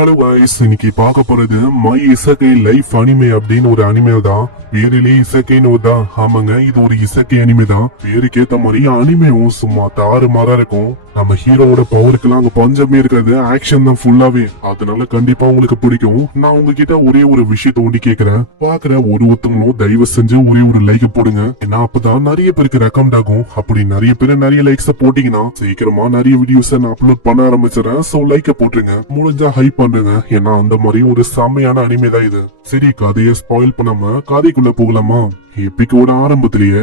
Hello guys, இன்னைக்கு பார்க்க போறது மை இசக்கை லைஃப் அனிமே அப்படின்னு ஒரு அனிமே தான். பேரிலே இசக்கைன்னு தான். ஆமாங்க, இது ஒரு இசக்கை அனிமே தான். பேருக்கு ஏத்த மாதிரி அனிமேவும் சும்மா தாறுமாறா இருக்கும். நம்ம ஹீரோவோட பவருக்குலாம் அங்க பஞ்சமே இருக்காது. ஆக்ஷன் தான் ஃபுல்லாவே. அதனால கண்டிப்பா உங்களுக்கு பிடிக்கும். நான் உங்ககிட்ட ஒரே ஒரு விஷயத்த ஒண்டி கேக்குறேன். பாக்குற ஒருத்தவங்களும் தயவு செஞ்சு ஒரே ஒரு லைக் போடுங்க. ஏன்னா அப்பதான் நிறைய பேருக்கு ரெக்கமெண்ட் ஆகும். அப்படி நிறைய பேர் நிறைய லைக்ஸ் போட்டீங்கன்னா சீக்கிரமா நிறைய வீடியோஸ் நான் அப்லோட் பண்ண ஆரம்பிச்சிடறேன். சோ லைக் போட்டுருங்க. முடிஞ்சா ஹைப் பண்ணுங்க. ஏன்னா அந்த மாதிரி ஒரு செம்மையான அனிமே தான் இது. சரி, கதையை ஸ்பாயில் பண்ணாம கதைக்குள்ள போகலாமா? எப்பிக்கோட ஆரம்பத்திலேயே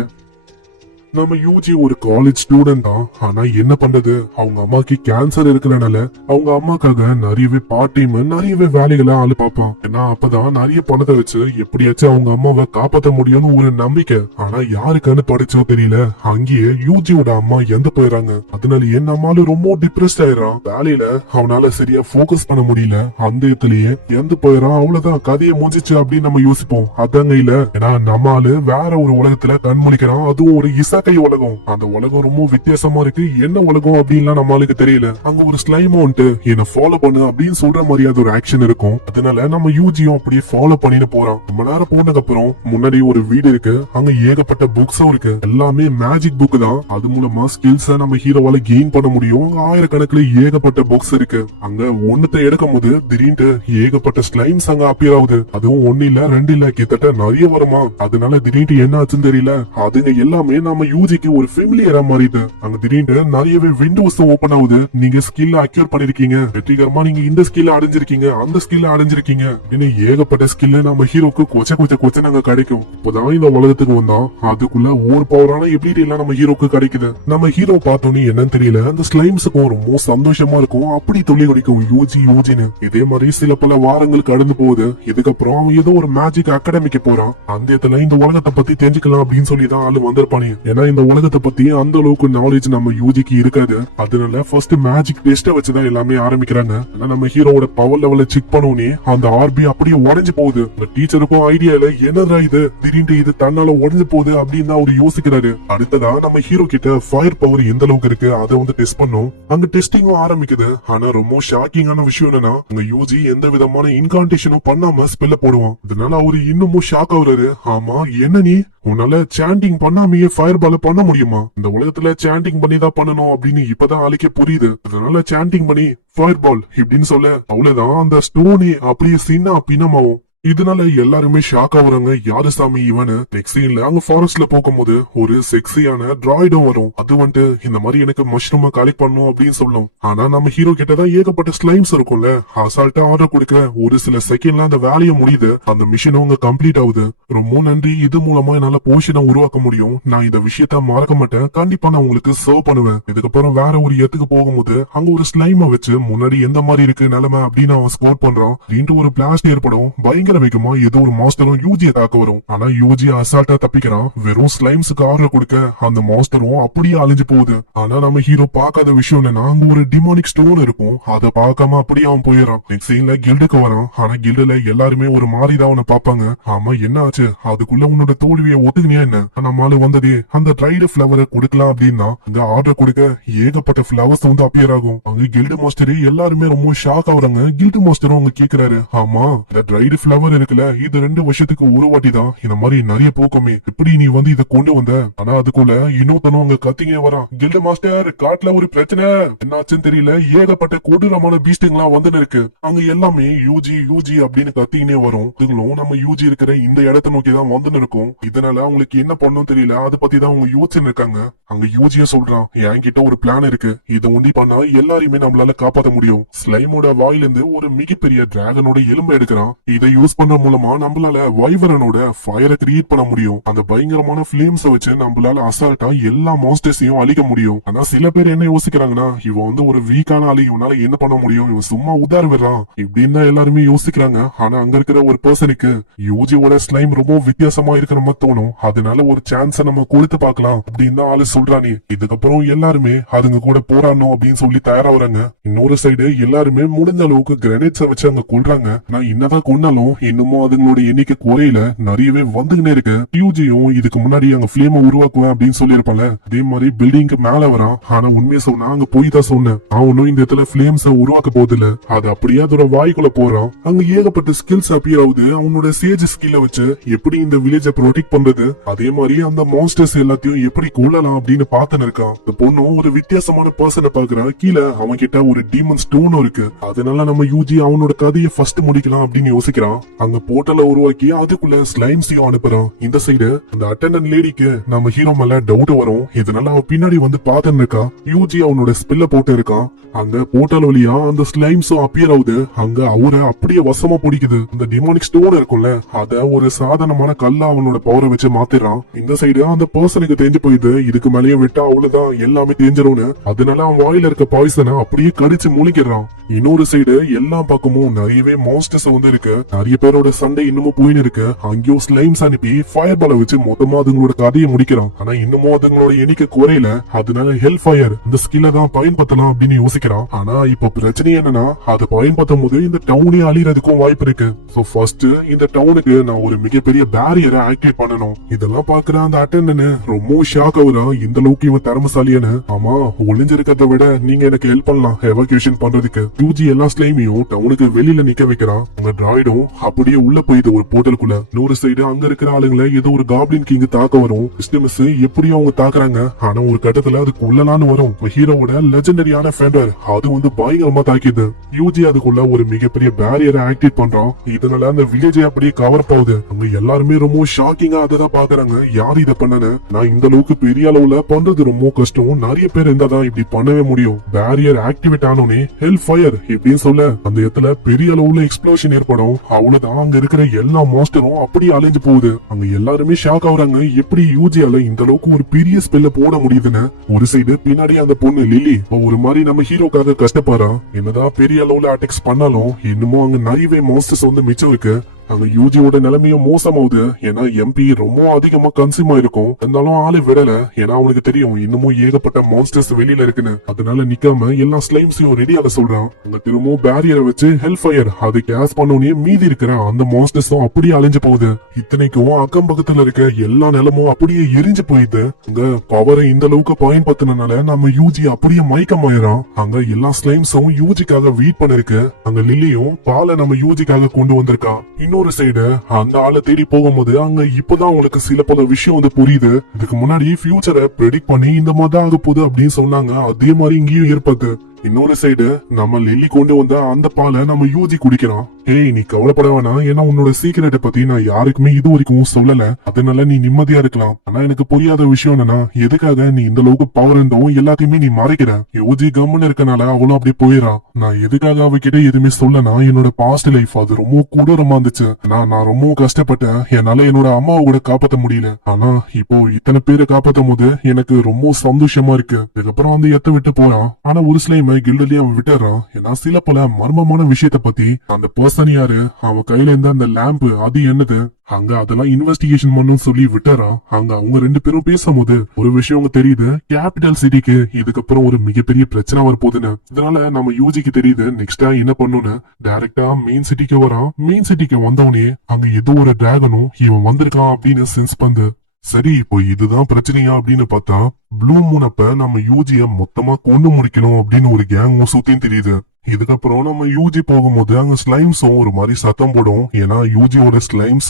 நம்ம யூஜி ஒரு காலேஜ் ஸ்டூடெண்ட் தான். ஆனா என்ன பண்றது, அவங்க அம்மாக்கு கேன்சர் இருக்கிறனால அவங்க அம்மாக்காக நிறையவே பார்ட் டைம் நிறையவே வேலைகளை ஆளு பார்ப்பான். ஏன்னா அப்பதான் நிறைய பணத்தை வச்சு எப்படியாச்சும் அவங்க அம்மாவை காப்பாற்ற முடியும்னு ஒரு நம்பிக்கை. ஆனா யாருக்கான படிச்சோ தெரியல, அங்கேயே யூஜியோட அம்மா எந்த போயிடறாங்க. அதனால என் அம்மாலும் ரொம்ப டிப்ரெஸ்ட் ஆயிடுறான். வேலையில அவனால சரியா போக்கஸ் பண்ண முடியல. அந்த இடத்துலயே எந்த போயிடறான். அவ்வளவுதான், கதையை முடிஞ்சிச்சு அப்படின்னு நம்ம யோசிப்போம். அதாங்க இல்ல. ஏன்னா நம்மாலு வேற ஒரு உலகத்துல கண்முழிக்கிறான். அதுவும் ஒரு இசக்கை உலகம். அந்த உலகம் ரொம்ப வித்தியாசமா இருக்கு. என்ன உலகம் அப்படின்லாம் நம்மளுக்கு தெரியல. அங்க ஒரு ஸ்லைம் வந்துட்டு என்ன ஃபாலோ பண்ணு அப்படின்னு சொல்ற மாதிரியாவது ஒரு ஆக்ஷன் இருக்கும். அதனால நம்ம யூஜியும் அப்படியே ஃபாலோ பண்ணிட்டு போறான். ரொம்ப நேரம் போனதுக்கு அப்புறம் முன்னாடி ஒரு வீடு இருக்கு. அங்க ஏகப்பட்ட புக்ஸும் இருக்கு. எல்லாமே மேஜிக் புக் தான். அது மூலமா ஸ்கில்ஸ் நம்ம ஹீரோவால கெயின் பண்ண முடியும். அங்க ஆயிரக்கணக்கில் ஏகப்பட்ட புக்ஸ் இருக்கு. அங்க ஒன்னத்தை எடுக்கும் போது திடீர்னு ஏகப்பட்ட ஸ்லைம்ஸ் அங்க அப்பியர் ஆகுது. அதுவும் ஒன்னு இல்ல ரெண்டு இல்ல, கிட்டத்தட்ட நிறைய வருமா. அதனால திடீர்னு என்ன ஆச்சுன்னு தெரியல. அதுங்க எல்லாமே நம்ம யூஜிக்கு ஒரு ஃபெமிலியரா மாறிது. அங்க திடீர்னு நிறையவே விண்டோஸ் ஓபன் ஆகுது. நீங்க ஸ்கில் அக்யூர் பண்ணிருக்கீங்க, வெற்றிகரமா நீங்க இந்த ஸ்கில் அடைஞ்சிருக்கீங்க, அந்த ஸ்கில் அடைஞ்சிருக்கீங்க. இன்னும் ஏகப்பட்ட ஸ்கில் நம்ம ஹீரோக்கு கொச்ச நாங்க கிடைக்கும். இப்பதான் இந்த உலகத்துக்கு வந்தா அதுக்குள்ள ஒரு பவரான எபிலிட்டி எல்லாம் நம்ம ஹீரோக்கு கிடைக்குது. நம்ம ஹீரோ பார்த்தோன்னே என்னன்னு தெரியல, அந்த ஸ்லைம்ஸுக்கும் ரொம்ப சந்தோஷமா இருக்கும். அப்படி தொழில் கிடைக்கும் யூஜின்னு. இதே மாதிரி சில பல வாரங்கள் கடந்து போகுது. இதுக்கப்புறம் அவன் ஏதோ ஒரு மேஜிக் அகாடமிக்கு போறான். அந்த இடத்துல இந்த உலகத்தை பத்தி தெரிஞ்சுக்கலாம் அப்படின்னு சொல்லி தான் ஆளு வந்திருப்பானே. ஏன்னா இந்த உலகத்தை பத்தி அந்த அளவுக்கு நாலேஜ் நம்ம யூஜிக்கு இருக்காது. அதனால ஃபர்ஸ்ட் மேஜிக் டெஸ்ட வச்சுதான் எல்லாமே ஆரம்பிக்கிறாங்க. நம்ம ஹீரோவோட பவர் லெவல செக் பண்ணோனே அந்த ஆர்பி அப்படியே உடஞ்சு போகுது. டீச்சருக்கும் ஐடியா இல்ல, என்னடா இது திடீர்னு இது தன்னால உடஞ்சு போகுது அப்படின்னு தான் அவரு யோசிக்கிறாரு. அடுத்ததா நம்ம ஹீரோ கிட்ட ஃபயர் பவர் எந்த அளவுக்கு இருக்கு அதை வந்து டெஸ்ட் பண்ணும். அங்க டெஸ்டிங்கும் ஆரம்பிக்குது. ஆனா ரொம்ப ஷாக்கிங்கான விஷயம் என்னன்னா, அங்க யூஜி எந்த விதமான இன்கான்டேஷனும் பண்ணாம ஸ்பெல்ல போடுவான். அதனால அவரு இன்னமும் ஷாக் ஆகுறாரு. ஆமா, என்ன நீ உன்னால சாண்டிங் பண்ணாமையே ஃபயர் பால பண்ண முடியுமா? இந்த உலகத்துல சாண்டிங் பண்ணி தான் பண்ணணும் அப்படின்னு இப்பதான் ஆளுக்கே புரியுது. அதனால சாண்டிங் பண்ணி ஃபயர் பால் இப்படின்னு சொல்ல அவ்வளவுதான், அந்த ஸ்டோனி அப்படியே சின்ன பின்னமாவும். இதனால எல்லாருமே ஷாக் ஆகுறாங்க. யாரு சாமி இவனு? நெக்ஸ்ட் சீன்ல அங்க ஃபாரஸ்ட்ல போகும்போது ஒரு செக்ஸியான டிராய்டும் வரும். அது வந்துட்டு இந்த மாதிரி எனக்கு மஷ்ரூம் கலெக்ட் பண்ணும் அப்படின்னு சொல்லும். ஆனா நம்ம ஹீரோ கிட்டதான் ஏகப்பட்ட ஸ்லைம்ஸ் இருக்கும்ல. அசால்ட்டா ஆர்டர் கொடுக்க ஒரு சில செகண்ட்ல அந்த வேலையை முடியுது. அந்த மிஷினும் அங்க கம்ப்ளீட் ஆகுது. ரொம்ப நன்றி, இது மூலமா என்னால போஷனை உருவாக்க முடியும். நான் இந்த விஷயத்த மறக்க மாட்டேன். கண்டிப்பா நான் உங்களுக்கு சர்வ் பண்ணுவேன். இதுக்கப்புறம் வேற ஒரு இடத்துக்கு போகும்போது அங்க ஒரு ஸ்லைமை வச்சு முன்னாடி எந்த மாதிரி இருக்கு நிலைமை அப்படின்னு அவன் ஸ்கோர் பண்றான். ஒரு பிளாஸ்ட் ஏற்படும். பயங்கர வைக்குமா ஏதோ ஒரு மாஸ்டரும் யூஜியை தாக்க வரும். ஆனா யூஜி அசால்ட்டா தப்பிக்கிறான். வெறும் ஸ்லைம்ஸுக்கு ஆர்டர் கொடுக்க அந்த மாஸ்டரும் அப்படியே அழிஞ்சு போகுது. ஆனா நம்ம ஹீரோ பார்க்காத விஷயம் என்னன்னா, அங்க ஒரு டிமானிக் ஸ்டோன் இருக்கும். அதை பார்க்காம அப்படியே அவன் போயிடறான். நெக்ஸ்ட் சீன்ல கில்டுக்கு வரான். ஆனா கில்டுல எல்லாருமே ஒரு மாதிரிதான் அவனை பாப்பாங்க. ஆமா, என்ன ஆச்சு? அதுக்குள்ள உன்னோட தோல்வியை ஒத்துக்கினியா என்ன? நம்மளால வந்ததே அந்த ட்ரைடு பிளவரை கொடுக்கலாம் அப்படின்னா அங்க ஆர்டர் கொடுக்க ஏகப்பட்ட பிளவர்ஸ் வந்து அப்பியர் ஆகும். அங்க கில்டு மாஸ்டர் எல்லாருமே ரொம்ப ஷாக் ஆகுறாங்க. கில்டு மாஸ்டரும் அவங்க கேக்குறாரு, ஆமா இந்த ட்ரைடு பிளவர் இருக்குல்ல, இது 2 வருஷத்துக்கு ஒரு வாட்டி தான் இந்த மாதிரி நிறைய போக்குமே. எப்படி நீ வந்து இதை கொண்டு வந்த? ஆனா அதுக்குள்ள இன்னொருத்தனும் அங்க கத்திங்க வரான். கில்டு மாஸ்டர், காட்டுல ஒரு பிரச்சனை, என்னாச்சுன்னு தெரியல, ஏகப்பட்ட கொடூரமான பீஸ்டுங்களா வந்து இருக்கு. அங்க எல்லாமே யூஜி அப்படின்னு கத்திங்கனே வரும். இதுங்களும் நம்ம யூஜி இருக்கிற இந்த இடத்தை நோக்கி தான் வந்து இருக்கும். இதனால அவங்களுக்கு என்ன பண்ணும் தெரியல. அதை பத்தி தான் அவங்க யோசிச்சுன்னு இருக்காங்க. அங்க யூஜிய சொல்றான், என்கிட்ட ஒரு பிளான் இருக்கு. இதை உண்டி பண்ணா எல்லாரையுமே நம்மளால காப்பாற்ற முடியும். ஸ்லைமோட வாயிலிருந்து ஒரு மிகப்பெரிய டிராகனோட எலும்பை எடுக்கிறான். இதை யூஸ் பண்ற மூலமா நம்மளால வைவரனோட ஃபயரை கிரியேட் பண்ண முடியும். அந்த பயங்கரமான ஃபிளேம்ஸ் வச்சு நம்மளால அசால்ட்டா எல்லா மான்ஸ்டர்ஸையும் அழிக்க முடியும். ஆனா சில பேர் என்ன யோசிக்கிறாங்கன்னா, இவன் வந்து ஒரு வீக்கான ஆளு, இவனால என்ன பண்ண முடியும், இவன் சும்மா உதார விடுறான் இப்படின்னு தான் எல்லாருமே யோசிக்கிறாங்க. ஆனா அங்க இருக்கிற ஒரு பர்சனுக்கு யூஜியோட ஸ்லைம் ரொம்ப வித்தியாசமா இருக்கிற மாதிரி தோணும். அதனால ஒரு சான்ஸ நம்ம கொடுத்து பார்க்கலாம் அப்படின்னு தான் ஆளு சொல்றானே. இதுக்கப்புறம் எல்லாருமே அதுங்க கூட போராடணும் அப்படின்னு சொல்லி தயாராகிறாங்க. இன்னொரு சைடு எல்லாருமே முடிஞ்ச அளவுக்கு கிரனேட்ஸ வச்சு அங்க கொள்றாங்க. நான் என்னதான் கொண்டாலும் இன்னமும் அதுங்களோட எண்ணிக்கை குறையில, நிறையவே வந்துகினே இருக்கு. யூஜியும் இதுக்கு முன்னாடி அங்க பிளேம உருவாக்குவேன் அப்படின்னு சொல்லியிருப்பாங்க. அதே மாதிரி பில்டிங்க்கு மேல வரான். ஆனா உண்மையை சொன்னா அங்க போய் தான் சொன்னேன், அவனும் இந்த இடத்துல பிளேம்ஸ உருவாக்க போதில்ல. அது அப்படியே அதோட வாய்க்குள்ள போறான். அங்க ஏகப்பட்ட ஸ்கில்ஸ் அப்பியர் ஆகுது. அவனோட சேஜ் ஸ்கில்ல வச்சு எப்படி இந்த வில்லேஜ ப்ரொடெக்ட் பண்றது, அதே மாதிரி அந்த மான்ஸ்டர்ஸ் எல்லாத்தையும் எப்படி கொள்ளலாம் அப்படின்னு பாத்துன்னு இருக்கான். இந்த பொண்ணும் ஒரு வித்தியாசமான பர்சனை பாக்குறா. கீழே அவன் கிட்ட ஒரு டீமன் ஸ்டோன் இருக்கு. அதனால நம்ம யூஜி அவனோட கதையை ஃபர்ஸ்ட் முடிக்கலாம் அப்படின்னு யோசிக்கிறான். அங்க போர்ட்டலை உருவாக்கி அதுக்குள்ள ஸ்லைம்ஸையும் அனுப்புறான். இந்த சைடு அந்த அட்டெண்டன்ட் லேடிக்கு நம்ம ஹீரோ மேல டவுட் வரும். இதனால அவன் பின்னாடி வந்து பாத்துன்னு இருக்கா. யூஜி அவனோட ஸ்பில்ல போட்டு இருக்கான். அங்க போர்ட்டல் வழியா அந்த ஸ்லைம்ஸும் அப்பியர் ஆகுது. அங்க அவரை அப்படியே வசமா பிடிக்குது. அந்த டிமானிக் ஸ்டோன் இருக்கும்ல, அத ஒரு சாதாரணமான கல்லா அவனோட பவரை வச்சு மாத்திடுறான். இந்த சைடு அந்த பர்சனுக்கு தெரிஞ்சு போயிடுது, இதுக்கு மேலேயே விட்டா அவ்வளவுதான் எல்லாமே தெரிஞ்சிரும்னு. அதனால அவன் வாயில இருக்க பாய்சனை அப்படியே கடிச்சு முழிக்கிறான். இன்னொரு சைடு எல்லா பக்கமும் நிறையவே மான்ஸ்டர்ஸ் வந்து இருக்கு. நிறைய பேரோட சண்டை இன்னமும் போயின்னு இருக்கு. அங்கேயும் ஸ்லைம்ஸ் அனுப்பி ஃபயர் பால வச்சு மொத்தமா அதுங்களோட கதையை முடிக்கிறான். ஆனா இன்னமும் அதுங்களோட எண்ணிக்கை குறையில. அதனால ஹெல் ஃபயர் இந்த ஸ்கில்ல தான் பயன்படுத்தலாம் அப்படின்னு யோசிக்கிறான். ஆனா இப்ப பிரச்சனை என்னன்னா, அதை பயன்படுத்தும் போது இந்த டவுனே அழியறதுக்கும் வாய்ப்பு இருக்கு. சோ ஃபர்ஸ்ட் இந்த டவுனுக்கு நான் ஒரு மிகப்பெரிய பேரியரை ஆக்டிவேட் பண்ணணும். இதெல்லாம் பாக்குற அந்த அட்டெண்டன்ட் ரொம்ப ஷாக் ஆகுறான். இந்த அளவுக்கு இவன் திறமசாலியான. ஆமா, ஒளிஞ்சிருக்கிறத விட நீங்க எனக்கு ஹெல்ப் பண்ணலாம் எவாக்குவேஷன் பண்றதுக்கு. யூஜி எல்லா ஸ்லைமையும் டவுனுக்கு வெளியில நிக்க வைக்கிறான். அந்த டிராய்டும் அப்படியே உள்ள போயிது ஒரு போர்ட்டலுக்குள்ள. இன்னொரு சைடு அங்க இருக்கிற ஆளுங்களை ஏதோ ஒரு காப்ளின் கிங் தாக்க வரும். கிறிஸ்டமஸ் எப்படியும் அவங்க தாக்குறாங்க. ஆனா ஒரு கட்டத்துல அதுக்கு உள்ளலான்னு வரும் ஹீரோவோட லெஜெண்டரியான ஃபெண்டர். அது வந்து பயங்கரமா தாக்கிது. யூஜி அதுக்குள்ள ஒரு மிகப்பெரிய பேரியரை ஆக்டிவேட் பண்றான். இதனால அந்த வில்லேஜை அப்படியே கவர் போகுது. அங்க எல்லாருமே ரொம்ப ஷாக்கிங்கா அதை பாக்குறாங்க. யார் இதை பண்ணன? நான் இந்த அளவுக்கு பெரிய அளவுல பண்றது ரொம்ப கஷ்டம். நிறைய பேர் இருந்தாதான் இப்படி பண்ணவே முடியும். பேரியர் ஆக்டிவேட் ஆனோனே ஹெல் ஃபயர் இப்படின்னு சொல்ல அந்த இடத்துல பெரிய அளவுல எக்ஸ்ப்ளோஷன் ஏற்படும். அவ்வளவுதான், அங்க இருக்கிற எல்லா மாஸ்டரும் அப்படியே அலைஞ்சு போகுது. அங்க எல்லாருமே ஷாக் ஆகுறாங்க. எப்படி யூஜியால இந்த அளவுக்கு ஒரு பெரிய ஸ்பெல்ல போட முடியுதுன்னு. ஒரு சைடு பின்னாடி அந்த பொண்ணு லில்லி ஒரு மாதிரி நம்ம ஹீரோக்காக கஷ்டப்படுறா. என்னதான் பெரிய அளவுல அட்டாக்ஸ் பண்ணாலும் இன்னமும் அங்க நிறையவே மாஸ்டர்ஸ் வந்து மிச்சம் இருக்கு. அங்க யூஜியோட நிலைமையும் மோசமாகுது. ஏன்னா எம்பி ரொம்ப அதிகமா கன்சியூம் ஆயிருக்கும். இருந்தாலும் ஆளு விடல. ஏன்னா அவனுக்கு தெரியும் இன்னமும் ஏகப்பட்ட மான்ஸ்டர்ஸ் வெளியில இருக்குன்னு. அதனால நிக்காம எல்லா ஸ்லைம்ஸையும் ரெடியாக சொல்றான். அங்க திரும்பவும் பேரியரை வச்சு ஹெல் ஃபயர் அது கேஸ் பண்ணோனே மீதி இருக்கிற அந்த மான்ஸ்டர்ஸும் அப்படியே அழிஞ்சு போகுது. இத்தனைக்கும் அக்கம் பக்கத்துல இருக்க எல்லா நிலமும் அப்படியே எரிஞ்சு போயிடுது. அங்க பவரை இந்த அளவுக்கு பயன்படுத்தினால நம்ம யூஜி அப்படியே மயக்கமாயிரான். அங்க எல்லா ஸ்லைம்ஸும் யூஜிக்காக வெயிட் பண்ணிருக்கு. அங்க லில்லியும் பாலை நம்ம யூஜிக்காக கொண்டு வந்திருக்கா. இன்னொரு சைடு அந்த ஆளை தேடி போகும்போது அங்க இப்பதான் உங்களுக்கு சில பல விஷயம் வந்து புரியுது. இதுக்கு முன்னாடி ஃபியூச்சரை ப்ரெடிக்ட் பண்ணி இந்த மாதிரி தான் ஆக போகுது அப்படின்னு சொன்னாங்க. அதே மாதிரி இங்கேயும் ஏற்படுது. இன்னொரு சைடு நம்ம லில்லி கொண்டு வந்த அந்த பாலை நம்ம யூஜி குடிக்கிறான். ஏய், நீ கவலைப்பட வேணாம். ஏன்னா உன்னோட சீக்கிரட்டை பத்தி நான் யாருக்குமே இது வரைக்கும் சொல்லல. அதனால நீ நிம்மதியா இருக்கலாம். ஆனா எனக்கு புரியாத விஷயம் என்னன்னா, எதுக்காக நீ இந்த அளவுக்கு பவர் இருந்தும் எல்லாத்தையுமே நீ மறைக்கிற? யூஜி கம்முன்னு இருக்கனால அவளும் அப்படியே போயிடறான். நான் எதுக்காக அவகிட்ட எதுவுமே சொல்லனா, என்னோட பாஸ்ட் லைஃப் அது ரொம்ப கொடூரமா இருந்துச்சு. நான் ரொம்ப கஷ்டப்பட்டேன். என்னால என்னோட அம்மாவை கூட காப்பாத்த முடியல. ஆனா இப்போ இத்தனை பேரை காப்பாத்தும் போது எனக்கு ரொம்ப சந்தோஷமா இருக்கு. இதுக்கப்புறம் அந்த எத்த விட்டு போறான். ஆனா ஒரு சில கில்டலயே அவன் விட்டுறான். ஏன்னா சில பல மர்மமான விஷயத்த பத்தி அந்த பர்சன் யாரு, அவன் கையில இருந்த அந்த லேம்ப் அது என்னது, அங்க அதெல்லாம் இன்வெஸ்டிகேஷன் பண்ணும் சொல்லி விட்டுறான். அங்க அவங்க ரெண்டு பேரும் பேசும்போது ஒரு விஷயம் தெரியுது. கேபிட்டல் சிட்டிக்கு இதுக்கப்புறம் ஒரு மிகப்பெரிய பிரச்சனை வரப்போகுதுன்னு. இதனால நம்ம யூஜிக்கு தெரியுது நெக்ஸ்டா என்ன பண்ணுன்னு. டைரக்டா மெயின் சிட்டிக்கு வரான். மெயின் சிட்டிக்கு வந்தவனே அங்க ஏதோ ஒரு டிராகனும் இவன் வந்திருக்கான் அப்படின்னு சென்ஸ் பண்ணு. சரி, இப்போ இதுதான் பிரச்சனையா அப்படின்னு பார்த்தா, ப்ளூ மூன் அப்ப நம்ம யூஜிய மொத்தமா கொண்டு முடிக்கணும் அப்படின்னு ஒரு கேங் சுத்தியும் தெரியுது. இதுக்கப்புறம் நம்ம யூஜி போகும்போது அங்க ஸ்லைம்ஸும் ஒரு மாதிரி சத்தம் போடும். ஏன்னா யூஜியோட ஸ்லைம்ஸ்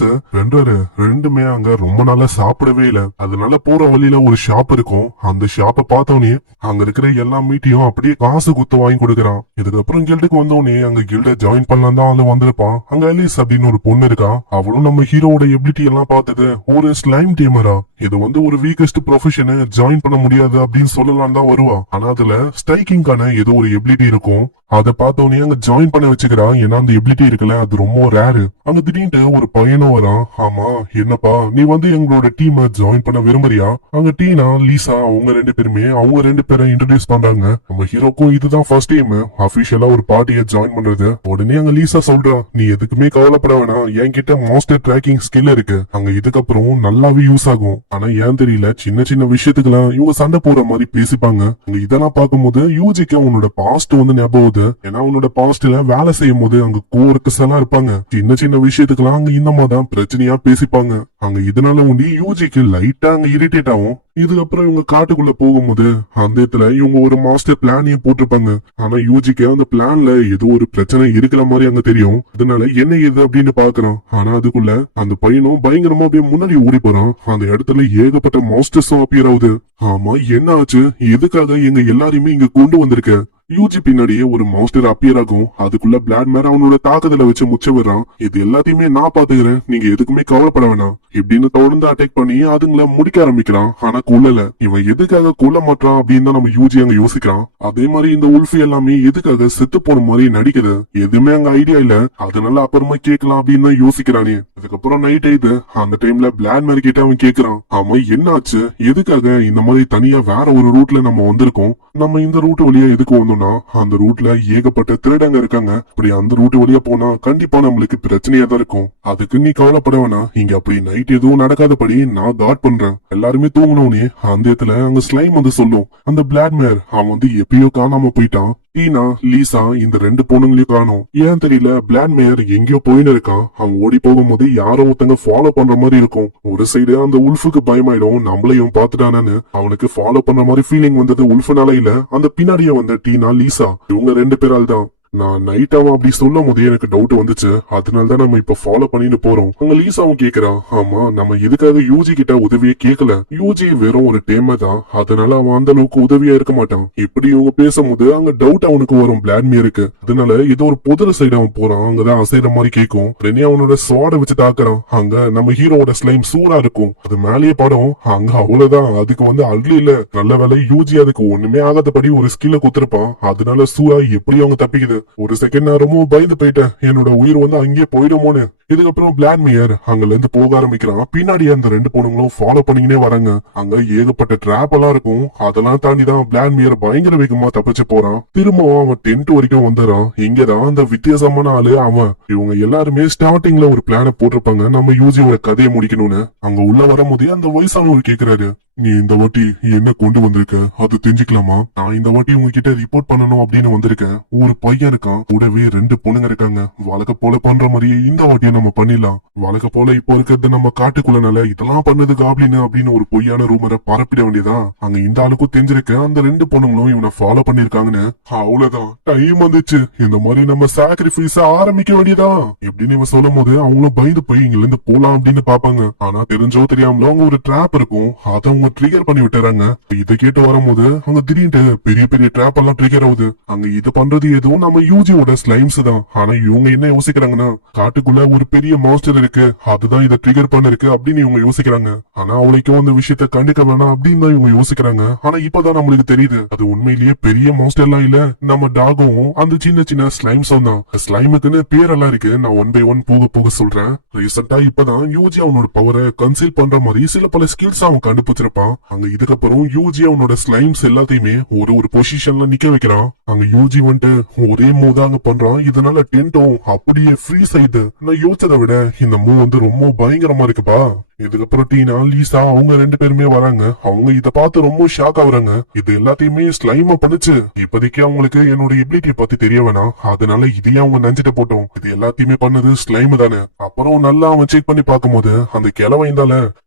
ரெண்டுமே அங்க ரொம்ப நாளா சாப்பிடவே இல்ல. அதனால போற வழியில ஒரு ஷாப் இருக்கும். அந்த ஷாப்பை பார்த்தோன்னே அங்க இருக்கிற எல்லா மீட்டையும் அப்படியே காசு குத்து வாங்கி கொடுக்கறான். இதுக்கப்புறம் கில்டுக்கு வந்தோடனே அங்க கில்ட ஜாயின் பண்ணலாம் தான் அவளு வந்திருப்பான். அங்க அலிஸ் அப்படின்னு ஒரு பொண்ணு இருக்கா. அவளும் நம்ம ஹீரோட எபிலிட்டி எல்லாம் பார்த்தது ஒரு ஸ்லைம் டீமரா. இது வந்து ஒரு வீக்கஸ்ட் ப்ரொஃபஷனை ஜாயின் பண்ண முடியாது அப்படின்னு சொல்லலாம் தான் வருவா. ஆனா அதுல ஸ்ட்ரைக்கிங்கான ஏதோ ஒரு எபிலிட்டி இருக்கும். அது அதை பார்த்தோன்னே அங்க ஜாயின் பண்ண வச்சுக்கிறான். ஏன்னா அந்த எபிலிட்டி இருக்குல்ல அது ரொம்ப ரேரு. அங்க திடீர்னு ஒரு பையனும் வரான். ஆமா என்னப்பா நீ வந்து எங்களோட டீமை ஜாயின் பண்ண விரும்புறியா? அங்க டீனா லீசா அவங்க ரெண்டு பேரை இன்ட்ரடியூஸ் பண்றாங்க. நம்ம ஹீரோக்கும் இதுதான் ஃபர்ஸ்ட் டைம் அபிஷியலா ஒரு பார்ட்டியை ஜாயின் பண்றது. உடனே அங்க லீசா சொல்றா, நீ எதுக்குமே கவலைப்பட வேணாம், என்கிட்ட மாஸ்டர் ட்ராக்கிங் ஸ்கில் இருக்கு. அங்க இதுக்கப்புறம் நல்லாவே யூஸ் ஆகும். ஆனா ஏன் தெரியல சின்ன சின்ன விஷயத்துக்குலாம் இவங்க சண்டை போற மாதிரி பேசிப்பாங்க. அங்க இதெல்லாம் பார்க்கும்போது யூஜிக்கு அவனோட பாஸ்ட் வந்து ஞாபகம் வருது. ஏன்னா அவனோட பாஸ்ட்ல வேலை செய்யும் போது அங்க கோர்க்கஸ் எல்லாம் இருப்பாங்க. சின்ன சின்ன விஷயத்துக்குலாம் அங்க இந்த மாதிரி தான் பிரச்சனையா பேசிப்பாங்க. அங்க இதனால உண்டி யூஜிக்கு லைட்டா அங்க இரிட்டேட் ஆகும். இதுக்கப்புறம் இவங்க காட்டுக்குள்ள போகும்போது அந்த இடத்துல இவங்க ஒரு மாஸ்டர் பிளானையும் போட்டிருப்பாங்க. ஆனா யூஜிக்கு அந்த பிளான்ல ஏதோ ஒரு பிரச்சனை இருக்கிற மாதிரி அங்க தெரியும். அதனால என்ன ஏது அப்படின்னு பாக்குறான். ஆனா அதுக்குள்ள அந்த பையனும் பயங்கரமா அப்படியே முன்னாடி ஓடி போறான். அந்த இடத்துல ஏகப்பட்ட மாஸ்டர்ஸும் அப்பியர் ஆகுது. ஆமா என்ன ஆச்சு, எதுக்காக எங்க எல்லாரையுமே இங்க கொண்டு வந்திருக்க? யூஜி பின்னாடியே ஒரு மாஸ்டர் அப்பியர் ஆகும். அதுக்குள்ள பிளாட் மேர் அவனோட தாக்குதல வச்சு முச்ச வர்றான். இது எல்லாத்தையுமே நான் பாத்துக்கிறேன், நீங்க எதுக்குமே கவலைப்பட வேணாம் இப்படின்னு தொடர்ந்து அட்டாக் பண்ணி அதுங்களை முடிக்க ஆரம்பிக்கிறான். ஆனா கொல்லல. இவன் எதுக்காக கொல்ல மாட்டான் அப்படின்னு தான் நம்ம யூஜி அங்க யோசிக்கிறான். அதே மாதிரி இந்த உல்ஃப் எல்லாமே எதுக்காக செத்து போன மாதிரி நடிக்குது, எதுவுமே அங்க ஐடியா இல்ல. அதனால அப்புறமா கேட்கலாம் அப்படின்னு தான் யோசிக்கிறானே. அதுக்கப்புறம் நைட் ஆயிடுது. அந்த டைம்ல பிளாட் மேர் கிட்ட அவன் கேக்குறான், ஆமா என்ன ஆச்சு, எதுக்காக இந்த மாதிரி தனியா வேற ஒரு ரூட்ல நம்ம வந்திருக்கோம்? நம்ம இந்த ரூட் வழியா எதுக்கு வந்தோம்னா அந்த ரூட்ல ஏகப்பட்ட திருடங்க இருக்காங்க. அப்படி அந்த ரூட் வழியா போனா கண்டிப்பா நம்மளுக்கு பிரச்சனையா தான் இருக்கும். அதுக்கு நீ கவலைப்பட வேணாம், இங்க அப்படி நைட் எதுவும் நடக்காதபடி நான் காட் பண்றேன். எல்லாருமே தூங்கினோடனே அந்த இடத்துல அங்க ஸ்லைம் வந்து சொல்லும், அந்த பிளாட் மேர் அவன் வந்து எப்பயோ காணாம போயிட்டான். டீனா லீசா இந்த ரெண்டு பொண்ணுங்களையும் காணும். ஏன் தெரியல பிளாட் மேயர் எங்கேயோ போயின்னு இருக்கான். அவன் ஓடி போகும்போது யாரோ ஒருத்தங்க ஃபாலோ பண்ற மாதிரி இருக்கும். ஒரு சைடு அந்த உல்ஃபுக்கு பயமாயிடும், நம்மளையும் பாத்துட்டானு அவனுக்கு ஃபாலோ பண்ற மாதிரி ஃபீலிங் வந்தது உல்ஃபுனால இல்ல, அந்த பின்னாடியே வந்த டீனா லீசா இவங்க ரெண்டு பேரால் தான். நான் நைட் அவன் அப்படி சொல்லும் போதே எனக்கு டவுட் வந்துச்சு. அதனாலதான் நம்ம இப்ப ஃபாலோ பண்ணிட்டு போறோம். அங்க லீசாவும் கேக்குறான், ஆமா நம்ம எதுக்காக யூஜி கிட்ட உதவியே கேட்கல, யூஜி வெறும் ஒரு டேம தான், அதனால அவன் அந்த அளவுக்கு உதவியா இருக்க மாட்டான். இப்படி இவங்க பேசும்போது அங்க டவுட் அவனுக்கு வரும் பிளாட்மியருக்கு. அதனால ஏதோ ஒரு புதர சைடு அவன் போறான். அங்கதான் அசைற மாதிரி கேட்கும். ரெனே அவனோட ஸ்வாட வச்சு தாக்குறான். அங்க நம்ம ஹீரோட ஸ்லைம் சூடா இருக்கும். அது மேலேயே படம். அங்க அவ்வளவுதான், அதுக்கு வந்து அள்ளி இல்ல. நல்ல வேலை யூஜி அதுக்கு ஒண்ணுமே ஆகாதபடி ஒரு ஸ்கில்ல குத்துருப்பான். அதனால சூடா எப்படி அவங்க தப்பிக்குது. ஒரு செகண்ட் நான் ரொம்ப பயந்து போயிட்டேன், என்னோட உயிர் வந்து அங்கேயே போயிடுமோன்னு. இதுக்கப்புறம் பிளாட் மேயர் அங்கல இருந்து போக ஆரம்பிக்கிறான். பின்னாடி அந்த ரெண்டு பொண்ணுங்களும் ஃபாலோ பண்ணிக்கினே வராங்க. அங்க ஏகப்பட்ட டிராப் எல்லாம் இருக்கும். அதெல்லாம் தாண்டிதான் பிளாட் மேயர் பயங்கர வேகமா தப்பிச்சு போறான். திரும்பவும் அவன் டென்ட் வரைக்கும் வந்துறான். இங்கதான் அந்த வித்தியாசமான ஆளு அவன். இவங்க எல்லாருமே ஸ்டார்டிங்ல ஒரு பிளான போட்டிருப்பாங்க, நம்ம யூஜியோட கதையை முடிக்கணும்னு. அங்க உள்ள வரும்போதே அந்த வயசானவர் கேக்குறாரு, நீ இந்த வாட்டி என்ன கொண்டு வந்திருக்க அது தெரிஞ்சுக்கலாமா? நான் இந்த வாட்டி உங்ககிட்ட ரிப்போர்ட் பண்ணணும் அப்படின்னு வந்திருக்கேன். ஒரு பையன் இருக்கான், கூடவே ரெண்டு பொண்ணுங்க இருக்காங்க. வழக்க போல பண்ற மாதிரியே இந்த வாட்டியை நம்ம பண்ணிடலாம். வழக்க போல இப்போ இருக்கிறது நம்ம காட்டுக்குள்ளனால இதெல்லாம் பண்ணது காப்ளின் அப்படின்னு ஒரு பொய்யான ரூமரை பரப்பிட வேண்டியதா. அங்க இந்த ஆளுக்கும் தெரிஞ்சிருக்க அந்த ரெண்டு பொண்ணுங்களும் இவனை ஃபாலோ பண்ணிருக்காங்கன்னு. அவ்வளவுதான், டைம் வந்துச்சு, இந்த மாதிரி நம்ம சாக்ரிஃபைஸ் ஆரம்பிக்க வேண்டியதா எப்படின்னு இவன் சொல்லும் போது அவங்களும் பயந்து போய் இங்க இருந்து போலாம் அப்படின்னு பாப்பாங்க. ஆனா தெரிஞ்சோ தெரியாமலோ அவங்க ஒரு டிராப் இருக்கும், அதை அவங்க ட்ரிகர் பண்ணி விட்டுறாங்க. இதை கேட்டு வரும்போது அங்க திடீர்னு பெரிய பெரிய டிராப் எல்லாம் ட்ரிகர் ஆகுது. அங்க இது பண்றது எதுவும் நம்ம யூஜியோட ஸ்லைம்ஸ் தான். ஆனா இவங்க என்ன யோசிக்கிறாங்கன்னா காட்டுக்குள்ள ஒரு பெரிய மாஸ்டர் இருக்கு, அதுதான் இதை ட்ரிகர் பண்ண இருக்கு அப்படின்னு இவங்க யோசிக்கிறாங்க. ஆனா அவளைக்கும் அந்த விஷயத்த கண்டுக்க வேணாம் அப்படின்னு தான் இவங்க யோசிக்கிறாங்க. ஆனா இப்பதான் நம்மளுக்கு தெரியுது அது உண்மையிலேயே பெரிய மாஸ்டர் எல்லாம் இல்ல, நம்ம டாகும் அந்த சின்ன சின்ன ஸ்லைம்ஸும் தான். ஸ்லைமுக்குன்னு பேரெல்லாம் இருக்கு, நான் 1 by 1 போக போக சொல்றேன். ரீசெண்டா இப்பதான் யூஜி அவனோட பவரை கன்சீல் பண்ற மாதிரி சில பல ஸ்கில்ஸ் அவன் கண்டுபிடிச்சிருப்பான். அங்க இதுக்கப்புறம் யூஜி அவனோட ஸ்லைம்ஸ் எல்லாத்தையுமே ஒரு பொசிஷன்ல நிக்க வைக்கிறான். அங்க யூஜி வந்துட்டு ஒரே மூவ் தான் அங்க பண்றான். இதனால டென்ட்டும் அப்படியே ஃப்ரீஸ் ஆயிடுது. நான் யோசிச்சதை விட இந்த மூவ் வந்து ரொம்ப பயங்கரமா இருக்குப்பா. இதுக்கப்புறம் டீனா லீசா அவங்க ரெண்டு பேருமே வராங்க. அவங்க இத பார்த்து ரொம்ப ஷாக் ஆகுறாங்க. இது எல்லாத்தையுமே ஸ்லைமா பண்ணுச்சு. இப்போதைக்கு அவங்களுக்கு என்னோட எபிலிட்டியை பத்தி தெரிய வேணாம், அதனால இதையே அவங்க நஞ்சிட்டு போட்டோம். இது எல்லாத்தையுமே பண்ணது ஸ்லைம் தானே. அப்புறம் நல்லா அவன் செக் பண்ணி பார்க்கும்போது அந்த கிழவன்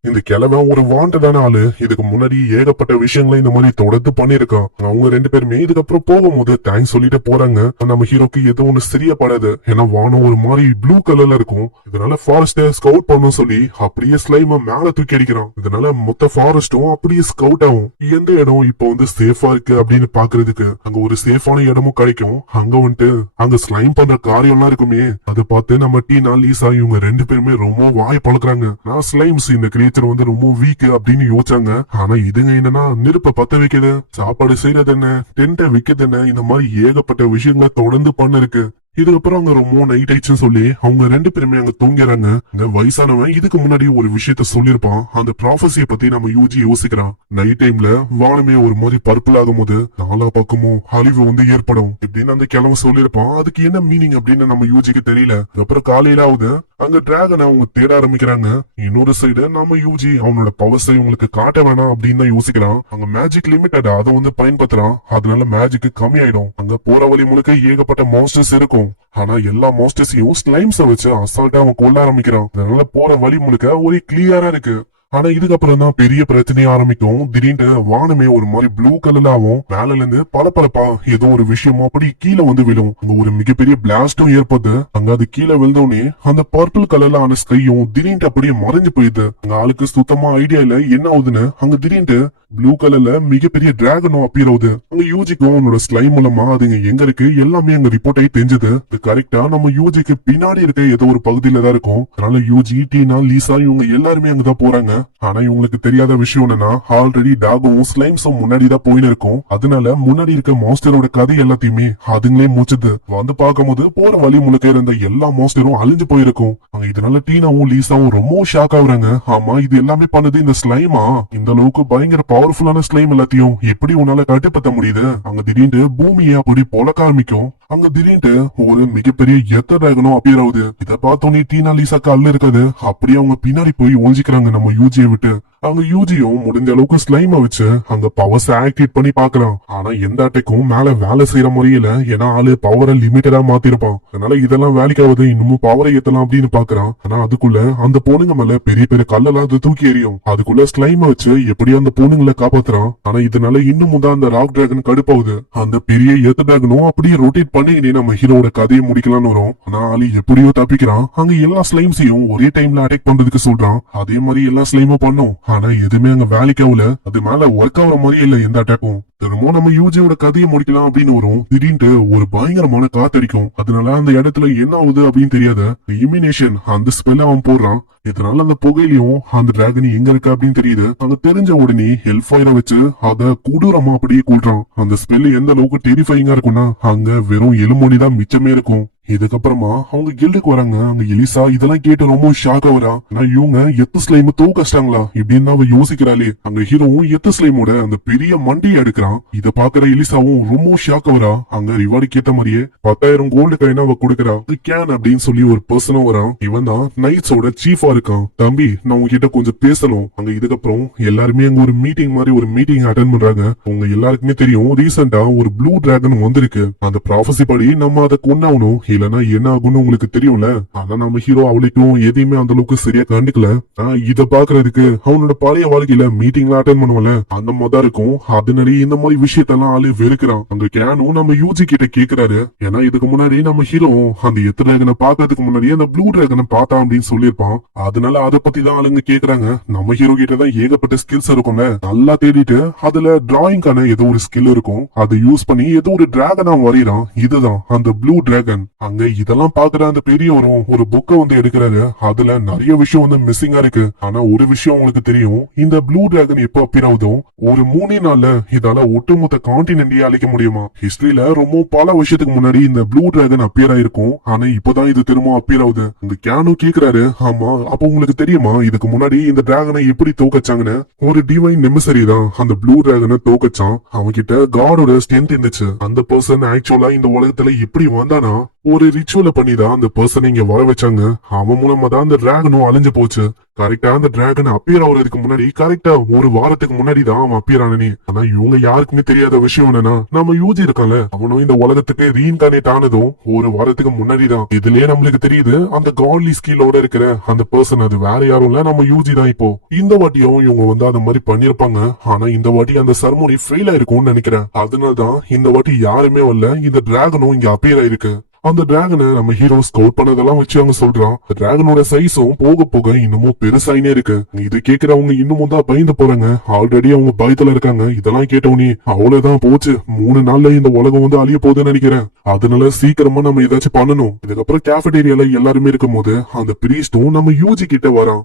இந்த கிழவன் ஒரு வாண்டடான ஆளு. இதுக்கு முன்னாடி ஏகப்பட்ட விஷயங்களை இந்த மாதிரி தொடர்ந்து பண்ணிருக்கான். அவங்க ரெண்டு பேருமே இதுக்கப்புறம் போகும்போது தேங்க்ஸ் சொல்லிட்டு போறாங்க. நம்ம ஹீரோக்கு ஏதோ ஒண்ணு சரியா படாது. ஏன்னா வானம் ஒரு மாதிரி ப்ளூ கலர்ல இருக்கும். இதனால ஃபாரஸ்ட ஸ்கவுட் பண்ணணும் சொல்லி அப்படியே ஸ்லைம மேல தூக்கி அடிக்கிறான். இதனால மொத்த ஃபாரஸ்டும் அப்படியே ஸ்கவுட் ஆகும். எந்த இடம் இப்போ வந்து சேஃபா இருக்கு அப்படின்னு பாக்குறதுக்கு அங்க ஒரு சேஃபான இடமும் கிடைக்கும். அங்க வந்துட்டு அங்க ஸ்லைம் பண்ற காரியம்லாம் இருக்குமே, அதை பார்த்து நம்ம டீனா லீசா இவங்க ரெண்டு பேருமே ரொம்ப வாய் பழக்கிறாங்க. நான் ஸ்லைம்ஸ் இந்த கிரியேச்சர் வந்து ரொம்ப வீக் அப்படின்னு யோசிச்சாங்க. ஆனா இதுங்க என்னன்னா நெருப்ப பத்த வைக்குது, சாப்பாடு செய்யறது என்ன, டென்ட்டை விக்கிறது என்ன, இந்த மாதிரி ஏகப்பட்ட விஷயங்களை தொடர்ந்து பண்ண இருக்கு. இதுக்கப்புறம் அவங்க ரொம்ப நைட் ஆயிடுச்சுன்னு சொல்லி அவங்க ரெண்டு பேருமே அங்க தூங்கிறாங்க. இந்த வயசானவன் இதுக்கு முன்னாடி ஒரு விஷயத்த சொல்லிருப்பான். அந்த ப்ராஃபஸிய பத்தி நம்ம யூஜி யோசிக்கிறான். நைட் டைம்ல வானமே ஒரு மாதிரி பர்பிள் ஆகும் போது நாலா பக்கமும் அழிவு வந்து ஏற்படும் இப்படின்னு அந்த கிழமை சொல்லிருப்பான். அதுக்கு என்ன மீனிங் அப்படின்னு நம்ம யூஜிக்கு தெரியல. அப்புறம் காலையில ஆகுது, அங்க டிராகனை அவங்க தேட ஆரம்பிக்கிறாங்க. இன்னொரு சைடு நம்ம யூஜி அவனோட பவர்ஸை உங்களுக்கு காட்ட வேணாம் அப்படின்னு தான் யோசிக்கிறான். அங்க மேஜிக் லிமிட்டட் அதை வந்து பயன்படுத்துறான். அதனால மேஜிக் கம்மி ஆயிடும். அங்க போற வழி முழுக்க ஏகப்பட்ட மான்ஸ்டர்ஸ் இருக்கும். ஆனா எல்லா மாஸ்டர்ஸையும் ஸ்லைம்ஸ வச்சு அசால்ட்டா அவன் கொல்ல ஆரம்பிக்கிறான். அதனால போற வழி முழுக்க ஒரே கிளியரா இருக்கு. ஆனா இதுக்கப்புறம் தான் பெரிய பிரச்சனையே ஆரம்பிக்கும். திடீர்னு வானமே ஒரு மாதிரி ப்ளூ கலர்ல ஆகும். மேல இருந்து பளபளப்பா ஏதோ ஒரு விஷயம் அப்படி கீழே வந்து விழும். அங்க ஒரு மிகப்பெரிய பிளாஸ்டும் ஏற்படுது. அங்க அது கீழே விழுந்தோடனே அந்த பர்பிள் கலர்ல ஆன ஸ்கையும் திடீர்னு அப்படியே மறைஞ்சு போயிடுது. அங்க ஆளுக்கு சுத்தமா ஐடியா இல்ல என்ன ஆகுதுன்னு. அங்க திடீர்னு ப்ளூ கலர்ல மிகப்பெரிய டிராகனும் அப்பியர் ஆகுது. அங்க யூஜிக்கும் அவனோட ஸ்லைம் மூலமா அதுங்க எங்க இருக்கு எல்லாமே அங்க ரிப்போர்ட் ஆகி தெரிஞ்சது. இது கரெக்டா நம்ம யூஜிக்கு பின்னாடி இருக்க ஏதோ ஒரு பகுதியில தான் இருக்கும். அதனால யூஜி, டீனா, லீசா இவங்க எல்லாருமே அங்கதான் போறாங்க. ஆனா இவங்களுக்கு தெரியாத விஷயம் என்னன்னா ஆல்ரெடி டாகவும் ஸ்லைம்ஸும் முன்னாடிதான் போயின்னு இருக்கும். அதனால முன்னாடி இருக்க மாஸ்டரோட கதை எல்லாத்தையுமே அதுங்களே முடிச்சது. வந்து பார்க்கும்போது போற வழி முழுக்க இருந்த எல்லா மாஸ்டரும் அழிஞ்சு போயிருக்கும். அங்க இதனால டீனாவும் லீசாவும் ரொம்ப ஷாக் ஆகுறாங்க. ஆமா இது எல்லாமே பண்ணது இந்த ஸ்லைமா? இந்த அளவுக்கு பயங்கர பவர்ஃபுல்லான ஸ்லைம் எல்லாத்தையும் எப்படி உன்னால கட்டுப்படுத்த முடியுது? அங்க திடீர்னு பூமியை அப்படி பொழக்க ஆரம்பிக்கும். அங்க திடீர்னு ஒரு மிகப்பெரிய எத்த டிராகனும் அப்பியர் ஆகுது. இத பார்த்தோன்னே டீனா லீசாக்கு அல்ல இருக்காது. அப்படியே அவங்க பின்னாடி போய் ஒழிஞ்சிக்கிறாங்க நம்ம யூஜியை விட்டு. அவங்க யூஜியும் முடிஞ்ச அளவுக்கு ஸ்லைம வச்சு அங்க பவர்ஸ் ஆக்டிவேட் பண்ணி பாக்குறான். ஆனா எந்த அட்டைக்கும் மேல வேலை செய்யற முறையில ஏன்னா ஆளு பவரை லிமிட்டடா மாத்திருப்பான். அதனால இதெல்லாம் வேலைக்காவது இன்னமும் பவரை ஏத்தலாம் அப்படின்னு பாக்குறான். ஆனா அதுக்குள்ள அந்த பொண்ணுங்க மேல பெரிய பெரிய கல்லெல்லாம் அது தூக்கி எறியும். அதுக்குள்ள ஸ்லைம வச்சு எப்படி அந்த பொண்ணுங்களை காப்பாத்துறான். ஆனா இதனால இன்னமும் தான் அந்த ராக் டிராகன் கடுப்பாகுது. அந்த பெரிய ஏத்த டிராகனும் அப்படியே ரொட்டேட் பண்ணி நம்ம ஹீரோட கதையை முடிக்கலாம்னு வரும். ஆனா ஆளு எப்படியோ தப்பிக்கிறான். அங்க எல்லா ஸ்லைம்ஸையும் ஒரே டைம்ல அட்டாக் பண்றதுக்கு சொல்றான். அதே மாதிரி எல்லா ஸ்லைமும் பண்ணும். ஆனா எதுவுமே அங்க வேலைக்கு ஆகல. அது மேல ஒர்க் ஆகுற மாதிரி இல்ல எந்த அட்டாக்கும். திரும்ப நம்ம யூஜியோட கதையை முடிக்கலாம் அப்படின்னு வரும். திடீர்னு ஒரு பயங்கரமான காத்தடிக்கும். அதனால அந்த இடத்துல என்ன ஆகுது அப்படின்னு தெரியாத இமினேஷன் அந்த ஸ்பெல்ல அவன் போடுறான். இதனால அந்த புகையிலையும் அந்த டிராகன் எங்க இருக்கு அப்படின்னு தெரியுது. அங்க தெரிஞ்ச உடனே ஹெல்ஃபயரை வச்சு அத கொடூரமா அப்படியே கூட்டுறான். அந்த ஸ்பெல் எந்த அளவுக்கு டெரிஃபைங்கா இருக்கும்னா அங்க வெறும் எலுமொழிதான் மிச்சமே இருக்கும். இதுக்கப்புறமா அவங்க கில்டுக்கு வராங்க. அங்க எலிசா இதெல்லாம் கேட்டு ரொம்ப ஷாக் ஆகுறா. நான் இவங்க எத்து ஸ்லைம் தூக்கச்சிட்டாங்களா இப்படின்னு அவ யோசிக்கிறாளே. அங்க ஹீரோவும் எத்து ஸ்லைமோட அந்த பெரிய மண்டியை எடுக்கிறான். இத பாக்குற எலிசாவும் ரொம்ப ஷாக் ஆகுறா. அங்க ரிவார்டுக்கு ஏத்த மாதிரியே 10,000 கோல்டு காயின் அவ கொடுக்கறா. கேன் அப்படின்னு சொல்லி ஒரு பர்சனும் வரான். இவன் தான் நைட்ஸோட சீஃபா இருக்கான். தம்பி நான் உங்ககிட்ட கொஞ்சம் பேசணும். அங்க இதுக்கப்புறம் எல்லாருமே அங்க ஒரு மீட்டிங் மாதிரி ஒரு மீட்டிங் அட்டென்ட் பண்றாங்க. உங்க எல்லாருக்குமே தெரியும் ரீசெண்டா ஒரு ப்ளூ டிராகன் வந்திருக்கு. அந்த ப்ராஃபஸி படி நம்ம அதை கொண்டாகணும். இல்லன்னா என்ன ஆகும்னு உங்களுக்கு தெரியும்ல. ஆனா நம்ம ஹீரோ அவளுக்கும் எதையுமே அந்த அளவுக்கு சரியா கண்டுக்கல. இத பாக்குறதுக்கு அவனோட பழைய வாழ்க்கையில மீட்டிங்ல அட்டென்ட் பண்ணுவல அந்த மாதிரி இருக்கும். அதனால இந்த மாதிரி விஷயத்தெல்லாம் ஆளு வெறுக்கிறான். அந்த கேனும் நம்ம யூஜி கிட்ட கேக்குறாரு. ஏன்னா இதுக்கு முன்னாடி நம்ம ஹீரோ அந்த எத்த டிராகனை பாக்குறதுக்கு முன்னாடி அந்த ப்ளூ டிராகனை பார்த்தா அப்படின்னு சொல்லியிருப்பான். அதனால அதை பத்தி தான் ஆளுங்க கேக்குறாங்க. நம்ம ஹீரோ கிட்ட தான் ஏகப்பட்ட ஸ்கில்ஸ் இருக்கும்ல. நல்லா தேடிட்டு அதுல டிராயிங்கான ஏதோ ஒரு ஸ்கில் இருக்கும். அதை யூஸ் பண்ணி ஏதோ ஒரு டிராகனா வரையறான். இதுதான் அந்த ப்ளூ டிராகன். அங்க இதெல்லாம் பாக்குற அந்த பெரியவரும் ஒரு புக்கை வந்து எடுக்கிறாரு. அதுல நிறைய விஷயம் வந்து மிஸ்ஸிங்கா இருக்கு. ஆனா ஒரு விஷயம் உங்களுக்கு தெரியும். இந்த ப்ளூ டிராகன் எப்ப அப்பியர் ஆகுதோ ஒரு 3 நாள்ல இதால ஒட்டுமொத்த கான்டினென்டையே அழிக்க முடியுமா. ஹிஸ்டரியில ரொம்ப பல வருஷத்துக்கு முன்னாடி இந்த ப்ளூ டிராகன் அப்பியர் ஆயிருக்கும். ஆனா இப்பதான் இது திரும்ப அப்பியர் ஆகுது. இந்த கேனு கேக்குறாரு. ஆமா அப்ப உங்களுக்கு தெரியுமா இதுக்கு முன்னாடி இந்த டிராகனை எப்படி தோக்கச்சாங்கன்னு? ஒரு டிவைன் நெமிசரி தான் அந்த ப்ளூ டிராகனை தோக்கச்சான். அவன்கிட்ட காடோட ஸ்ட்ரென்த் இருந்துச்சு. அந்த பர்சன் ஆக்சுவலா இந்த உலகத்துல எப்படி வந்தானா ஒரு ரிச்சுவல பண்ணிதான் அந்த பர்சனை இங்க வர வச்சாங்க. அவன் மூலமா தான் அந்த டிராகனும் அழிஞ்சு போச்சு. கரெக்டா அந்த டிராகன் அப்பியர் ஆகுறதுக்கு முன்னாடி கரெக்டா ஒரு வாரத்துக்கு முன்னாடி தான் அவன் அப்பியர் ஆனனே. ஆனா இவங்க யாருக்குமே தெரியாத விஷயம் என்னன்னா நம்ம யூஜி இருக்கான்ல அவனும் இந்த உலகத்துக்கு ரீஇன்கார்னேட் ஆனதும் ஒரு வாரத்துக்கு முன்னாடி தான். இதுலயே நம்மளுக்கு தெரியுது அந்த காட்லி ஸ்கில்லோட இருக்கிற அந்த பர்சன் அது வேற யாரும் இல்ல நம்ம யூஜி தான். இப்போ இந்த வாட்டியும் இவங்க வந்து அந்த மாதிரி பண்ணிருப்பாங்க. ஆனா இந்த வாட்டி அந்த சர்மோனி ஃபெயில் ஆயிருக்கும்னு நினைக்கிறேன். அதனாலதான் இந்த வாட்டி யாருமே வரல. இந்த டிராகனும் இங்க அப்பியர் ஆயிருக்கு. அந்த டிராகனை நம்ம ஹீரோ ஸ்கவுட் பண்ணதெல்லாம் வச்சு அவங்க சொல்றான். டிராகனோட சைஸும் போக போக இன்னமும் பெருசாயினே இருக்கு. இது கேக்குறவங்க இன்னமும் தான் பயந்து போறாங்க. ஆல்ரெடி அவங்க பயத்துல இருக்காங்க. இதெல்லாம் கேட்டவனே அவ்வளவுதான் போச்சு, 3 நாள்ல இந்த உலகம் வந்து அழிய போகுதுன்னு நினைக்கிறேன். அதனால சீக்கிரமா நம்ம ஏதாச்சும் பண்ணணும். இதுக்கப்புறம் கேஃபடேரியால எல்லாருமே இருக்கும் போது அந்த பிரீஸ்டும் நம்ம யூஜி கிட்ட வரான்.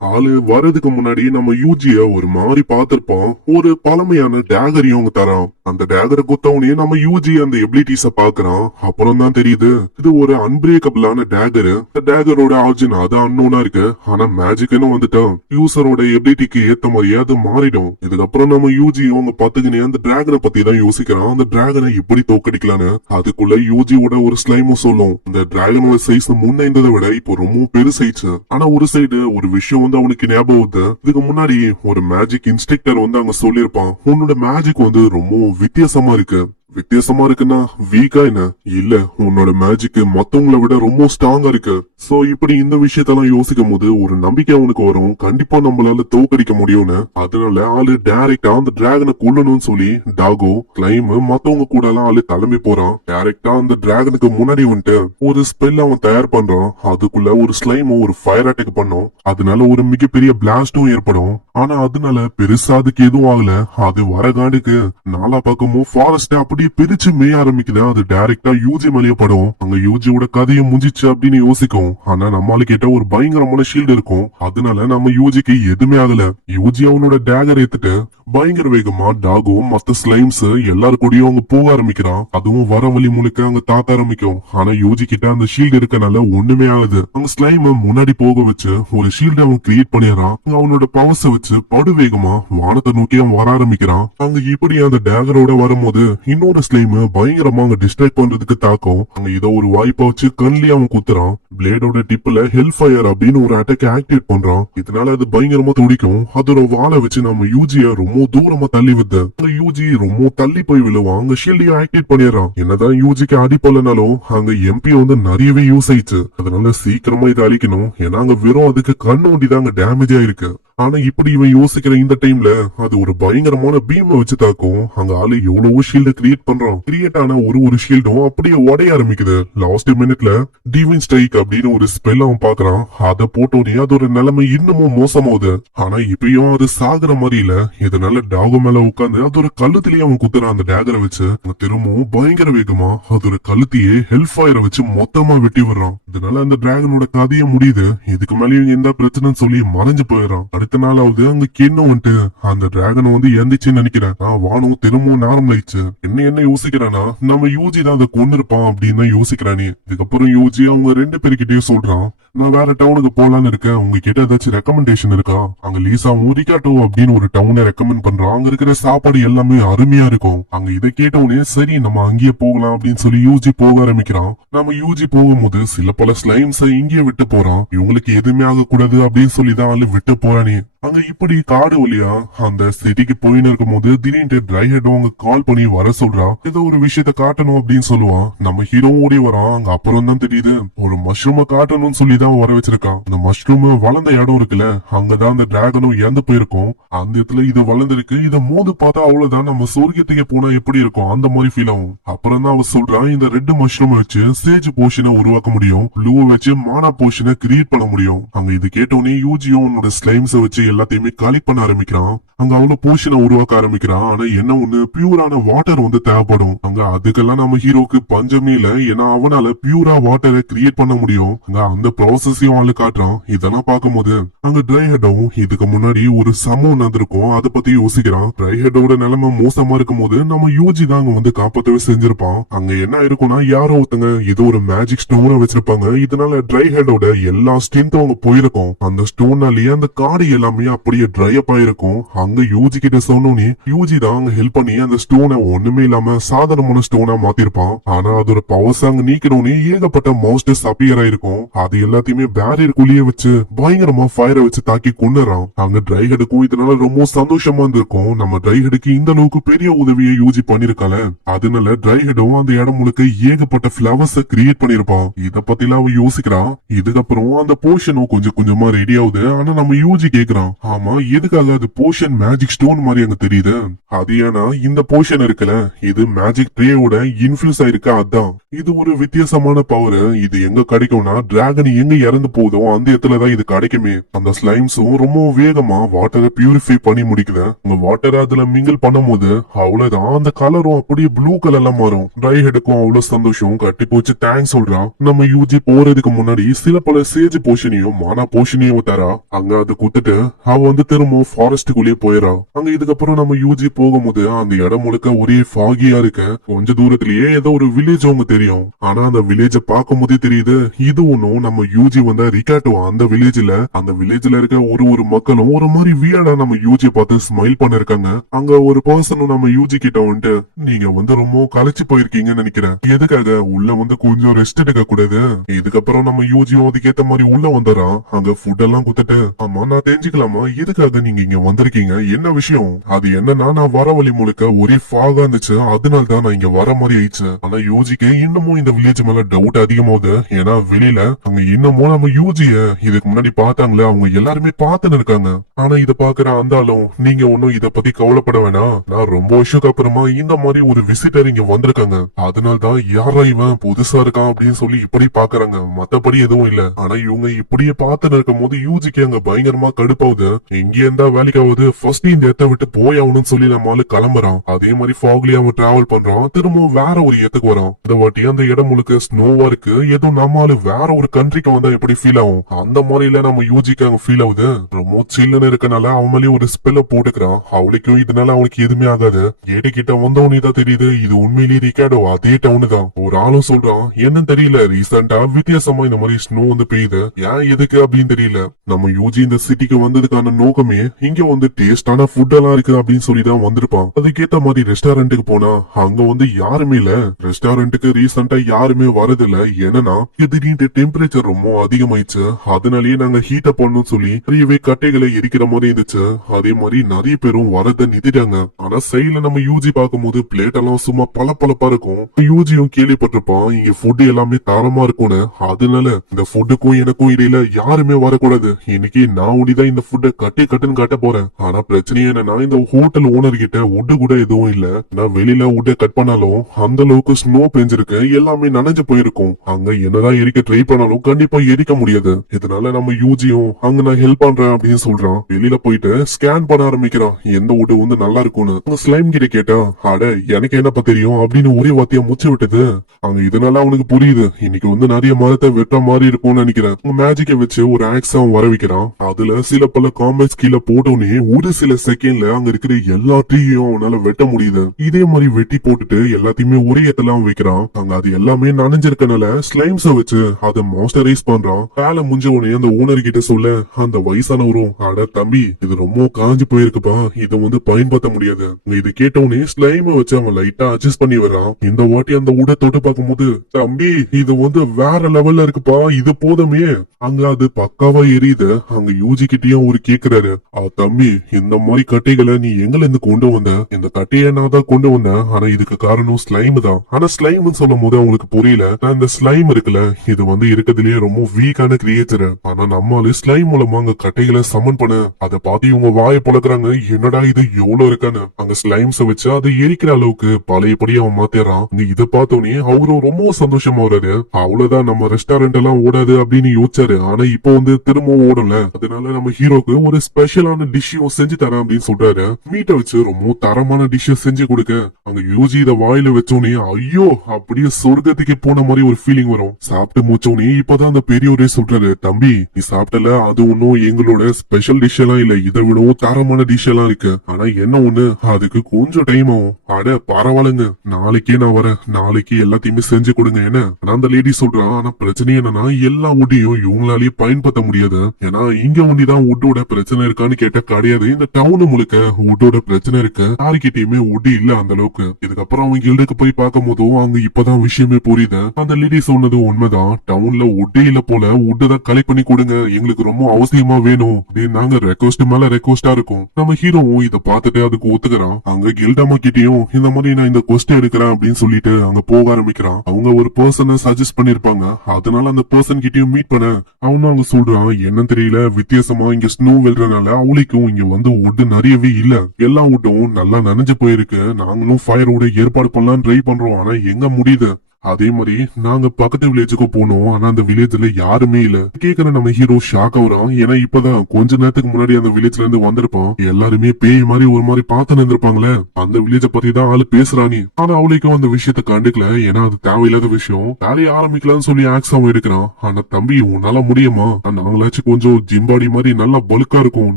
ஆளு வர்றதுக்கு முன்னாடி நம்ம யூஜிய ஒரு மாதிரி பாத்திருப்போம். ஒரு பழமையான டேகரையும் அவங்க தரான். அந்த டேகரை குத்தவனே நம்ம யூஜி அந்த எபிலிட்டிஸ பாக்குறான். அப்புறம் தான் தெரியுது இது ஒரு அன்பிரேக்கபிளான டேகரு. இந்த டேகரோட ஆர்ஜின் அது அன்னோனா இருக்கு. ஆனா மேஜிக்னு வந்துட்டான். யூசரோட எபிலிட்டிக்கு ஏத்த மாதிரியே அது மாறிடும். இதுக்கப்புறம் நம்ம யூஜி அவங்க பாத்துக்கினே அந்த டிராகனை பத்தி தான் யோசிக்கிறான். அந்த டிராகனை எப்படி தோக்கடிக்கலான்னு. அதுக்குள்ள யூஜியோட ஒரு ஸ்லைமும் சொல்லும். இந்த டிராகனோட சைஸ் முன்ன இருந்ததை விட இப்போ ரொம்ப பெருசாயிடுச்சு. ஆனா ஒரு சைடு ஒரு விஷயம் வந்து அவனுக்கு ஞாபகம் வருது. இதுக்கு முன்னாடி ஒரு மேஜிக் இன்ஸ்ட்ரக்டர் வந்து அங்க சொல்லிருப்பான், உன்னோட மேஜிக் வந்து ரொம்ப வித்தியாசமா இருக்கு. வித்தியாசமா இருக்குன்னா வீக்கா என்ன இல்ல, உன்னோட மேஜிக் மத்தவங்களை விட ரொம்ப ஸ்ட்ராங்கா இருக்கு. சோ இப்படி இந்த விஷயத்தெல்லாம் யோசிக்கும் போது ஒரு நம்பிக்கை அவனுக்கு வரும், கண்டிப்பா நம்மளால தோக்கடிக்க முடியும்னு. அதனால ஆளு டைரக்டா அந்த டிராகனை கொல்லணும்னு சொல்லி டாகோ கிளைம் மத்தவங்க கூட எல்லாம் ஆளு கிளம்பி போறான். டைரக்டா அந்த டிராகனுக்கு முன்னாடி வந்துட்டு ஒரு ஸ்பெல் அவன் தயார் பண்றான். அதுக்குள்ள ஒரு ஸ்லைமும் ஒரு ஃபயர் அட்டாக் பண்ணும். அதனால ஒரு மிகப்பெரிய பிளாஸ்டும் ஏற்படும். ஆனா அதனால பெருசா அதுக்கு எதுவும் ஆகல. அது வரகாண்டுக்கு நாலா பக்கமும் ஃபாரஸ்ட் அப்படியே பிரிச்சு மேய ஆரம்பிக்குது. அது டைரக்டா யூஜி மேலேயே படும். அங்க யூஜியோட கதையை முடிஞ்சிச்சு அப்படின்னு யோசிக்கும். ஆனா நம்மால கேட்ட ஒரு பயங்கரமான ஷீல்டு இருக்கும். அதனால நம்ம யூஜிக்கு எதுவுமே ஆகல. யூஜி அவனோட டேகர் ஏத்துட்டு பயங்கர வேகமா டாகும் மத்த ஸ்லைம்ஸ் எல்லாரு கூடயும் அவங்க போக ஆரம்பிக்கிறான். அதுவும் வர வழி முழுக்க அங்க தாக்க ஆரம்பிக்கும். ஆனா யூஜி கிட்ட அந்த ஷீல்டு இருக்கனால ஒண்ணுமே ஆகுது. அவங்க ஸ்லைம் முன்னாடி போக வச்சு ஒரு ஷீல்டு அவன் கிரியேட் பண்ணிடுறான். அவனோட பவர்ஸ வச்சு படு வேகமா வானத்தை நோக்கி அவன் வர ஆரம்பிக்கிறான். அங்க இப்படி அந்த டேகரோட வரும்போது இன்னொரு ஸ்லைம் பயங்கரமா அங்க டிஸ்ட்ராக்ட் பண்றதுக்கு தாக்கும். அங்க இத ஒரு வாய்ப்பா வச்சு கண்லயே அவன் குத்துறான். பிளேடோட டிப்ல ஹெல் ஃபயர் அப்படின்னு ஒரு அட்டாக் ஆக்டிவேட் பண்றான். இதனால அது பயங்கரமா துடிக்கும். அதோட வாழை வச்சு நம்ம யூஜிய ரொம்ப தூரமா தள்ளி விட்டு யூஜி ரொம்ப தள்ளி போய் விழுவான். அங்க ஷீல்டையும் ஆக்டிவேட் பண்ணிடுறான். என்னதான் யூஜிக்கு அடி போலனாலும் அங்க எம்பி வந்து நிறையவே யூஸ் ஆயிடுச்சு. அதனால சீக்கிரமா இதை அழிக்கணும். ஏன்னா அங்க வெறும் அதுக்கு கண்ணு ஒண்டிதான் அங்க டேமேஜ் ஆயிருக்கு. ஆனா இப்படி இவன் யோசிக்கிற இந்த டைம்ல அது ஒரு பயங்கரமான பீம் வச்சு தாக்கும். அங்க ஆளு எவ்வளவோ ஷீல்டு கிரியேட் பண்றான். கிரியேட் ஆன ஒரு ஷீல்டும் அப்படியே உடைய ஆரம்பிக்குது. லாஸ்ட் மினிட்ல டிவைன் ஸ்ட்ரைக் அப்படின்னு ஒரு ஸ்பெல் அவன் பாக்குறான். அத போட்டோடனே அதோட நிலைமை இன்னமும் மோசமாகுது. ஆனா இப்பயும் அது சாகுற மாதிரி இல்ல. இதனால டாகு மேல உட்காந்து அதோட கழுத்திலேயே அவன் குத்துறான். அந்த டேகரை வச்சு திரும்பவும் பயங்கர வேகமா அதோட கழுத்தையே ஹெல் ஃபயரை வச்சு மொத்தமா வெட்டி விடுறான். இதனால அந்த டிராகனோட கதையை முடியுது. இதுக்கு மேலே இவங்க எந்த பிரச்சனைன்னு சொல்லி மறைஞ்சு போயிடறான். அடுத்த நாளாவது அங்க கிண்ண வந்துட்டு அந்த டிராகன் வந்து இறந்துச்சுன்னு நினைக்கிறேன். வானம் திரும்பவும் நார்மல் ஆயிடுச்சு. என்ன யோசிக்கிறானா நம்ம யூஜி தான் அதை கொண்டு இருப்பான் அப்படின்னு தான் யோசிக்கிறானே. இதுக்கப்புறம் யூஜி அவங்க 2 பேருக்கிட்டயும் சொல்றான், நான் வேற டவுனுக்கு போலான்னு இருக்கேன், உங்ககிட்ட ஏதாச்சும் ரெக்கமெண்டேஷன் இருக்கா? அங்க லீசாவும் ரிகாட்டோ அப்படின்னு ஒரு டவுனை ரெக்கமெண்ட் பண்றான். அங்க இருக்கிற சாப்பாடு எல்லாமே அருமையா இருக்கும். அங்க இதை கேட்டவுடனே சரி நம்ம அங்கேயே போகலாம் அப்படின்னு சொல்லி யூஜி போக ஆரம்பிக்கிறான். நம்ம யூஜி போகும்போது சில பல ஸ்லைம்ஸ் இங்கேயே விட்டு போறான். இவங்களுக்கு எதுவுமே ஆக கூடாது அப்படின்னு சொல்லிதான் ஆளு விட்டு போறானே. அங்க இப்படி காடு வழியா அந்த சிட்டிக்கு போயின்னு இருக்கும் போது திடீர்னு ட்ரை ஹெட் அவங்க கால் பண்ணி வர சொல்றா. ஏதோ ஒரு விஷயத்த காட்டணும் அப்படின்னு சொல்லுவான். நம்ம ஹீரோ ஓடி வரான். அங்க அப்புறம் தான் தெரியுது ஒரு மஷ்ரூமை காட்டணும்னு சொல்லிதான் வர வச்சிருக்கான். அந்த மஷ்ரூம் வளர்ந்த இடம் இருக்குல்ல, அங்கதான் அந்த டிராகனும் இறந்து போயிருக்கும். அந்த இடத்துல இது வளர்ந்துருக்கு. இத மோது பார்த்தா அவ்வளவுதான் நம்ம சொர்க்கத்துக்கு போனா எப்படி இருக்கும் அந்த மாதிரி ஃபீல் ஆகும். அப்புறம் தான் அவ சொல்றான், இந்த ரெட் மஷ்ரூம் வச்சு சேஜ் போஷனை உருவாக்க முடியும், ப்ளூ வச்சு மானா போஷனை கிரியேட் பண்ண முடியும். அங்க இது கேட்டோடனே யூஜியும் உன்னோட ஸ்லைம்ஸை வச்சு எல்லாத்தையுமே கலெக்ட் பண்ண ஆரம்பிக்கிறான். அங்க அவ்வளவு போஷனை உருவாக்க ஆரம்பிக்கிறான். ஆனா என்ன ஒண்ணு, பியூரான வாட்டர் வந்து தேவைப்படும். அங்க அதுக்கெல்லாம் நம்ம ஹீரோக்கு பஞ்சமே இல்ல. ஏன்னா அவனால பியூரா வாட்டரை கிரியேட் பண்ண முடியும். அங்க அந்த ப்ராசஸையும் ஆளு காட்டுறான். இதெல்லாம் பார்க்கும்போது அங்க ட்ரை ஹெட்டும் இதுக்கு முன்னாடி ஒரு சம்பவம் நடந்திருக்கும், அதை பத்தி யோசிக்கிறான். ட்ரை ஹெட்டோட நிலைமை மோசமா இருக்கும் போது நம்ம யூஜி தான் அங்க வந்து காப்பாத்தவே செஞ்சிருப்பான். அங்க என்ன இருக்கும்னா யாரோ ஒருத்தங்க ஏதோ ஒரு மேஜிக் ஸ்டோனை வச்சிருப்பாங்க. இதனால ட்ரை ஹெட்டோட எல்லா ஸ்ட்ரென்த்தும் அவங்க போயிருக்கும். அந்த ஸ்டோன்னாலேயே அந்த காடு எல்லாமே அப்படியே ட்ரை அப் ஆயிருக்கும். அங்க யூஜி கிட்ட சொன்னோன்னே யூஜி தான் அங்க ஹெல்ப் பண்ணி அந்த ஸ்டோனை ஒண்ணுமே இல்லாம சாதாரணமான ஸ்டோனா மாத்திருப்பான். ஆனா அதோட பவர்ஸ் அங்க நீக்கணும்னே ஏகப்பட்ட மாஸ்டர்ஸ் அப்பியர் ஆயிருக்கும். அது எல்லாத்தையுமே பேரியர் குழிய வச்சு பயங்கரமா ஃபயரை வச்சு தாக்கி கொண்டுறான். அங்க ட்ரை ஹெடுக்கும் இதனால ரொம்ப சந்தோஷமா இருந்திருக்கும். நம்ம ட்ரை ஹெடுக்கு இந்த அளவுக்கு பெரிய உதவியை யூஜி பண்ணிருக்கால. அதனால ட்ரை ஹெடும் அந்த இடம் முழுக்க ஏகப்பட்ட பிளவர்ஸ் கிரியேட் பண்ணிருப்பான். இத பத்திலாம் அவன் யோசிக்கிறான். இதுக்கப்புறம் அந்த போர்ஷனும் கொஞ்சம் கொஞ்சமா ரெடி ஆகுது. ஆனா நம்ம யூஜி கேக்குறான், கேக்குறான். ஆமா, எதுக்காக அது போஷன் மேஜிக் ஸ்டோன் மாதிரி அங்க தெரியுது? அது ஏன்னா இந்த போஷன் இருக்குல்ல, இது மேஜிக் ட்ரேயோட இன்ஃபியூஸ் ஆயிருக்கு. அதான் இது ஒரு வித்தியாசமான பவர். இது எங்க கிடைக்கும்னா, டிராகன் எங்க இறந்து போதோ அந்த இடத்துலதான் இது கிடைக்குமே. அந்த ஸ்லைம்ஸும் ரொம்ப வேகமா வாட்டரை பியூரிஃபை பண்ணி முடிக்குது. உங்க வாட்டரை அதுல மிங்கிள் பண்ணும் போது அவ்வளவுதான், அந்த கலரும் அப்படியே ப்ளூ கலர்ல மாறும். ட்ரை ஹெடுக்கும் அவ்வளவு சந்தோஷம். கட்டி போச்சு தேங்க்ஸ் சொல்றான். நம்ம யூஜி போறதுக்கு முன்னாடி சில பல சேஜ் போஷனையும் மானா போஷனையும் தரா. அங்க அது குத்துட்டு அவ வந்து திரும்ப ஃபாரஸ்டுக்குள்ளேயே போயிடா. அங்க இதுக்கப்புறம் நம்ம யூஜி போகும்போது அந்த இடம் முழுக்க ஒரே ஃபாகியா இருக்கு. கொஞ்ச தூரத்திலேயே ஏதோ ஒரு வில்லேஜ் அவங்க தெரியும். ஆனா அந்த வில்லேஜ பார்க்கும் போதே தெரியுது இது ஒண்ணும் நம்ம யூஜி வந்த ரிகாட்டோ அந்த வில்லேஜ்ல இருக்க ஒரு மக்களும் ஒரு மாதிரி வியர்டா நம்ம யூஜி பார்த்து ஸ்மைல் பண்ண இருக்காங்க. அங்க ஒரு பர்சனும் நம்ம யூஜி கிட்ட வந்துட்டு, நீங்க வந்து ரொம்ப களைச்சு போயிருக்கீங்கன்னு நினைக்கிறேன், எதுக்காக உள்ள வந்து கொஞ்சம் ரெஸ்ட் எடுக்க கூடாது? இதுக்கப்புறம் நம்ம யூஜியும் அதுக்கேத்த மாதிரி உள்ள வந்துறான். அங்க ஃபுட் எல்லாம் குத்துட்டு, ஆமா நான் தெரிஞ்சுக்கலாமா எதுக்காக நீங்க இங்க வந்திருக்கீங்க, என்ன விஷயம்? அது என்னன்னா, நான் வர வழி முழுக்க ஒரே ஃபாகா இருந்துச்சு, அதனாலதான் நான் இங்க வர மாதிரி ஆயிடுச்சு. ஆனா யூஜிக்கு இன்னமும் இந்த வில்லேஜ் மேல டவுட் அதிகமாகுது. ஏன்னா வெளியில அங்க இன்னமும் நம்ம யூஜிய இதுக்கு முன்னாடி பார்த்தாங்களே, அவங்க எல்லாருமே பார்த்துன்னு இருக்காங்க. ஆனா இத பாக்குற அந்தாலும், நீங்க ஒன்னும் இத பத்தி கவலைப்பட வேணாம், நான் ரொம்ப வருஷத்துக்கு அப்புறமா இந்த மாதிரி ஒரு விசிட்டர் இங்க வந்திருக்காங்க, அதனால்தான் யாரா இவன் புதுசா இருக்கான் அப்படின்னு சொல்லி இப்படி பாக்குறாங்க, மத்தபடி எதுவும் இல்ல. ஆனா இவங்க இப்படியே பார்த்துன்னு இருக்கும் போது யூஜிக்கு அங்க பயங்கரமா கடுப்பாவுது. எங்க இருந்தா வேலைக்காவது ஃபர்ஸ்ட் இந்த இடத்த விட்டு போய் ஆகணும்னு சொல்லி நம்ம ஆளு கிளம்புறான். அதே மாதிரி ஃபாக்லயே அவன் டிராவல் பண்றான். திரும்பவும் வேற ஒரு இடத்துக்கு வரான். இந்த வாட்டி அந்த இடம் முழுக்க ஸ்னோவா இருக்கு. ஏதோ நம்ம ஆளு வேற ஒரு கண்ட்ரிக்கு வந்தா எப்படி ஃபீல் ஆகும், அந்த மாதிரில நம்ம யூஜிக்கு அங்க ஃபீல் ஆகுது. ரொம்ப சில்லுன்னு இருக்கனால அவன் மேலே ஒரு ஸ்பெல்ல போட்டுக்கிறான். அவளுக்கும் இதனால அவனுக்கு எதுவுமே ஆகாது. கேட்டு கிட்ட வந்தவனே தான் தெரியுது இது உண்மையிலேயே ரிகார்டோ அதே டவுனு தான். ஒரு ஆளும் சொல்றான், என்னன்னு தெரியல, ரீசெண்டா வித்தியாசமா இந்த மாதிரி ஸ்னோ வந்து பெய்யுது, ஏன் எதுக்கு அப்படின்னு தெரியல. நம்ம யூஜி இந்த சிட்டிக்கு வந்ததுக்கான நோக்கமே இங்க வந்து டேஸ்டான ஃபுட் எல்லாம் இருக்கு அப்படின்னு சொல்லிதான் வந்திருப்பான். அதுக்கேத்த மாதிரி ரெஸ்டாரண்ட்டுக்கு போனா அங்க வந்து யாருமே இல்ல. ரெஸ்டாரண்ட்டுக்கு ரீசெண்டா யாருமே வரதில்ல. என்னன்னா திடீர்னு டெம்பரேச்சர் ரொம்ப அதிகமாயிடுச்சு, அதனாலயே நாங்க ஹீட் அப் பண்ணணும் சொல்லி நிறையவே கட்டைகளை எரிக்கிற மாதிரி இருந்துச்சு. அதே மாதிரி நிறைய பேரும் வரத நிறுத்திட்டாங்க. ஆனா சைட்ல நம்ம யூஜி பார்க்கும்போது பிளேட் எல்லாம் சும்மா பளபளப்பா இருக்கும். யூஜியும் கேள்விப்பட்டிருப்பான் இங்க ஃபுட் எல்லாமே தரமா இருக்கும்னு. அதனால இந்த ஃபுட்டுக்கும் எனக்கும் இடையில யாருமே வரக்கூடாது, இன்னைக்கு நான் ஒண்டிதான் இந்த ஃபுட்டை கட்டுன்னு காட்ட போறேன். ஆனா பிரச்சனை என்னன்னா, இந்த ஹோட்டல் ஓனர் கிட்ட உட்டு கூட எதுவும் இல்ல. நான் வெளியில உட்டை கட் பண்ணாலும் அந்த அளவுக்கு ஸ்னோ பெஞ்சிருக்கு, எல்லாமே நனைஞ்சு போயிருக்கும். அங்க என்னதான் எரிக்க ட்ரை பண்ணாலும் கண்டிப்பா எரிக்க முடியாது. இதனால நம்ம யூஜியும் அங்க நான் ஹெல்ப் பண்றேன் அப்படின்னு சொல்றான். வெளியில போயிட்டு ஸ்கேன் பண்ண ஆரம்பிக்கிறான், எந்த உட்டு வந்து நல்லா இருக்கும்னு. அங்க ஸ்லைம் கிட்ட கேட்டா, அட எனக்கு என்னப்பா தெரியும் அப்படின்னு ஒரே வார்த்தையா முச்சு விட்டது. அங்க இதனால அவனுக்கு புரியுது இன்னைக்கு வந்து நிறைய மரத்தை வெட்ட மாதிரி இருக்கும்னு நினைக்கிறேன். மேஜிக்கை வச்சு ஒரு ஆக்ஸ் அவன் வர வைக்கிறான். அதுல சில பல காமெண்ட்ஸ் கீழே போட்டோன்னே ஒரு சில செகண்ட்ல அங்க இருக்கிற எல்லா ட்ரீயும் அவனால வெட்ட முடியுது. இதே மாதிரி வெட்டி போட்டுட்டு எல்லாத்தையுமே ஒரே இடத்துல அவன் வைக்கிறான். அங்க அது எல்லாமே நனைஞ்சிருக்கனால ஸ்லைம்ஸ வச்சு அதை மாஸ்டரைஸ் பண்றான். வேலை முடிஞ்ச உடனே அந்த ஓனர் கிட்ட சொல்ல, அந்த வயசானவரும், அட தம்பி இது ரொம்ப காஞ்சி போயிருக்குப்பா, இதை வந்து பயன்படுத்த முடியாது. இது கேட்ட உடனே ஸ்லைம் வச்சு அவன் லைட்டா அட்ஜஸ்ட் பண்ணி வர்றான். இந்த வாட்டி அந்த உட தொட்டு பார்க்கும் போது, தம்பி இது வந்து வேற லெவல்ல இருக்குப்பா, இது போதுமே. அங்க அது பக்காவா எரியுது. அங்க யூஜி கிட்டயும் ஒரு கேக்குறாரு, தம்பி இந்த மாதிரி கட்டைகளை நீ எங்கல இருந்து கொண்டு வந்த? இந்த கட்டையை நான் தான் கொண்டு வந்தேன், ஆனா இதுக்கு காரணம் ஸ்லைம் தான். ஆனா ஸ்லைம் சொல்லும் போது அவங்களுக்கு புரியல, இந்த ஸ்லைம் இருக்குல்ல இது வந்து இருக்கிறதுலயே ரொம்ப வீக்கான கிரியேச்சர். ஆனா நம்மளால ஸ்லைம் மூலமா அங்க கட்டைகளை சமன் பண்ண, அதை பார்த்து இவங்க வாயை பழக்கிறாங்க, என்னடா இது எவ்வளவு இருக்கான்னு. அங்க ஸ்லைம்ஸ வச்சு அதை எரிக்கிற அளவுக்கு பழையபடி அவன் மாத்திரான். இதை பார்த்தோன்னே அவரும் ரொம்ப சந்தோஷமா வராரு. அவ்வளவுதான் நம்ம ரெஸ்டாரண்ட் எல்லாம் ஓடாது அப்படின்னு யோசிச்சாரு. ஆனா இப்போ வந்து திரும்பவும் ஓடல. அதனால நம்ம ஹீரோக்கு ஒரு ஸ்பெஷலான டிஷ்ஷும் செஞ்சு தரேன் அப்படின்னு சொல்றாரு. மீட்டை வச்சு ரொம்ப தரமான டிஷ் செஞ்சு கொடுக்க, அங்க யூஜி இத வாயில வச்சோனே ஐயோ அப்படியே சொர்க்கத்துக்கு போன மாதிரி ஒரு ஃபீலிங் வரும். சாப்பிட்டு மூச்சோனே இப்பதான் அந்த பெரியவரே சொல்றாரு, தம்பி நீ சாப்பிட்டல அது ஒன்னும் எங்களோட ஸ்பெஷல் டிஷ் எல்லாம் இல்ல, இதை விடவும் தரமான டிஷ் எல்லாம் இருக்கு. ஆனா என்ன ஒண்ணு, அதுக்கு கொஞ்சம் டைம் ஆகும். அட பரவாயில்லைங்க, நாளைக்கே நான் வரேன், நாளைக்கு எல்லாத்தையுமே செஞ்சு கொடுங்க என்ன. ஆனா அந்த லேடி சொல்றான், ஆனா பிரச்சனை என்னன்னா எல்லா உட்டையும் இவங்களாலேயே பயன்படுத்த முடியாது. ஏன்னா இங்க ஒண்டிதான் உட்டோட பிரச்சனை இருக்கான்னு கேட்ட கிடையாது. இந்த டவுனு முழுக்க உட்டோட பிரச்சனை இருக்கு, யாருக்கிட்டயுமே உட்டு இல்ல அந்த அளவுக்கு. இதுக்கப்புறம் அவங்க கில்டுக்கு போய் பார்க்கும் போதும் அங்க இப்பதான் விஷயமே புரியுது. அந்த லேடி சொன்னது உண்மைதான், டவுன்ல உட்டே இல்ல போல, உட்டு தான் கலெக்ட் பண்ணி கொடுங்க, எங்களுக்கு ரொம்ப அவசியமா வேணும். நாங்க ரெக்வஸ்ட் மேல ரெக்வஸ்டா இருக்கும். நம்ம ஹீரோவும் இதை பார்த்துட்டு அதுக்கு ஒத்துக்கிறான். அங்க கில்டமா கிட்டயும் இந்த மாதிரி நான் இந்த கொஸ்ட் எடுக்கிறேன் அப்படின்னு சொல்லிட்டு அங்க போக ஆரம்பிக்கிறான். அவங்க ஒரு பர்சனை சஜஸ்ட் பண்ணிருப்பாங்க, அதனால அந்த பர்சன் கிட்டயும் மீட் பண்ண அவனும் அங்க சொல்றான், என்னன்னு தெரியல வித்தியாசமா இங்க ஸ்னோ விழுறதுனால அவளிக்கும் இங்க வந்து wood நிறையவே இல்ல. எல்லா woodம் நல்லா நனைஞ்சு போயிருக்கு. நாங்களும் ஃபயர் wood ஏற்பாடு பண்ணலாம் ட்ரை பண்றோம். ஆனா எங்க முடியுது. அதே மாதிரி நாங்க பக்கத்து வில்லேஜுக்கு போனோம். ஆனா அந்த வில்லேஜ்ல யாருமே இல்ல. கேக்குற நம்ம ஹீரோ ஷாக் ஆகுறான். ஏன்னா இப்பதான் கொஞ்ச நேரத்துக்கு முன்னாடி அந்த வில்லேஜ்ல இருந்து வந்திருப்பான். எல்லாருமே பேய் மாதிரி ஒரு மாதிரி பார்த்து நின்றுப்பாங்களே. அந்த வில்லேஜ பத்தி தான் ஆளு பேசுறானி. ஆனா அவளுக்கும் அந்த விஷயத்த கண்டுக்கல. ஏன்னா அது தேவையில்லாத விஷயம். வேலையை ஆரம்பிக்கலாம்னு சொல்லி ஆக்ஸாவும் எடுக்கிறான். ஆனா தம்பி உன்னால முடியுமா? நாங்களாச்சும் கொஞ்சம் ஜிம்பாடி மாதிரி நல்லா பல்கா இருக்கும்.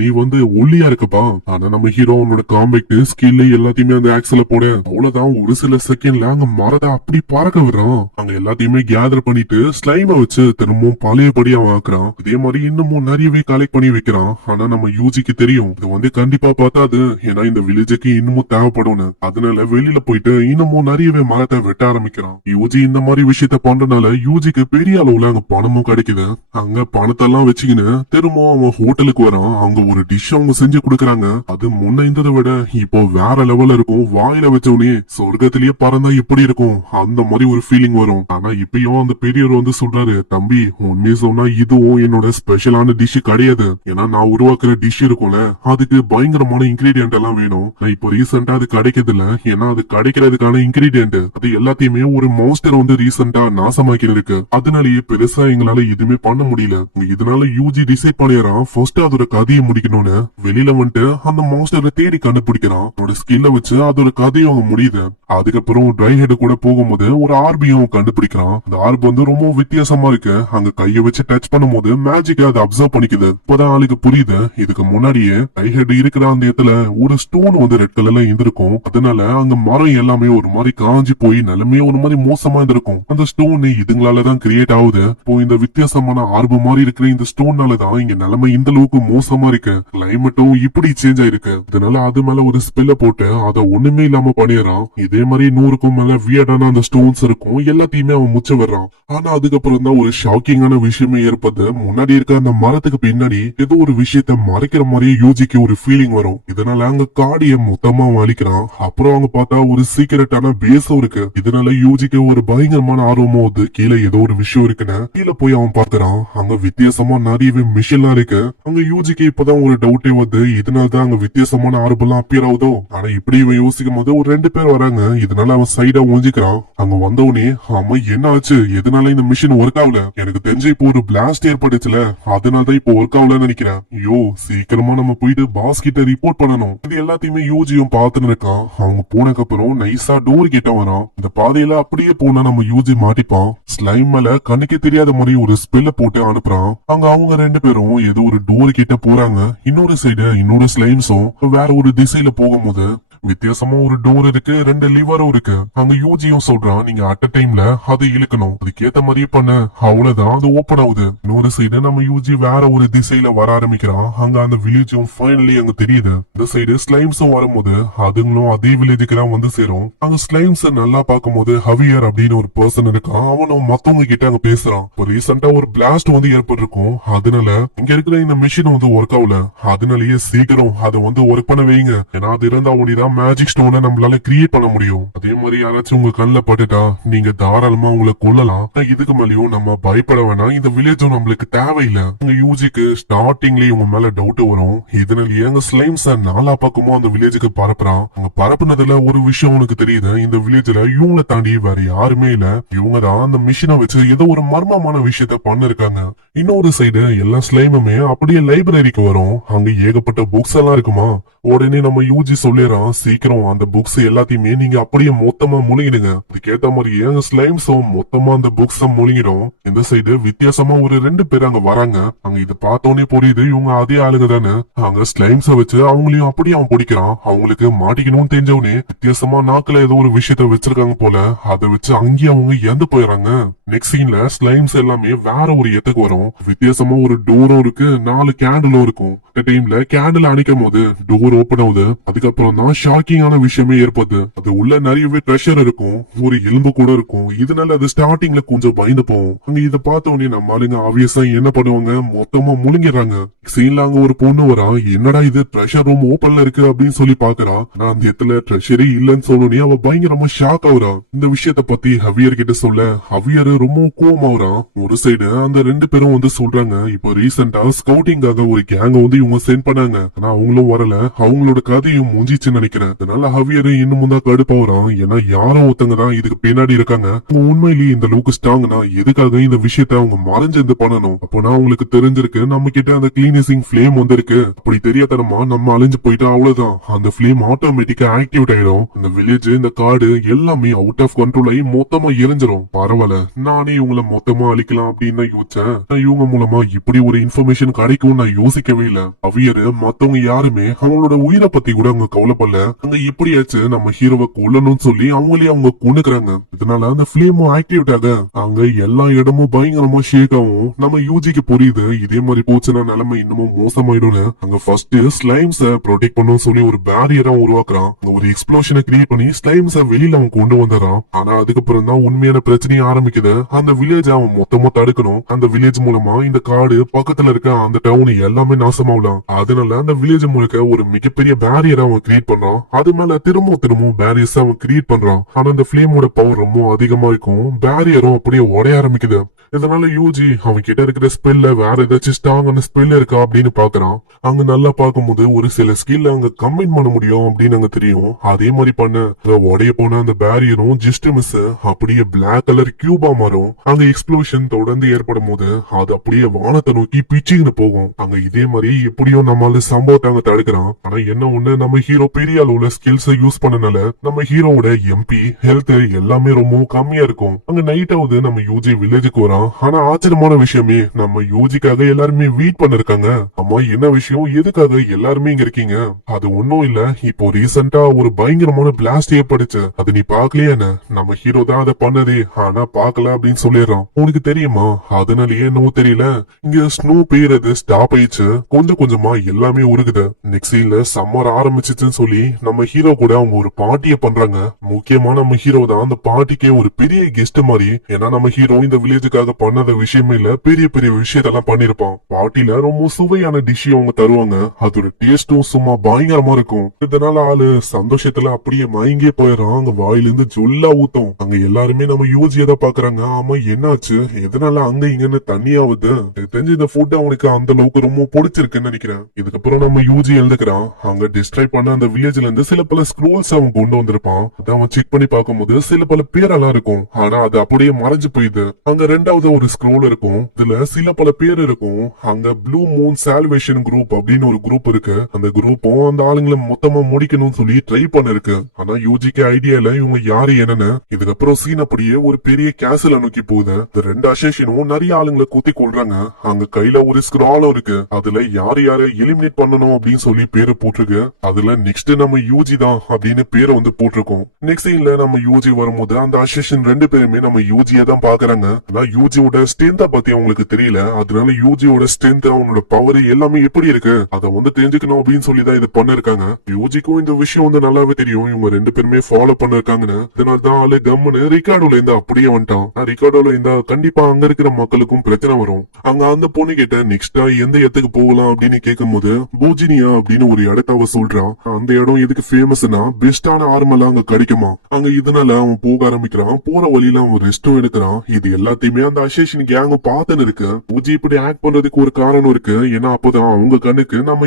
நீ வந்து ஒல்லியா இருக்கப்பா. ஆனா நம்ம ஹீரோ அவனோட காம்பேக்ட் ஸ்கில் எல்லாத்தையுமே அந்த ஆக்ஸ்ல போட அவ்வளவுதான். ஒரு சில செகண்ட்ல அங்க மரத்தை அப்படி பறக்க அங்க எல்லாத்தையுமே கேதர் பண்ணிட்டு ஸ்லைம வச்சு திரும்பவும் பழையபடியா ஆக்குறான். இதே மாதிரி இன்னமும் நிறையவே கலெக்ட் பண்ணி வைக்கிறான். ஆனா நம்ம யூஜிக்கு தெரியும் இது வந்து கண்டிப்பா பார்த்தாது. ஏன்னா இந்த வில்லேஜுக்கு இன்னமும் தேவைப்படும். அதனால வெளியில போயிட்டு இன்னமும் நிறையவே மரத்தை வெட்ட ஆரம்பிக்கிறான். யூஜி இந்த மாதிரி விஷயத்த பண்றதுனால யூஜிக்கு பெரிய அளவுல அங்க பணமும் கிடைக்குது. அங்க பணத்தெல்லாம் வச்சுக்கின்னு திரும்பவும் அவன் ஹோட்டலுக்கு வரான். அங்க ஒரு டிஷ் அவங்க செஞ்சு கொடுக்கறாங்க. அது முன்ன இருந்ததை விட இப்போ வேற லெவல்ல இருக்கும். வாயில வச்சவனே சொர்க்கத்திலேயே பறந்தா எப்படி இருக்கும் அந்த மாதிரி ஒரு ஃபீலிங் வரும். ஆனா இப்பயும் அந்த பெரியவர் வந்து சொல்றாரு, தம்பி உண்மையை சொன்னா இதுவும் என்னோட ஸ்பெஷலான டிஷ் கிடையாது. ஏன்னா நான் உருவாக்குற டிஷ் இருக்கும்ல அதுக்கு பயங்கரமான இன்கிரீடியன்ட் எல்லாம் வேணும். நான் இப்போ ரீசெண்டா அது கிடைக்கிறது இல்ல. ஏன்னா அது கிடைக்கிறதுக்கான இன்கிரீடியன்ட் அது எல்லாத்தையுமே ஒரு மான்ஸ்டர் வந்து ரீசெண்டா நாசமாக்கி இருக்கு. அதனாலயே பெருசா எங்களால எதுவுமே பண்ண முடியல. இதனால யூஜி டிசைட் பண்ணிடுறான் ஃபர்ஸ்ட் அதோட கதையை முடிக்கணும்னு. வெளியில வந்துட்டு அந்த மான்ஸ்டரை தேடி கண்டுபிடிக்கிறான். அவனோட ஸ்கில்ல வச்சு அதோட கதையும் அவங்க முடியுது. அதுக்கப்புறம் ட்ரை ஹெட் கூட போகும்போது ஒரு ஆர்பியும் கண்டுபிடிக்கிறான். அந்த ஆர்ப் வந்து ரொம்ப வித்தியாசமா இருக்கு. அங்க கைய வச்சு டச் பண்ணும்போது மேஜிக் அதை அப்சர்வ் பண்ணிக்குது. இப்பதான் ஆளுக்கு புரியுது இதுக்கு முன்னாடியே டை ஹெட் இருக்கிற அந்த இடத்துல ஒரு ஸ்டோன் வந்து ரெட் கலர்ல இருந்திருக்கும். அதனால அங்க மரம் எல்லாமே ஒரு மாதிரி காஞ்சி போய் நிலைமையே ஒரு மாதிரி மோசமா இருந்திருக்கும். அந்த ஸ்டோன் இதுங்களாலதான் கிரியேட் ஆகுது. இப்போ இந்த வித்தியாசமான ஆர்பு மாதிரி இருக்கிற இந்த ஸ்டோன்னாலதான் இங்க நிலைமை இந்த அளவுக்கு மோசமா இருக்கு. கிளைமேட்டும் இப்படி சேஞ்ச் ஆயிருக்கு. அதனால அது மேல ஒரு ஸ்பெல்ல போட்டு அதை ஒண்ணுமே இல்லாம பண்ணிடுறான். இதே மாதிரி 100க்கும் மேல வியர்டான அந்த ஸ்டோன்ஸ் இருக்கும். எல்லாத்தையுமே அவன் முச்ச வர்றான். ஆனா அதுக்கப்புறம் தான் ஒரு ஷாக்கிங்கான விஷயமே ஏற்படுது. முன்னாடி இருக்க அந்த மரத்துக்கு பின்னாடி ஏதோ ஒரு விஷயத்த மறைக்கிற மாதிரியே யூஜிக்கு ஒரு ஃபீலிங் வரும். இதனால அங்க காடிய மொத்தமா அழிக்கிறான். அப்புறம் அவங்க பார்த்தா ஒரு சீக்கிரட்டான பேஸும் இருக்கு. இதனால யூஜிக்கு ஒரு பயங்கரமான ஆர்வமும் வந்து கீழே ஏதோ ஒரு விஷயம் இருக்குன்னு கீழே போய் அவன் பாக்குறான். அங்க வித்தியாசமா நிறையவே மிஷின்லாம் இருக்கு. அங்க யூஜிக்கு இப்பதான் ஒரு டவுட்டே வந்து இதனாலதான் அங்க வித்தியாசமான ஆர்பெல்லாம் அப்பியர் ஆகுதோ. ஆனா இப்படி இவன் யோசிக்கும் போது ஒரு 2 பேர் வராங்க. இதனால அவன் சைடா ஒழிஞ்சுக்கிறான். அங்க வந்தவனே ஆமா என்ன ஆச்சு எதனால இந்த மிஷின் ஒர்க் ஆகல? எனக்கு தெரிஞ்ச இப்போ ஒரு பிளாஸ்ட் ஏற்பட்டுச்சுல அதனாலதான் இப்போ ஒர்க் ஆகலன்னு நினைக்கிறேன். ஐயோ சீக்கிரமா நம்ம போயிட்டு பாஸ் கிட்ட ரிப்போர்ட் பண்ணணும். இது எல்லாத்தையுமே யூஜியும் பாத்துன்னு இருக்கான். அவங்க போனக்கு அப்புறம் நைஸா டோர் கிட்ட வரான். இந்த பாதையில அப்படியே போனா நம்ம யூஜி மாட்டிப்பான். ஸ்லைம் மேல கண்ணுக்கே தெரியாத மாதிரி ஒரு ஸ்பெல்ல போட்டு அனுப்புறான். அங்க அவங்க 2 பேரும் ஏதோ ஒரு டோர் கிட்ட போறாங்க. இன்னொரு சைடு இன்னொரு ஸ்லைம்ஸும் வேற ஒரு திசையில போகும்போது வித்தியாசமா ஒரு டோர் இருக்கு. 2 லிவரும் இருக்கு. அங்க யூஜியும் சொல்றான் நீங்க அட் டைம்ல அதை இழுக்கணும். அதுக்கேத்த மாதிரியே பண்ண அவ்வளவுதான் அது ஓபன் ஆகுது. இன்னொரு சைடு நம்ம யூஜி வேற ஒரு திசையில வர ஆரம்பிக்கிறான். அங்க அந்த வில்லேஜும் ஃபைனலி அங்க தெரியுது. இந்த சைடு ஸ்லைம்ஸும் வரும்போது அதுங்களும் அதே வில்லேஜுக்கு தான் வந்து சேரும். அங்க ஸ்லைம்ஸ் நல்லா பார்க்கும்போது ஹவியர் அப்படின்னு ஒரு பர்சன் இருக்கான். அவனும் மத்தவங்க கிட்ட அங்க பேசுறான். இப்போ ரீசெண்டா ஒரு பிளாஸ்ட் வந்து ஏற்பட்டிருக்கும். அதனால இங்க இருக்கிற இந்த மிஷின் வந்து ஒர்க் ஆகல. அதனாலயே சீக்கிரம் அதை வந்து ஒர்க் பண்ண வைங்க. ஏன்னா அது இருந்தா முடியுதான் மேஜிக் ஸ்டோனை நம்மளால கிரியேட் பண்ண முடியும். அதே மாதிரி யாராச்சும் உங்க கண்ணில் பட்டுட்டா நீங்க தாராளமா உங்களை கொல்லலாம். இதுக்கு மேலயும் நம்ம பயப்பட வேணாம். இந்த வில்லேஜும் நம்மளுக்கு தேவையில்லை. உங்க யூஜிக்கு ஸ்டார்டிங்லயே உங்க மேல டவுட் வரும். இதனால எங்க ஸ்லைம்ஸ் நாலா பக்கமும் அந்த வில்லேஜுக்கு பரப்புறான். அங்க பரப்புனதுல ஒரு விஷயம் உனக்கு தெரியுது. இந்த வில்லேஜ்ல இவங்களை தாண்டி வேற யாருமே இல்ல. இவங்க தான் அந்த மிஷினை வச்சு ஏதோ ஒரு மர்மமான விஷயத்த பண்ணிருக்காங்க. இன்னொரு சைடு எல்லா ஸ்லைமுமே அப்படியே லைப்ரரிக்கு வரும். அங்க ஏகப்பட்ட புக்ஸ் எல்லாம் இருக்குமா. உடனே நம்ம யூஜி சொல்லிடுறான் சீக்கிரம் அந்த புக்ஸ் எல்லாத்தையுமே நீங்க அப்படியே மொத்தமா முழுங்கிடுங்க. அதுக்கேத்த மாதிரி எங்க ஸ்லைம்ஸும் மொத்தமா அந்த புக்ஸ் முழுங்கிடும். இந்த சைடு வித்தியாசமா ஒரு 2 பேர் அங்க வராங்க. அங்க இதை பார்த்தோன்னே புரியுது இவங்க அதே ஆளுங்க தானே. அங்க ஸ்லைம்ஸ வச்சு அவங்களையும் அப்படியே அவன் பிடிக்கிறான். அவங்களுக்கு மாட்டிக்கணும்னு தெரிஞ்சவனே வித்தியாசமா நாக்குல ஏதோ ஒரு விஷயத்த வச்சிருக்காங்க போல. அதை வச்சு அங்கேயே அவங்க இறந்து போயிடறாங்க. நெக்ஸ்ட் சீன்ல ஸ்லைம்ஸ் எல்லாமே வேற ஒரு இடத்துக்கு வரும். வித்தியாசமா ஒரு டோரும் இருக்கு. 4 கேண்டிலும் இருக்கும். டைம்ல கேண்டில் அணைக்கும் போது டோர் ஓபன் ஆகுது. அதுக்கப்புறம் தான் ஷாக்கிங்கான விஷயமே ஏற்படுது. அது உள்ள நிறையவே ட்ரெஷர் இருக்கும், ஒரு எலும்பு கூட இருக்கும். இதனால அது ஸ்டார்டிங்ல கொஞ்சம் பயந்து போகும். அங்க இதை பார்த்த உடனே நம்ம ஆளுங்க ஆப்வியஸா என்ன பண்ணுவாங்க, மொத்தமா முழுங்கிடுறாங்க. சீன்ல அங்க ஒரு பொண்ணு வரா, என்னடா இது ட்ரெஷர் ரூம் ஓப்பன்ல இருக்கு அப்படின்னு சொல்லி பாக்குறா. ஆனா அந்த இடத்துல ட்ரெஷரே இல்லன்னு சொன்னோடனே அவ பயங்கரமா ஷாக் ஆகுறா. இந்த விஷயத்த பத்தி ஹவியர் கிட்ட சொல்ல ஹவியர் ரொம்ப கோவமாகறான். ஒரு சைடு அந்த ரெண்டு பேரும் வந்து சொல்றாங்க, இப்போ ரீசெண்டா ஸ்கவுட்டிங்காக ஒரு கேங்க வந்து இவங்க சென்ட் பண்ணாங்க, ஆனா அவங்களும் வரல, அவங்களோட கதையும் முடிஞ்சிச்சுன்னு நினைக்கிறேன். அதனால ஹவியர் இன்னும் தான் கடுப்பாகிறான். ஏன்னா யாரோ ஒருத்தங்க தான் இதுக்கு பின்னாடி இருக்காங்க. அவங்க உண்மையிலேயே இந்த அளவுக்கு ஸ்ட்ராங்னா எதுக்காக இந்த விஷயத்த அவங்க மறைஞ்சிருந்து பண்ணணும்? அப்போனா அவங்களுக்கு தெரிஞ்சிருக்கு நம்ம கிட்ட அந்த கிளீனிசிங் ஃபிளேம் வந்திருக்கு. அப்படி தெரியாதனமா நம்ம அழிஞ்சு போயிட்டா அவ்வளவுதான், அந்த ஃபிளேம் ஆட்டோமேட்டிக்கா ஆக்டிவேட் ஆயிடும். இந்த வில்லேஜ், இந்த காடு எல்லாமே அவுட் ஆஃப் கண்ட்ரோல் ஆகி மொத்தமா எரிஞ்சிரும். பரவாயில்ல, நானே இவங்களை மொத்தமா அழிக்கலாம் அப்படின்னு நான் யோசிச்சேன். இவங்க மூலமா இப்படி ஒரு இன்ஃபர்மேஷன் கிடைக்கும் நான் யோசிக்கவே இல்ல. அவியர் மத்தவங்க யாருமே அவங்களோட உயிரை பத்தி கூட அவங்க கவலைப்படல. அங்க எப்படியாச்சு நம்ம ஹீரோவை கொல்லணும்னு சொல்லி அவங்களே அவங்க கொண்டுக்கிறாங்க. இதனால அந்த பிளேமும் ஆக்டிவேட் ஆக அங்க எல்லா இடமும் பயங்கரமா ஷேக் ஆகும். நம்ம யூஜிக்கு புரியுது இதே மாதிரி போச்சுன்னா நிலைமை இன்னமும் மோசமாயிடும்னு. அங்க ஃபர்ஸ்ட் ஸ்லைம்ஸ ப்ரொடெக்ட் பண்ணும் சொல்லி ஒரு பேரியரா உருவாக்குறான். ஒரு எக்ஸ்ப்ளோஷனை கிரியேட் பண்ணி ஸ்லைம்ஸ வெளியில அவன் கொண்டு வந்துறான். ஆனா அதுக்கப்புறம் தான் உண்மையான பிரச்சனையே ஆரம்பிக்குது. அந்த வில்லேஜ் அவன் மொத்தமா தடுக்கணும். அந்த வில்லேஜ் மூலமா இந்த காடு பக்கத்துல இருக்க அந்த டவுன் எல்லாமே நாசமாகலாம். அதனால அந்த வில்லேஜ் முழுக்க ஒரு மிகப்பெரிய பேரியரா அவன் கிரியேட் பண்றான். அது மேல திரும்பவும் பேரியர்ஸ் அவன் கிரியேட் பண்றான். ஆனா அந்த பிளேமோட பவர் ரொம்ப அதிகமா இருக்கும். பேரியரும் அப்படியே உடைய ஆரம்பிக்குது. இதனால யூஜி அவன் கிட்ட இருக்கிற ஸ்பெல்ல வேற ஏதாச்சும் ஸ்ட்ராங்கான ஸ்பெல் இருக்கா அப்படின்னு பாக்குறான். அங்க நல்லா பார்க்கும்போது ஒரு சில ஸ்கில் அங்க கம்பைன் பண்ண முடியும் அப்படின்னு அங்க தெரியும். அதே மாதிரி பண்ண உடைய போன அந்த பேரியரும் ஜஸ்ட் மிஸ் அப்படியே பிளாக் கலர் கியூபா மாறும். அங்க எக்ஸ்ப்ளோஷன் தொடர்ந்து ஏற்படும் போது அது அப்படியே வானத்தை நோக்கி பிச்சுன்னு போகும். அங்க இதே மாதிரி எப்படியோ நம்மளால சம்பவத்தை அங்க தடுக்கிறான். ஆனா என்ன ஒண்ணு, நம்ம ஹீரோ பெரிய அளவுல ஸ்கில்ஸ் யூஸ் பண்ணனால நம்ம ஹீரோவோட எம்பி ஹெல்த் எல்லாமே ரொம்ப கம்மியா இருக்கும். அங்க நைட் ஆகுது, நம்ம யூஜி வில்லேஜுக்கு வரான். ஆனா ஆச்சரியமான விஷயமே, நம்ம யூஜிக்காக எல்லாருமே வெயிட் பண்ணிருக்காங்க. அம்மா என்ன விஷயம், எதுக்காக எல்லாருமே இங்க இருக்கீங்க? அது ஒன்னும் இல்ல, இப்போ ரீசெண்டா ஒரு பயங்கரமான பிளாஸ்ட் ஏற்படுச்சு, அது நீ பாக்கலையே என்ன? நம்ம ஹீரோ தான் அதை பண்ணதே, ஆனா பாக்கல அப்படின்னு சொல்லிடுறான். உனக்கு தெரியுமா, அதனாலயே என்னவோ தெரியல இங்க ஸ்னோ பெய்யறது ஸ்டாப் ஆயிடுச்சு, கொஞ்சம் கொஞ்சமா எல்லாமே உருகுது. நெக்ஸ்ட் சீன்ல சம்மர் ஆரம்பிச்சிச்சுன்னு சொல்லி நம்ம ஹீரோ கூட அவங்க ஒரு பார்ட்டியை பண்றாங்க. முக்கியமா நம்ம ஹீரோ தான் அந்த பார்ட்டிக்கே ஒரு பெரிய கெஸ்ட் மாதிரி. ஏன்னா நம்ம ஹீரோ இந்த வில்லேஜுக்காக பண்ணாத விஷயமே இல்ல, பெரிய பெரிய விஷயத்தெல்லாம் பண்ணிருப்பான். பார்ட்டில ரொம்ப சுவையான டிஷ் அவங்க தருவாங்க. அதோட டேஸ்டும் சும்மா பயங்கரமா இருக்கும். இதனால ஆளு சந்தோஷத்துல அப்படியே மயங்கே போயிடறான். அங்க வாயிலிருந்து ஜொல்லா ஊத்தும். அங்க எல்லாருமே நம்ம யூஜியை தான் பாக்குறாங்க. ஆமா என்னாச்சு, எதனால அங்க இங்கன்னு தண்ணியாவது? தெரிஞ்சு இந்த ஃபுட் அவனுக்கு அந்த அளவுக்கு ரொம்ப பிடிச்சிருக்குன்னு நினைக்கிறேன். இதுக்கப்புறம் நம்ம யூஜி எழுதுக்கிறான். அங்க டிஸ்ட்ராய் பண்ண அந்த வில்லேஜ்ல இருந்து சில பல ஸ்க்ரோல்ஸ் அவன் கொண்டு வந்திருப்பான். அதை அவன் செக் பண்ணி பார்க்கும்போது சில பல பேரெல்லாம் இருக்கும். ஆனா அது அப்படியே மறைஞ்சு போயிடுது. அங்க ரெண்டாவது ஒரு ஸ்க்ரோல் இருக்கும். இதுல சில பல பேர் இருக்கும். அங்க ப்ளூ மூன் சால்வேஷன் குரூப் அப்படின்னு ஒரு குரூப் இருக்கு. அந்த குரூப்பும் அந்த ஆளுங்களை மொத்தமா முடிக்கணும்னு சொல்லி ட்ரை பண்ணிருக்கு. ஆனா யூஜிக்கு ஐடியா இல்ல இவங்க யாரு என்னன்னு. இதுக்கப்புறம் சீன் அப்படியே ஒரு பெரிய கேசல நோக்கி போகுது. இந்த ரெண்டு அசோசியனும் நிறைய ஆளுங்களை குத்தி கொள்றாங்க. அங்க கையில ஒரு ஸ்க்ராலும் இருக்கு. அதுல யாரு யாரை எலிமினேட் பண்ணணும் அப்படின்னு சொல்லி பேரு போட்டிருக்கு. அதுல நெக்ஸ்ட் நம்ம யூஜி தான் அப்படின்னு பேரை வந்து போட்டிருக்கோம். நெக்ஸ்ட் சீன்ல நம்ம யூஜி வரும்போது அந்த அசோசியன் ரெண்டு பேருமே நம்ம யூஜியை தான் பாக்குறாங்க. ஆனா யூஜியோட ஸ்ட்ரென்த்தை பத்தி அவங்களுக்கு தெரியல. அதனால யூஜியோட ஸ்ட்ரென்த், அவனோட பவர் எல்லாமே எப்படி இருக்கு அதை வந்து தெரிஞ்சுக்கணும் அப்படின்னு சொல்லிதான் இது பண்ணிருக்காங்க. யூஜிக்கும் இந்த விஷயம் வந்து நல்லாவே தெரியும், இவங்க ரெண்டு பேருமே ஃபாலோ பண்ணிருக்காங்கன்னு. அதனாலதான் ஆளு கம்முன்னு ரிகார்டோல இருந்து அப்படியே வந்துட்டான். ரிகார்டோல இருந்தா கண்டிப்பா அங்க இருக்கிற மக்களுக்கும் பிரச்சனை வரும். அங்க அந்த பொண்ணு கிட்ட நெக்ஸ்டா எந்த இடத்துக்கு போகலாம் அப்படின்னு கேட்கும் போது பூஜினியா அப்படின்னு ஒரு இடத்த அவ சொல்றான். அந்த இடம் எதுக்கு ஃபேமஸ்னா பெஸ்டான ஆர்மெல்லாம் அங்க கிடைக்குமா. அங்க இதனால அவன் போக ஆரம்பிக்கிறான். போற வழியில அவன் ரெஸ்டும் எடுக்கிறான். இது எல்லாத்தையுமே அந்த அசோசியன் கேங் பார்த்துன்னு இருக்கு. யூஜி இப்படி ஆக்ட் பண்றதுக்கு ஒரு காரணம் இருக்கு. ஏன்னா அப்பதான் அவங்க கண்ணுக்கு நம்ம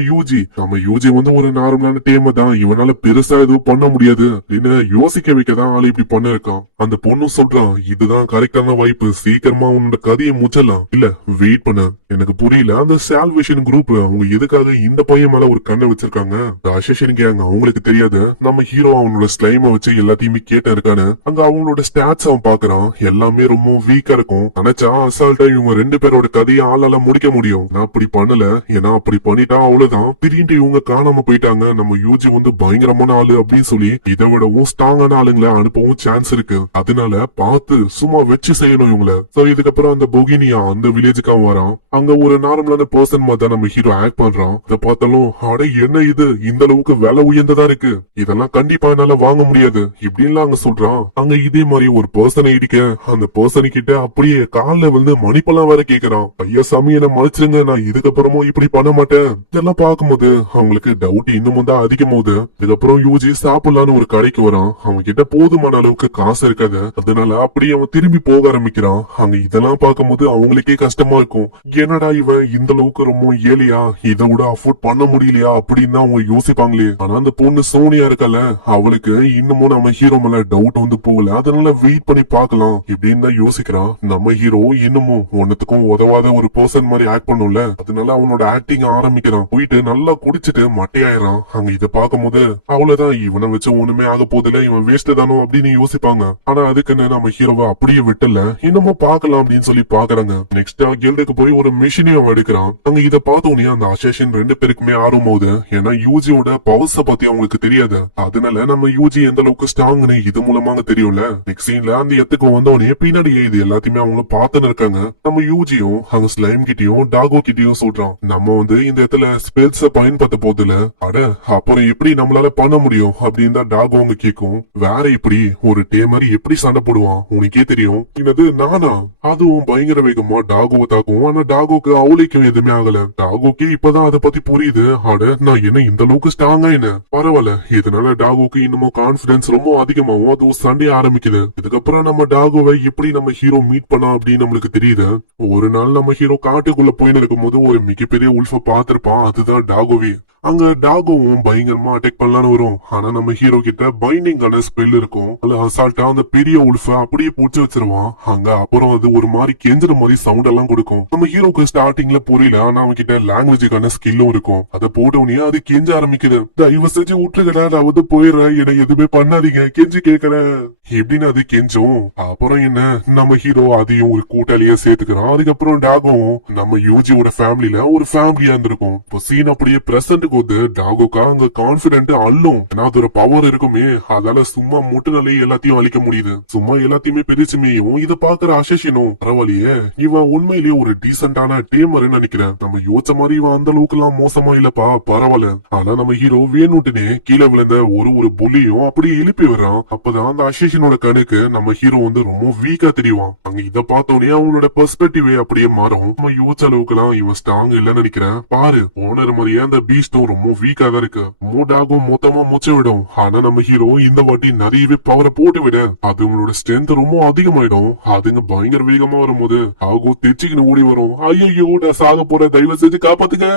யூஜி வந்து ஒரு நார்மலான டேம தான், இவனால பெருசா எதுவும் பண்ண முடியாது அப்படின்னு யோசிக்க வைக்கதான் ஆளு இப்படி பண்ணிருக்கான். அந்த பொண்ணு சொல்றான், இதுதான் கரெக்டான வாய்ப்பு, சீக்கிரமா உன்னோட கதையை முச்சலாம். இல்ல வெயிட் பண்ண, எனக்கு புரியல அந்த சால்வேஷன் குரூப் அவங்க எதுக்காக இந்த பையன் மேல ஒரு கண்ணை வச்சிருக்காங்க. அசோசியன் கேங் அவங்களுக்கு தெரியாது நம்ம ஹீரோ அவனோட ஸ்லைம வச்சு எல்லாத்தையுமே கேட்ட இருக்கானு. அங்க அவங்களோட ஸ்டாட்ஸ் அவன் பாக்குறான். எல்லாமே ரொம்ப வீக்கா இருக்கும். நினைச்சா அசால்ட்டா இவங்க 2 பேரோட கதையை ஆளால முடிக்க முடியும். நான் அப்படி பண்ணல. ஏன்னா அப்படி பண்ணிட்டா அவ்வளவுதான். திடீர்னு இவங்க காணாம போயிட்டாங்க, நம்ம யூஜி வந்து பயங்கரமான ஆளு அப்படின்னு சொல்லி இதை விடவும் ஸ்ட்ராங்கான ஆளுங்களை அனுப்பவும் சான்ஸ் இருக்கு. அதனால பார்த்து சும்மா வச்சு செய்யணும் இவங்கள. சோ இதுக்கப்புறம் அந்த பொகினியா அந்த வில்லேஜுக்கு வரான். அங்க ஒரு நார்மலான பர்சன் மாதிரி தான் நம்ம ஹீரோ ஆக்ட் பண்றான். இதை பார்த்தாலும் அட என்ன இது இந்த அளவுக்கு விலை உயர்ந்ததா இருக்கு, இதெல்லாம் கண்டிப்பா என்னால வாங்க முடியாது இப்படின்லாம் அங்க சொல்றான். அங்க இதே மாதிரி ஒரு பர்சனை இடிக்க அந்த பர்சன் கிட்ட அப்படியே கால்ல வந்து மன்னிப்பெல்லாம் வேற கேக்குறான். ஐயா சாமி என்ன மன்னிச்சிருங்க, நான் இதுக்கப்புறமும் இப்படி பண்ண மாட்டேன். இதெல்லாம் பார்க்கும்போது அவங்களுக்கு டவுட் இன்னமும் தான் அதிகமாகுது. இதுக்கப்புறம் யூஜி சாப்பிடலான்னு ஒரு கடைக்கு வரான். அவன் கிட்ட போதுமான அளவுக்கு காசு இருக்காது. அதனால அப்படியே அவன் திரும்பி போக ஆரம்பிக்கிறான். அங்க இதெல்லாம் பார்க்கும்போது அவங்களுக்கே கஷ்டமா இருக்கும். என்னடா இவன் இந்த அளவுக்கு ரொம்ப ஏழையா, இதை விட அஃபோர்ட் பண்ண முடியலையா அப்படின்னு அவங்க யோசிப்பாங்களே. ஆனா அந்த பொண்ணு சோனியா இருக்கல, அவளுக்கு இன்னமும் நம்ம ஹீரோ மேல டவுட் வந்து போகல. அதனால வெயிட் பண்ணி பார்க்கலாம் இப்படின்னு தான் யோசிக்கிறான். நம்ம ஹீரோ இன்னமும் ஒன்னத்துக்கும் உதவாத ஒரு பர்சன் மாதிரி ஆக்ட் பண்ணும்ல, அதனால அவனோட ஆக்டிங் ஆரம்பிக்கிறான். போயிட்டு நல்லா குடிச்சிட்டு மட்டையாயிரான். அங்க இதை பார்க்கும்போது அவ்வளவுதான், இவனை வச்சு ஒண்ணுமே ஆக போதில்ல, இவன் வேஸ்ட் தானோ அப்படின்னு யோசிப்பாங்க. ஆனா அதுக்குன்னு நம்ம ஹீரோவை அப்படியே விட்டல, இன்னமும் பார்க்கலாம் அப்படின்னு சொல்லி பாக்குறாங்க. நெக்ஸ்ட் கில்டுக்கு போய் ஒரு மிஷினையும் எடுக்கிறான். அங்க இதை பார்த்தோன்னே அந்த அசேஷன் 2 பேருக்குமே ஆர்வம் ஆகுது. ஏன்னா யூஜியோட பவர்ஸ பத்தி அவங்களுக்கு தெரியாது. அதனால நம்ம யூஜி எந்த அளவுக்கு ஸ்ட்ராங்னு இது மூலமாக தெரியும்ல. நெக்ஸ்ட் சீன்ல அந்த இடத்துக்கு வந்தோடனே பின்னாடியே இது எல்லாத்தையுமே அவங்க பாத்துன்னு இருக்காங்க. நம்ம யூஜியும் அங்க ஸ்லைம் கிட்டயும் டாகோ கிட்டயும் சொல்றான், நம்ம வந்து இந்த இடத்துல ஸ்பெல்ஸ பயன்படுத்த போதில்ல. அட அப்புறம் எப்படி நம்மளால பண்ண முடியும் அப்படின்னு தான் டாகோ அவங்க கேக்கும். வேற இப்படி ஒரு டேமர் எப்படி சண்டை போடுவான் உனக்கே தெரியும். என்னது நானா? அதுவும் பயங்கர வேகமா டாகோவை தாக்கும். ஆனா டாகோக்கு அவளிக்கும் எதுவுமே ஆகல. டாகோக்கே இப்பதான் அதை பத்தி புரியுது. அட நான் என்ன இந்த அளவுக்கு ஸ்ட்ராங்கா என்ன பரவாயில்ல. இதனால டாகோக்கு இன்னமும் கான்பிடன்ஸ் ரொம்ப அதிகமாகும். அது சண்டே ஆரம்பிக்குது. இதுக்கப்புறம் நம்ம டாகோவை எப்படி நம்ம ஹீரோ மீட் பண்ணா அப்படின்னு நம்மளுக்கு தெரியுது. ஒரு நாள் நம்ம ஹீரோ காட்டுக்குள்ள போயின்னு இருக்கும் போது ஒரு மிகப்பெரிய உல்ஃப பாத்திருப்பான். அதுதான் டாகோவே. அங்க டாகோவும் பயங்கரமா அட்டாக் பண்ணலான்னு வரும். ஆனா நம்ம ஹீரோ கிட்ட பைண்டிங்கான ஸ்பெல் இருக்கும். அதுல அசால்ட்டா அந்த பெரிய உல்ஃப அப்படியே புடிச்சு வச்சிருவான். அங்க அப்புறம் அது ஒரு மாதிரி கெஞ்சுற மாதிரி சவுண்ட் எல்லாம் கொடுக்கும். நம்ம ஹீரோக்கு ஸ்டார்டிங்ல புரியல, ஆனா அவன் கிட்ட லாங்குவேஜுக்கான ஸ்கில்லும் இருக்கும். அதை போட்டவனே அது கெஞ்ச ஆரம்பிக்குது. தயவு செஞ்சு விட்டுருக்கடா, நான் வந்து போயிடுறேன், என்னை எதுவுமே பண்ணாதீங்க, கெஞ்சி கேட்கறேன் எப்படின்னு அது கெஞ்சும். அப்புறம் என்ன நம்ம ஹீரோ அதையும் ஒரு கூட்டாளியா சேர்த்துக்கிறான். அதுக்கப்புறம் டாகோவும் நம்ம யூஜியோட ஃபேமிலில ஒரு ஃபேமிலியா இருந்திருக்கும். இப்போ சீன் அப்படியே பிரசன்ட் போது டாகோக்கா அங்க கான்பிடென்ட் அள்ளும். ஏன்னா அதோட பவர் இருக்குமே, அதால சும்மா முட்டுனாலே எல்லாத்தையும் அழிக்க முடியுது. சும்மா எல்லாத்தையுமே பிரிச்சுமேயும் இதை பாக்குற அசேஷனும் பரவாயில்லையே, இவன் உண்மையிலேயே ஒரு டீசென்டான டேமர்னு நினைக்கிறேன். நம்ம யோசிச்ச மாதிரி இவன் அந்த அளவுக்கு எல்லாம் மோசமா இல்லப்பா, பரவாயில்ல. ஆனா நம்ம ஹீரோ வேணுட்டுனே கீழே விழுந்த ஒரு புள்ளியும் அப்படியே எழுப்பி வர்றான். அப்பதான் அந்த அசேஷனோட கணக்கு நம்ம ஹீரோ வந்து ரொம்ப வீக்கா தெரியுவான். அங்க இதை பார்த்தோன்னே அவங்களோட பெர்ஸ்பெக்டிவே அப்படியே மாறும். நம்ம யோசிச்ச அளவுக்கு எல்லாம் இவன் ஸ்ட்ராங் இல்லன்னு நினைக்கிறேன். பாரு ஓனர் மாதிரியே அந்த பீஸ்டும் ரொம்ப வீக்கா தான் இருக்கு. மூடாகும் மொத்தமா முச்ச விடும். ஆனா நம்ம ஹீரோ இந்த வாட்டி நிறையவே பவரை போட்டு விட அது உங்களோட ஸ்ட்ரென்த் ரொம்ப அதிகமாயிடும். அதுங்க பயங்கர வேகமா வரும்போது டாகோ தெச்சுக்கின்னு ஓடி வரும். ஐயோ நான் சாக போற, தயவு செஞ்சு காப்பாத்துக்க.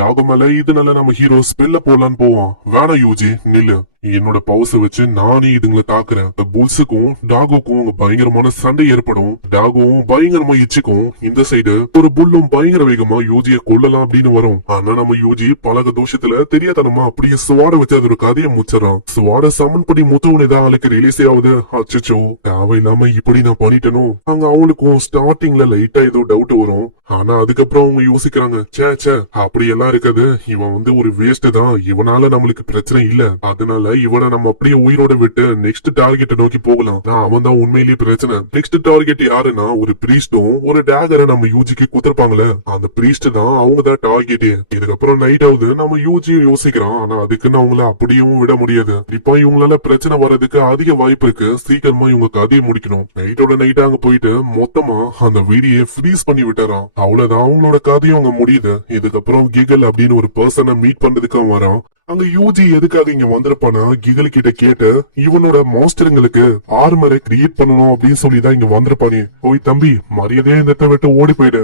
டாகோ மேல இதனால நம்ம ஹீரோ ஸ்பெல்ல போடலான்னு போவான். வேணா யூஜி நில்லு, என்னோட பவர்ஸ வச்சு நானே இதுங்களை தாக்குறேன். புல்ஸுக்கும் டாகோக்கும் பயங்கரமான சண்டை ஏற்படும். டாகோவும் பயங்கரமா இச்சுக்கும். இந்த சைடு ஒரு புல்லும் பயங்கர வேகமா யூஜிய கொல்லலாம் அப்படின்னு வரும். ஆனா நம்ம யூஜி பழக தோஷத்துல தெரியாதனமா அப்படியே சுவாட வச்சு அதோட கதையை முச்சிடறான். சுவாட சமன் படி முத்தவனேதான் அவளுக்கு ரிலீஸ் ஆகுது. அச்சோ தேவையில்லாம இப்படி நான் பண்ணிட்டனும். அங்க அவளுக்கும் ஸ்டார்டிங்ல லைட்டா ஏதோ டவுட் வரும். ஆனா அதுக்கப்புறம் அவங்க யோசிக்கிறாங்க, சே அப்படி எல்லாம் இருக்காது, இவன் வந்து ஒரு வேஸ்ட் தான், இவனால நம்மளுக்கு பிரச்சனை இல்ல, அதனால இவனை நம்ம அப்படியே உயிரோட விட்டு நெக்ஸ்ட் டார்கெட் நோக்கி போகலாம். அவன் தான் உண்மையிலேயே பிரச்சனை. நெக்ஸ்ட் டார்கெட் யாருன்னா ஒரு பிரீஸ்டும் ஒரு டேகரை நம்ம யூஜிக்கு குத்துருப்பாங்களே, அந்த பிரீஸ்ட் தான் அவங்க தான் டார்கெட்டே. இதுக்கப்புறம் நைட் ஆகுது. நம்ம யூஜியும் யோசிக்கிறான், ஆனா அதுக்குன்னு அவங்கள அப்படியும் விட முடியாது. இப்ப இவங்களால பிரச்சனை வர்றதுக்கு அதிக வாய்ப்பு இருக்கு. சீக்கிரமா இவங்க கதையை முடிக்கணும். நைட்டோட நைட்டா அங்க போயிட்டு மொத்தமா அந்த வீடியோ ஃப்ரீஸ் பண்ணி விட்டுறான். அவ்வளவுதான், அவங்களோட கதையும் அங்க முடியுது. இதுக்கப்புறம் கிகல் அப்படின்னு ஒரு பர்சனை மீட் பண்றதுக்கு வரான். அங்க யூஜி எதுக்காக இங்க வந்திருப்பானா, கிகல் கிட்ட கேட்டு இவனோட மாஸ்டருங்களுக்கு ஆர்மரை கிரியேட் பண்ணணும் அப்படின்னு சொல்லிதான் இங்க வந்திருப்பானே. ஓய் தம்பி, மரியாதையா இந்த இடத்தை விட்டு ஓடி போயிடு.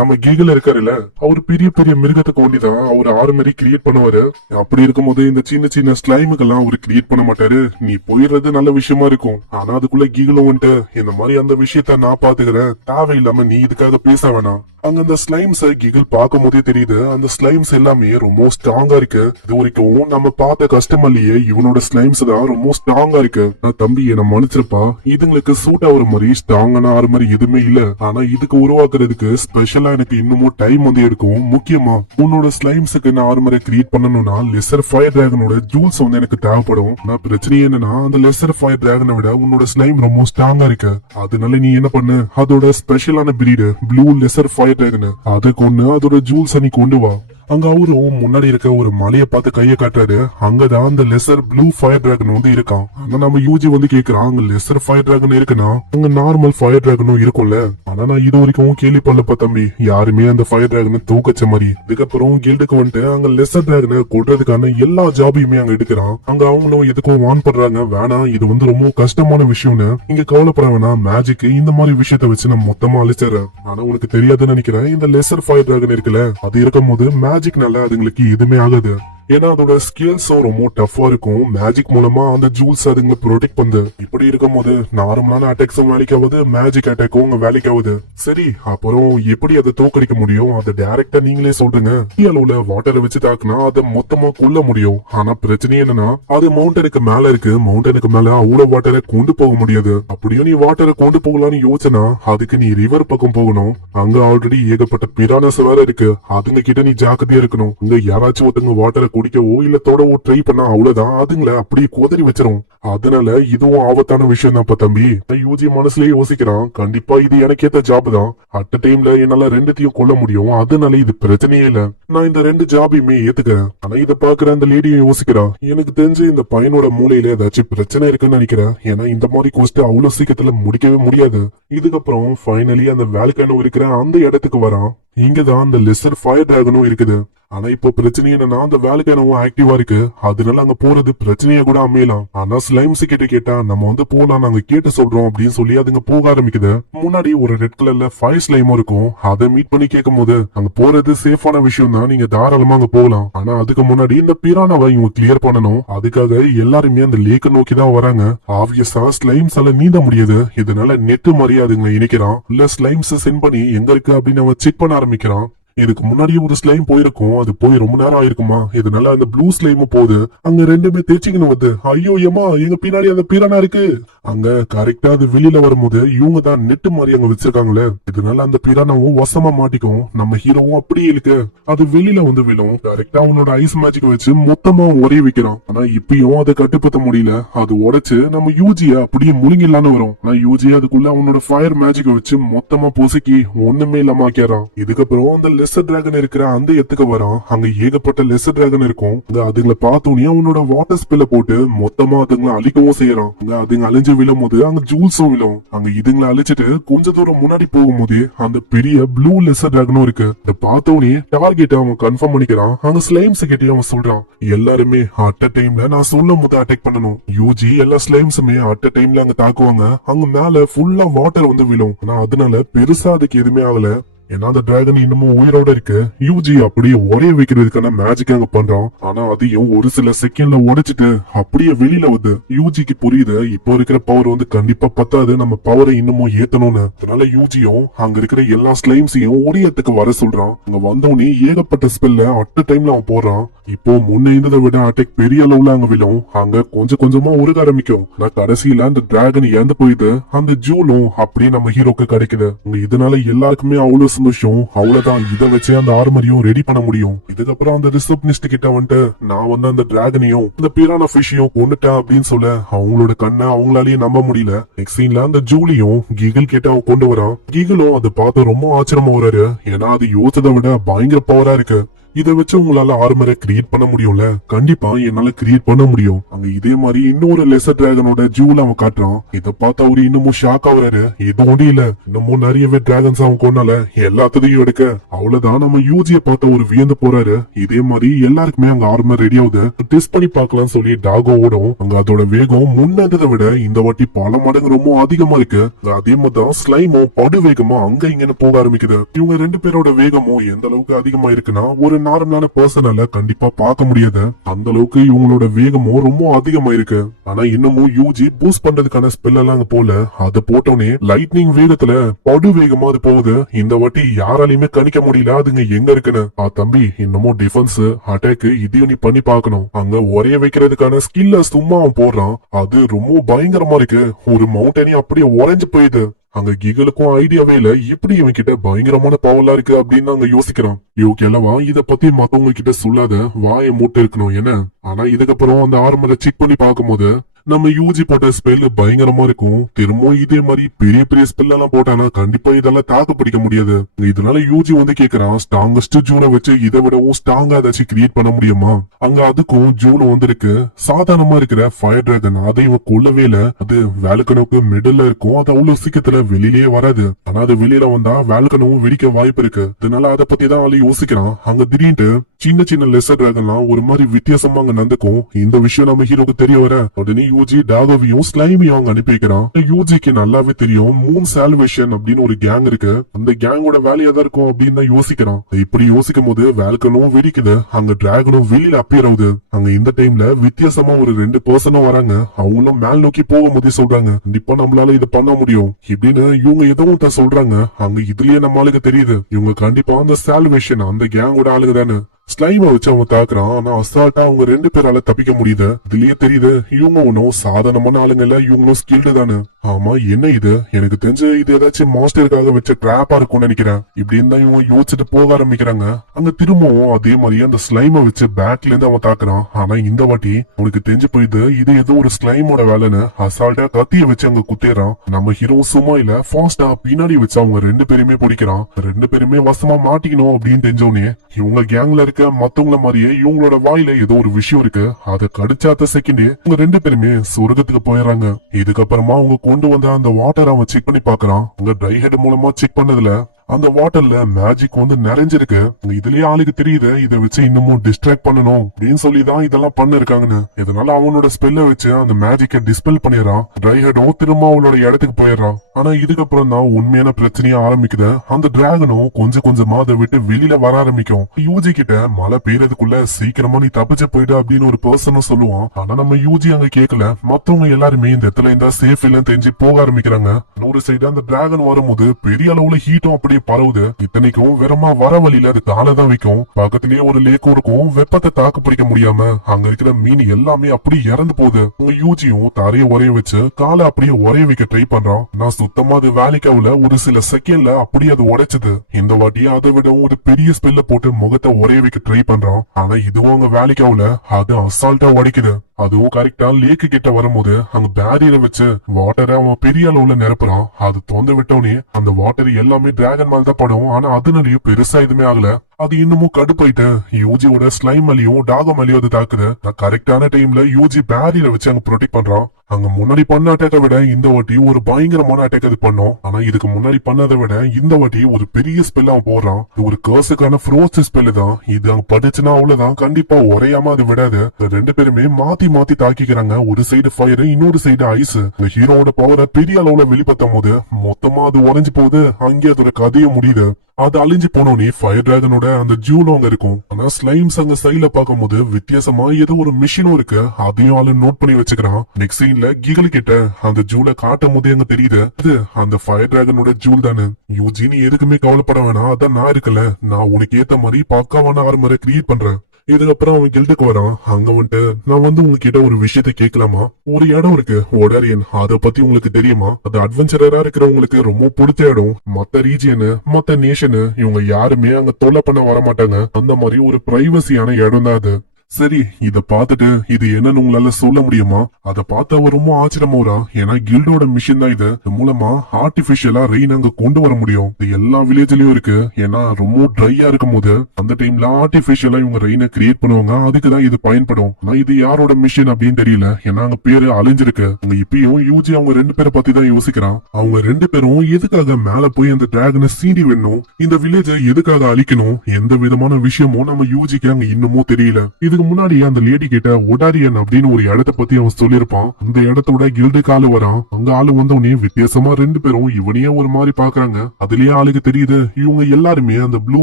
நம்ம கிகல் இருக்காருல்ல, அவர் பெரிய பெரிய மிருகத்துக்கு ஒண்டிதான் அவர் ஆர்மரை கிரியேட் பண்ணுவாரு. அப்படி இருக்கும்போது இந்த சின்ன சின்ன ஸ்லைமுக்கெல்லாம் அவர் கிரியேட் பண்ண மாட்டாரு. நீ போயிடுறது நல்ல விஷயமா இருக்கும். ஆனா அதுக்குள்ள கிகலும் வந்துட்டு இந்த மாதிரி அந்த விஷயத்த நான் பாத்துக்கிறேன், தேவையில்லாம நீ இதுக்காக பேச வேணாம். அங்க அந்த ஸ்லைம்ஸ் கிகல் பார்க்கும் போதே தெரியுது, அந்த ஸ்லைம்ஸ் எல்லாமே ரொம்ப ஸ்ட்ராங்கா இருக்கு. இது வரைக்கும் வரைக்கும் நம்ம பார்த்த கஸ்டமர்லயே இவனோட ஸ்லைம்ஸ் தான் ரொம்ப ஸ்ட்ராங்கா இருக்கு. தம்பி என்ன மன்னிச்சிருப்பா, இதுங்களுக்கு சூட் ஆகுற மாதிரி ஸ்ட்ராங்கான ஆறு மாதிரி எதுவுமே இல்ல. ஆனா இதுக்கு உருவாக்குறதுக்கு ஸ்பெஷலா எனக்கு இன்னமும் டைம் வந்து எடுக்கும். முக்கியமா உன்னோட ஸ்லைம்ஸுக்கு நான் ஆறு மாதிரி கிரியேட் பண்ணணும்னா லெசர் ஃபயர் டிராகனோட ஜூல்ஸ் வந்து எனக்கு தேவைப்படும். நான் பிரச்சனை என்னன்னா அந்த லெசர் ஃபயர் டிராகனை விட உன்னோட ஸ்லைம் ரொம்ப ஸ்ட்ராங்கா இருக்கு. அதனால நீ என்ன பண்ணு, அதோட ஸ்பெஷலான breed blue laser fire dragon அதை கொண்டு அதோட ஜூல்ஸ் நீ கொண்டு வா. அங்க அவரும் முன்னாடி இருக்க ஒரு மலையை பார்த்து கைய காட்டுறாரு. அங்கதான் அந்த லெசர் ப்ளூ ஃபயர் டிராகன் வந்து இருக்கான். ஆனா நம்ம யூஜி வந்து கேக்குறான், அங்க லெசர் ஃபயர் டிராகன் இருக்குன்னா அங்க நார்மல் ஃபயர் டிராகனும் இருக்கும்ல. ஆனா நான் இது வரைக்கும் கேள்விப்படலப்பா தம்பி, யாருமே அந்த ஃபயர் டிராகனை தூக்கச்ச மாதிரி. இதுக்கப்புறம் கில்டுக்கு வந்துட்டு அங்க லெசர் டிராகனை கொல்றதுக்கான எல்லா ஜாபையுமே அங்க எடுக்கிறான். அங்க அவங்களும் எதுக்கும் வான் பண்றாங்க, வேணாம் இது வந்து ரொம்ப கஷ்டமான விஷயம்னு. இங்க கவலைப்பட வேணாம், மேஜிக் இந்த மாதிரி விஷயத்த வச்சு நான் மொத்தமா அழிச்சிடறேன். ஆனா உனக்கு தெரியாதுன்னு நினைக்கிறேன், இந்த லெசர் ஃபயர் டிராகன் இருக்குல்ல, அது இருக்கும் போது மேஜிக்னால அதுங்களுக்கு எதுவுமே ஆகாது. ஏன்னா அதோட ஸ்கில்ஸும் ரொம்ப டஃபா இருக்கும். மேஜிக் மூலமா அந்த ஜூல்ஸ் அதுங்களை ப்ரொடெக்ட் பண்ணுது. இப்படி இருக்கும் போது நார்மலான அட்டாக்ஸும் வேலைக்காவது, மேஜிக் அட்டாக்கும் வேலைக்காவது. சரி, அப்புறம் எப்படி அதை தோக்கடிக்க முடியும்? அதை டைரக்டா நீங்களே சொல்றீங்க. அளவுல வாட்டரை வச்சு தாக்குனா அதை மொத்தமா கொல்ல முடியும். ஆனா பிரச்சனை என்னன்னா அது மவுண்டனுக்கு மேல இருக்கு. மவுண்டனுக்கு மேல அவ்வளவு வாட்டரை கொண்டு போக முடியாது. அப்படியும் நீ வாட்டரை கொண்டு போகலான்னு யோசனா அதுக்கு நீ ரிவர் பக்கம் போகணும். அங்க ஆல்ரெடி ஏகப்பட்ட பிரானஸ் வேற இருக்கு. அதுங்க கிட்ட நீ ஜாக்கிரதையா இருக்கணும். இங்க யாராச்சும் ஒருத்தங்க வாட்டரை குடிக்கவோ இல்ல தொடவோ ட்ரை பண்ணா அவ்வளவுதான், அதுங்களை அப்படியே கொதறி வச்சிரும். அதனால இதுவும் ஆபத்தான விஷயம் தான் தம்பி. யூஜி மனசுலயே யோசிக்கிறான், கண்டிப்பா இது எனக்கு ஏத்த ஜாப் தான். அட் டைம்ல என்னால ரெண்டுத்தையும் கொல்ல முடியும். அதனால இது பிரச்சனையே இல்ல, நான் இந்த ரெண்டு ஜாபையுமே ஏத்துக்கிறேன். ஆனா இத பாக்குற அந்த லேடியும் யோசிக்கிறான், எனக்கு தெரிஞ்சு இந்த பையனோட மூளையில ஏதாச்சும் பிரச்சனை இருக்குன்னு நினைக்கிறேன். ஏன்னா இந்த மாதிரி கோஸ்ட் அவ்வளவு சீக்கிரத்துல முடிக்கவே முடியாது. இதுக்கப்புறம் ஃபைனலி அந்த வேல்கனோ இருக்கிற அந்த இடத்துக்கு வரான். இங்கதான் அந்த லெசர் ஃபயர் டிராகனும் இருக்குது. ஆனா இப்போ பிரச்சனை என்னன்னா அந்த வேலைக்கானவும் ஆக்டிவா இருக்கு. அதனால அங்க போறது பிரச்சனையா கூட அமையலாம். ஆனா ஸ்லைம்ஸ் கிட்ட கேட்டா நம்ம வந்து போலாம், நாங்க கேட்டு சொல்றோம் அப்படின்னு சொல்லி அதுங்க போக ஆரம்பிக்குது. முன்னாடி ஒரு ரெட் கலர்ல ஃபயர் ஸ்லைமும் இருக்கும். அதை மீட் பண்ணி கேட்கும் போது அங்க போறது சேஃபான விஷயம் தான், நீங்க தாராளமா அங்க போகலாம். ஆனா அதுக்கு முன்னாடி இந்த பிரானாவை இவங்க கிளியர் பண்ணணும். அதுக்காக எல்லாருமே அந்த லேக்க நோக்கி தான் வராங்க. ஆப்வியஸா ஸ்லைம்ஸ் எல்லாம் நீந்த முடியாது. இதனால நெட்டு மாதிரி அதுங்களை இணைக்கிறான். இல்ல ஸ்லைம்ஸ் சென்ட் பண்ணி எங்க இருக்கு அப்படின்னு அவன் செக் பண்ண ஆரம்பிக்கிறான். இதுக்கு முன்னாடியே ஒரு ஸ்லைம் போயிருக்கும், அது போய் ரொம்ப நேரம் ஆயிருக்குமா. இதனால அந்த ப்ளூ ஸ்லைமும் போகுது. அங்க ரெண்டுமே தேய்ச்சிக்கணும் வந்து, ஐயோ ஏமா எங்க பின்னாடி அந்த பிரானா இருக்கு. அங்க கரெக்டா அது வெளியில வரும்போது இவங்க தான் நெட்டு மாதிரி அங்க வச்சிருக்காங்களே. இதனால அந்த பிரானாவும் வசமா மாட்டிக்கும். நம்ம ஹீரோவும் அப்படியே இருக்கு, அது வெளியில வந்து விழும். கரெக்டா அவனோட ஐஸ் மேஜிக் வச்சு மொத்தமா ஒரே வைக்கிறான். ஆனா இப்பயும் அதை கட்டுப்படுத்த முடியல. அது உடைச்சு நம்ம யூஜிய அப்படியே முழுங்கிடலான்னு வரும். ஆனா யூஜி அதுக்குள்ள அவனோட ஃபயர் மேஜிக் வச்சு மொத்தமா பொசுக்கி ஒண்ணுமே இல்லாம ஆக்கிறான். இதுக்கப்புறம் அந்த லெசர் டிராகன் இருக்கிற அந்த இடத்துக்கு வரான். அங்க ஏகப்பட்ட லெசர் டிராகன் இருக்கும். அதுங்களை பார்த்தோன்னே அவனோட வாட்டர் ஸ்பெல்ல போட்டு மொத்தமா அதுங்களை அழிக்கவும் செய்யறான். அதுங்க அழிஞ்சு விழும் போது அங்க ஜூல்ஸும் விழும். அங்க இதுங்களை அழிச்சிட்டு கொஞ்ச தூரம் முன்னாடி போகும்போது அந்த பெரிய ப்ளூ லெசர் டிராகனும் இருக்கு. இத பார்த்தோன்னே டார்கெட் அவன் கன்ஃபார்ம் பண்ணிக்கிறான். அங்க ஸ்லைம்ஸ் கிட்டே அவன் சொல்றான், எல்லாருமே அட் அ டைம்ல நான் சொல்லும் போது அட்டாக் பண்ணணும். யூஜி எல்லா ஸ்லைம்ஸுமே அட் அ டைம்ல அங்க தாக்குவாங்க. அங்க மேல ஃபுல்லா வாட்டர் வந்து விழும். ஆனா அதனால பெருசா அதுக்கு எதுவுமே ஆகல. ஏன்னா அந்த டிராகன் இன்னமும் உயிரோட இருக்கு. யூஜி அப்படியே ஒரே வைக்கிறதுக்கான மேஜிக் அங்க பண்றான். ஆனா அதையும் ஒரு சில செகண்ட்ல உடைச்சிட்டு அப்படியே வெளியில வந்து யூஜிக்கு புரியுது, இப்போ இருக்கிற பவர் வந்து கண்டிப்பா பத்தாது, நம்ம பவரை இன்னமும் ஏத்தணும்னு. அதனால யூஜியும் அங்க இருக்கிற எல்லா ஸ்லைம்ஸையும் ஒரே இடத்துக்கு வர சொல்றான். அங்க வந்தோடனே ஏகப்பட்ட ஸ்பெல்ல அட் டைம்ல அவன் போடுறான். இப்போ முன்ன இருந்ததை விட அட்டாக் பெரிய அளவுல அங்க விழும். அங்க கொஞ்சம் கொஞ்சமா உருக ஆரம்பிக்கும். நான் கடைசியில அந்த டிராகன் இறந்து போயிட்டு அந்த ஜூலும் அப்படியே நம்ம ஹீரோக்கு கிடைக்குது. இதனால எல்லாருக்குமே அவ்வளவு சந்தோஷம். அவ்வளவுதான், இதை வச்சு அந்த ஆர்மரியும் ரெடி பண்ண முடியும். இதுக்கப்புறம் அந்த ரிசப்ஷனிஸ்ட் கிட்ட வந்துட்டு நான் வந்து அந்த டிராகனையும் இந்த பிரானா ஃபிஷையும் கொண்டுட்டேன் அப்படின்னு சொல்ல அவங்களோட கண்ணை அவங்களாலேயே நம்ப முடியல. நெக்ஸ்ட் சீன்ல அந்த ஜூலியும் கீகல் கிட்ட அவன் கொண்டு வரான். கீகலும் அதை பார்த்து ரொம்ப ஆச்சரியமா வராரு. ஏன்னா அது யோசனை விட பயங்கர பவரா இருக்கு. இதை வச்சு உங்களால ஆர்மரை கிரியேட் பண்ண முடியும்ல? கண்டிப்பா என்னால கிரியேட் பண்ண முடியும். அங்க இதே மாதிரி இன்னொரு லெசர் டிராகனோட ஜூல அவன் காட்டுறான். இதை பார்த்து அவரு இன்னமும் ஷாக் ஆகுறாரு. இது ஒண்டி இல்ல, இன்னமும் நிறையவே டிராகன்ஸ் அவன் கொண்டால எல்லாத்தையும் எடுக்க. அவ்வளவுதான், நம்ம யூஜிய பார்த்த ஒரு வியந்து போறாரு. இதே மாதிரி எல்லாருக்குமே அங்க ஆர்மர் ரெடி ஆகுது. டெஸ்ட் பண்ணி பார்க்கலாம் சொல்லி டாகோ ஓடும். அங்க அதோட வேகம் முன்னதை விட இந்த வாட்டி பல மடங்கு ரொம்ப அதிகமா இருக்கு. அதே மாதிரிதான் ஸ்லைமும் படு வேகமா அங்க இங்கன்னு போக ஆரம்பிக்குது. இவங்க ரெண்டு பேரோட வேகமும் எந்த அளவுக்கு அதிகமா இருக்குன்னா ஒரு நார்மலான பர்சனால கண்டிப்பா பார்க்க முடியாது. அந்த அளவுக்கு இவங்களோட வேகமும் ரொம்ப அதிகமாயிருக்கு. ஆனா இன்னமும் யூஜி பூஸ்ட் பண்றதுக்கான ஸ்பெல் எல்லாம் அங்க போல. அதை போட்டோன்னே லைட்னிங் வேகத்துல படு வேகமா அது போகுது. இந்த வாட்டி யாராலையுமே கணிக்க முடியல அதுங்க எங்க இருக்குன்னு. தம்பி இன்னமும் டிஃபென்ஸ் அட்டாக் இதையும் நீ பண்ணி பார்க்கணும். அங்க உரைய வைக்கிறதுக்கான ஸ்கில்ல சும்மா அவன் போடுறான். அது ரொம்ப பயங்கரமா இருக்கு. ஒரு மவுண்டனி அப்படியே உறைஞ்சு போயிடுது. அங்க கிகளுக்கும் ஐடியாவே இல்ல எப்படி இவன் கிட்ட பயங்கரமான பவர்லாம் இருக்கு அப்படின்னு அங்க யோசிக்கிறான். இவக்கெல்லவா இத பத்தி மத்தவங்க கிட்ட சொல்லாத, வாயை மூட்டு இருக்கணும் என்ன. ஆனா இதுக்கப்புறம் அந்த ஆர்மரை செக் பண்ணி பார்க்கும்போது நம்ம யூஜி போட்ட ஸ்பெல் பயங்கரமா இருக்கும். திரும்பவும் இதே மாதிரி பெரிய பெரிய ஸ்பெல் எல்லாம் போட்டானா கண்டிப்பா இதெல்லாம் தாக்கு பிடிக்க முடியாது. இதனால யூஜி வந்து கேக்குறான், ஸ்ட்ராங்கஸ்ட் ஜூலை வச்சு இதை விடவும் ஸ்ட்ராங்கா ஏதாச்சும் கிரியேட் பண்ண முடியுமா? அங்க அதுக்கும் ஜூல வந்திருக்கு. சாதாரணமா இருக்கிற ஃபயர் டிராகன் அதை இவன் கொல்லவே இல்ல. அது வேல்கனோக்கு மிடில்ல இருக்கும். அது அவ்வளவு சீக்கிரத்துல வெளியிலேயே வராது. ஆனா அது வெளியில வந்தா வேல்கனவும் வெடிக்க வாய்ப்பு இருக்கு. அதனால அதை பத்தி தான் ஆளு யோசிக்கிறான். அங்க திடீர்னு சின்ன சின்ன லெசர் டிராகன்லாம் ஒரு மாதிரி வித்தியாசமா அங்க நடந்துக்கும். இந்த விஷயம் நம்ம ஹீரோக்கு தெரிய வர உடனே யூஜி டாகோவையும் ஸ்லைமையும் அங்க அனுப்பி வைக்கிறான். யூஜிக்கு நல்லாவே தெரியும் மூன் சால்வேஷன் அப்படின்னு ஒரு கேங் இருக்கு. அந்த கேங்கோட வேலையா தான் இருக்கும் அப்படின்னு தான் யோசிக்கிறான். இப்படி யோசிக்கும் போது வேல்கனும் வெடிக்குது. அங்க டிராகனும் வெளியில அப்பியர் ஆகுது. அங்க இந்த டைம்ல வித்தியாசமா ஒரு 2 பர்சனும் வராங்க. அவங்களும் மேல் நோக்கி போகும்போதே சொல்றாங்க, கண்டிப்பா நம்மளால இதை பண்ண முடியும் இப்படின்னு இவங்க எதுவும் தான் சொல்றாங்க. அங்க இதுலயே நம்ம ஆளுக்கு தெரியுது இவங்க கண்டிப்பா அந்த சால்வேஷன் அந்த கேங்கோட ஆளுங்க தானே. ஸ்லைமை வச்சு அவன் தாக்குறான். ஆனா அசால்ட்டா அவங்க 2 பேரால தப்பிக்க முடியுது. இதுலயே தெரியுது இவங்க ஒன்னும் சாதாரணமான ஆளுங்க இல்ல, இவங்களும் ஸ்கில்டு தானே. ஆமா என்ன இது, எனக்கு தெரிஞ்சு இது ஏதாச்சும் மாஸ்டருக்காக வச்ச டிராப்பா இருக்கும்னு நினைக்கிறேன். இப்படின்னு தான் இவங்க யோசிச்சுட்டு போக ஆரம்பிக்கிறாங்க. அங்க திரும்பவும் அதே மாதிரி அந்த ஸ்லைமை வச்சு பேக்ல இருந்து அவன் தாக்குறான். ஆனா இந்த வாட்டி அவனுக்கு தெரிஞ்சு போயிது இது ஏதோ ஒரு ஸ்லைமோட வேலைன்னு. அசால்ட்டா கத்திய வச்சு அங்க குத்திடுறான். நம்ம ஹீரோ சும்மா இல்ல ஃபாஸ்டா பின்னாடி வச்சு அவங்க 2 பேருமே பிடிக்கிறான். 2 பேருமே வசமா மாட்டிக்கணும் அப்படின்னு தெரிஞ்சோடனே இவங்க கேங்ல இருக்க மத்தவங்கள மாதிரியே இவங்களோட வாயில ஏதோ ஒரு விஷயம் இருக்கு. அதை கடிச்சாத்த செகண்டே இவங்க 2 பேருமே சொர்க்கத்துக்கு போயிடுறாங்க. இதுக்கப்புறமா அவங்க கொண்டு வந்த அந்த வாட்டர் அவன் செக் பண்ணி பாக்குறான். அங்க ட்ரை ஹெட் மூலமா செக் பண்ணதுல அந்த வாட்டர்ல மேஜிக் வந்து நிறைஞ்சிருக்கு. இதுலயே ஆளுக்கு தெரியுது இதை வச்சு இன்னமும் டிஸ்ட்ராக்ட் பண்ணணும் அப்படின்னு சொல்லிதான் இதெல்லாம் பண்ண இருக்காங்கன்னு. இதனால அவனோட ஸ்பெல்ல வச்சு அந்த மேஜிக்கை டிஸ்பெல் பண்ணிடுறான். ட்ரை ஹெடும் திரும்ப அவனோட இடத்துக்கு போயிடுறான். ஆனா இதுக்கப்புறம் தான் உண்மையான பிரச்சனையா ஆரம்பிக்குது. அந்த டிராகனும் கொஞ்சம் கொஞ்சமா அதை விட்டு வெளியில வர ஆரம்பிக்கும். யூஜி கிட்ட மழை பெய்யறதுக்குள்ள சீக்கிரமா நீ தப்பிச்சு போயிடு அப்படின்னு ஒரு பர்சனும் சொல்லுவான். ஆனா நம்ம யூஜி அங்க கேட்கல. மத்தவங்க எல்லாருமே இந்த இடத்துல இருந்தா சேஃப் இல்லன்னு தெரிஞ்சு போக ஆரம்பிக்கிறாங்க. இன்னொரு சைடு அந்த டிராகன் வரும்போது பெரிய அளவுல ஹீட்டும் அப்படியே பரவுது. இத்தனைக்கும் வெறுமா வர வழியில அது காலை தான் வைக்கும். பக்கத்திலேயே ஒரு லேக்கும் இருக்கும். வெப்பத்தை தாக்கு பிடிக்க முடியாம அங்க இருக்கிற மீன் எல்லாமே அப்படியே இறந்து போகுது. உங்க யூஜியும் தரைய உரைய வச்சு காலை அப்படியே உரைய வைக்க ட்ரை பண்றான். நான் சுத்தமா அது வேலைக்காவுல ஒரு சில செகண்ட்ல அப்படியே அது உடைச்சது. இந்த வாட்டி அதை விட ஒரு பெரிய ஸ்பெல்ல போட்டு முகத்தை உரைய வைக்க ட்ரை பண்றான். ஆனா இதுவும் அங்க வேலைக்காவுல அது அசால்ட்டா உடைக்குது. அதுவும் கரெக்டா லேக்கு கிட்ட வரும்போது அங்க பேரியரை வச்சு வாட்டரை அவன் பெரிய அளவுல நிரப்புறான். அது தொந்த விட்டோனே அந்த வாட்டர் எல்லாமே டிராகன் மேல தான் படும். ஆனா அதனாலயும் பெருசா எதுவுமே ஆகல. அது இன்னமும் கடுப்பாயிட்டு யூஜியோட ஸ்லைம் மேலயும் டாக மேலயும் அது தாக்குது. கரெக்டான டைம்ல யூஜி பேரியரை வச்சு அங்க ப்ரொடெக்ட் பண்றான். அங்க முன்னாடி பண்ண அட்டாக்கை விட இந்த வாட்டி ஒரு பயங்கரமான அட்டாக் அது பண்ணும். ஆனா இதுக்கு முன்னாடி பண்ணதை விட இந்த வாட்டி ஒரு பெரிய ஸ்பெல் அவன் போடுறான். இது ஒரு கர்ஸுக்கான ஃப்ரோஸ் ஸ்பெல் தான். இது அங்க பட்டுச்சுன்னா அவ்வளவுதான், கண்டிப்பா உரையாம அது விடாது. 2 பேருமே மாத்தி மாத்தி தாக்கிக்கிறாங்க. ஒரு சைடு ஃபயர், இன்னொரு சைடு ஐஸ். ஹீரோவோட பவரை பெரிய அளவுல வெளிப்படுத்தும் போது மொத்தமா அது உறைஞ்சு போகுது. அங்கே அதோட கதையை முடியுது. அது அழிஞ்சு போனோடனே ஃபயர் டிராகனோட அந்த ஜூலும் அங்க இருக்கும். ஆனா ஸ்லைம்ஸ் அங்க சைட்ல பாக்கும்போது வித்தியாசமா ஏதோ ஒரு மிஷினும் இருக்கு. அதையும் ஆளு நோட் பண்ணி வச்சுக்கிறான். நெக்ஸ்ட் சீன்ல கிகல் கிட்ட அந்த ஜூலை காட்டும் போதே அங்க தெரியுது இது அந்த ஃபயர் டிராகனோட ஜூல் தானே. யூஜி நீ எதுக்குமே கவலைப்பட வேணாம், அதான் நான் இருக்கல. நான் உனக்கு ஏத்த மாதிரி பக்காவான ஆர்மரை கிரியேட் பண்றேன். இதுக்கப்புறம் அவன் கில்டுக்கு வரான். அங்க வந்துட்டு நான் வந்து உங்ககிட்ட ஒரு விஷயத்த கேட்கலாமா? ஒரு இடம் இருக்கு ஒடாரியன், அத பத்தி உங்களுக்கு தெரியுமா? அது அட்வென்ச்சரரா இருக்கிறவங்களுக்கு ரொம்ப பிடிச்ச இடம். மத்த ரீஜியனு மத்த நேஷனு இவங்க யாருமே அங்க தொல்லை பண்ண வர மாட்டாங்க. அந்த மாதிரி ஒரு பிரைவசியான இடம் தான் அது. சரி, இத பாத்துட்டு இது என்னன்னு உங்களால சொல்ல முடியுமா? அத பார்த்து அவர் ரொம்ப ஆச்சரியமாறா. ஏன்னா கில்டோட மிஷின் தான் இது. இது மூலமா ஆர்டிபிஷியலா ரெயின் அங்க கொண்டு வர முடியும். இது எல்லா வில்லேஜ்லயும் இருக்கு. ஏன்னா ரொம்ப ட்ரையா இருக்கும் போது அந்த டைம்ல ஆர்டிபிஷியலா இவங்க ரெயினை கிரியேட் பண்ணுவாங்க. அதுக்குதான் இது பயன்படும். ஆனா இது யாரோட மிஷின் அப்படின்னு தெரியல. ஏன்னா அங்க பேரு அழிஞ்சிருக்கு. அங்க இப்பயும் யூஜி அவங்க 2 பேரை பத்தி தான் யோசிக்கிறான். அவங்க 2 பேரும் எதுக்காக மேல போய் அந்த டிராகனை சீண்டி வேணும், இந்த வில்லேஜை எதுக்காக அழிக்கணும், எந்த விதமான விஷயமும் நம்ம யூஜிக்கு அங்க இன்னமும் தெரியல. இதுக்கு முன்னாடி அந்த லேடி கிட்ட ஒடாரியன் அப்படின்னு ஒரு இடத்தை பத்தி அவன் சொல்லிருப்பான். அந்த இடத்தோட கில்டுக்கு ஆளு வரான். அங்க ஆளு வந்தவனே வித்தியாசமா 2 பேரும் இவனையே ஒரு மாதிரி பாக்குறாங்க. அதுலயே ஆளுக்கு தெரியுது இவங்க எல்லாருமே அந்த ப்ளூ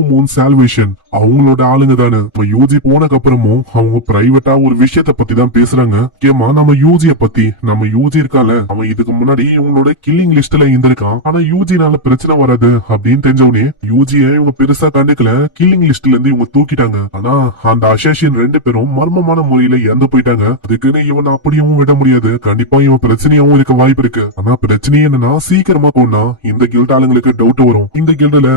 மூன் சால்வேஷன் அவங்களோட ஆளுங்க தானே. நம்ம யூஜி போனக்கு அப்புறமும் அவங்க பிரைவேட்டா ஒரு விஷயத்த பத்தி தான் பேசுறாங்க. கேமா நம்ம யூஜிய பத்தி. நம்ம யூஜி இருக்கால, அவன் இதுக்கு முன்னாடி இவங்களோட கில்லிங் லிஸ்ட்ல இருந்திருக்கான். ஆனா யூஜினால பிரச்சனை வராது அப்படின்னு தெரிஞ்சவனே யூஜிய இவங்க பெருசா கண்டுக்கல, கில்லிங் லிஸ்ட்ல இருந்து இவங்க தூக்கிட்டாங்க. ஆனா அந்த அசோசியன் 2 பேரும் மர்மமான முறையில இறந்து போயிட்டாங்க. அதுக்குன்னு இவன் அப்படியும் விட முடியாது. கண்டிப்பா இவன் பிரச்சனையாவும் இருக்க வாய்ப்பு இருக்கு. ஆனா பிரச்சனை என்னன்னா சீக்கிரமா கொண்டா இந்த கில்ட் ஆளுங்களுக்கு டவுட் வரும். இந்த கில்டுல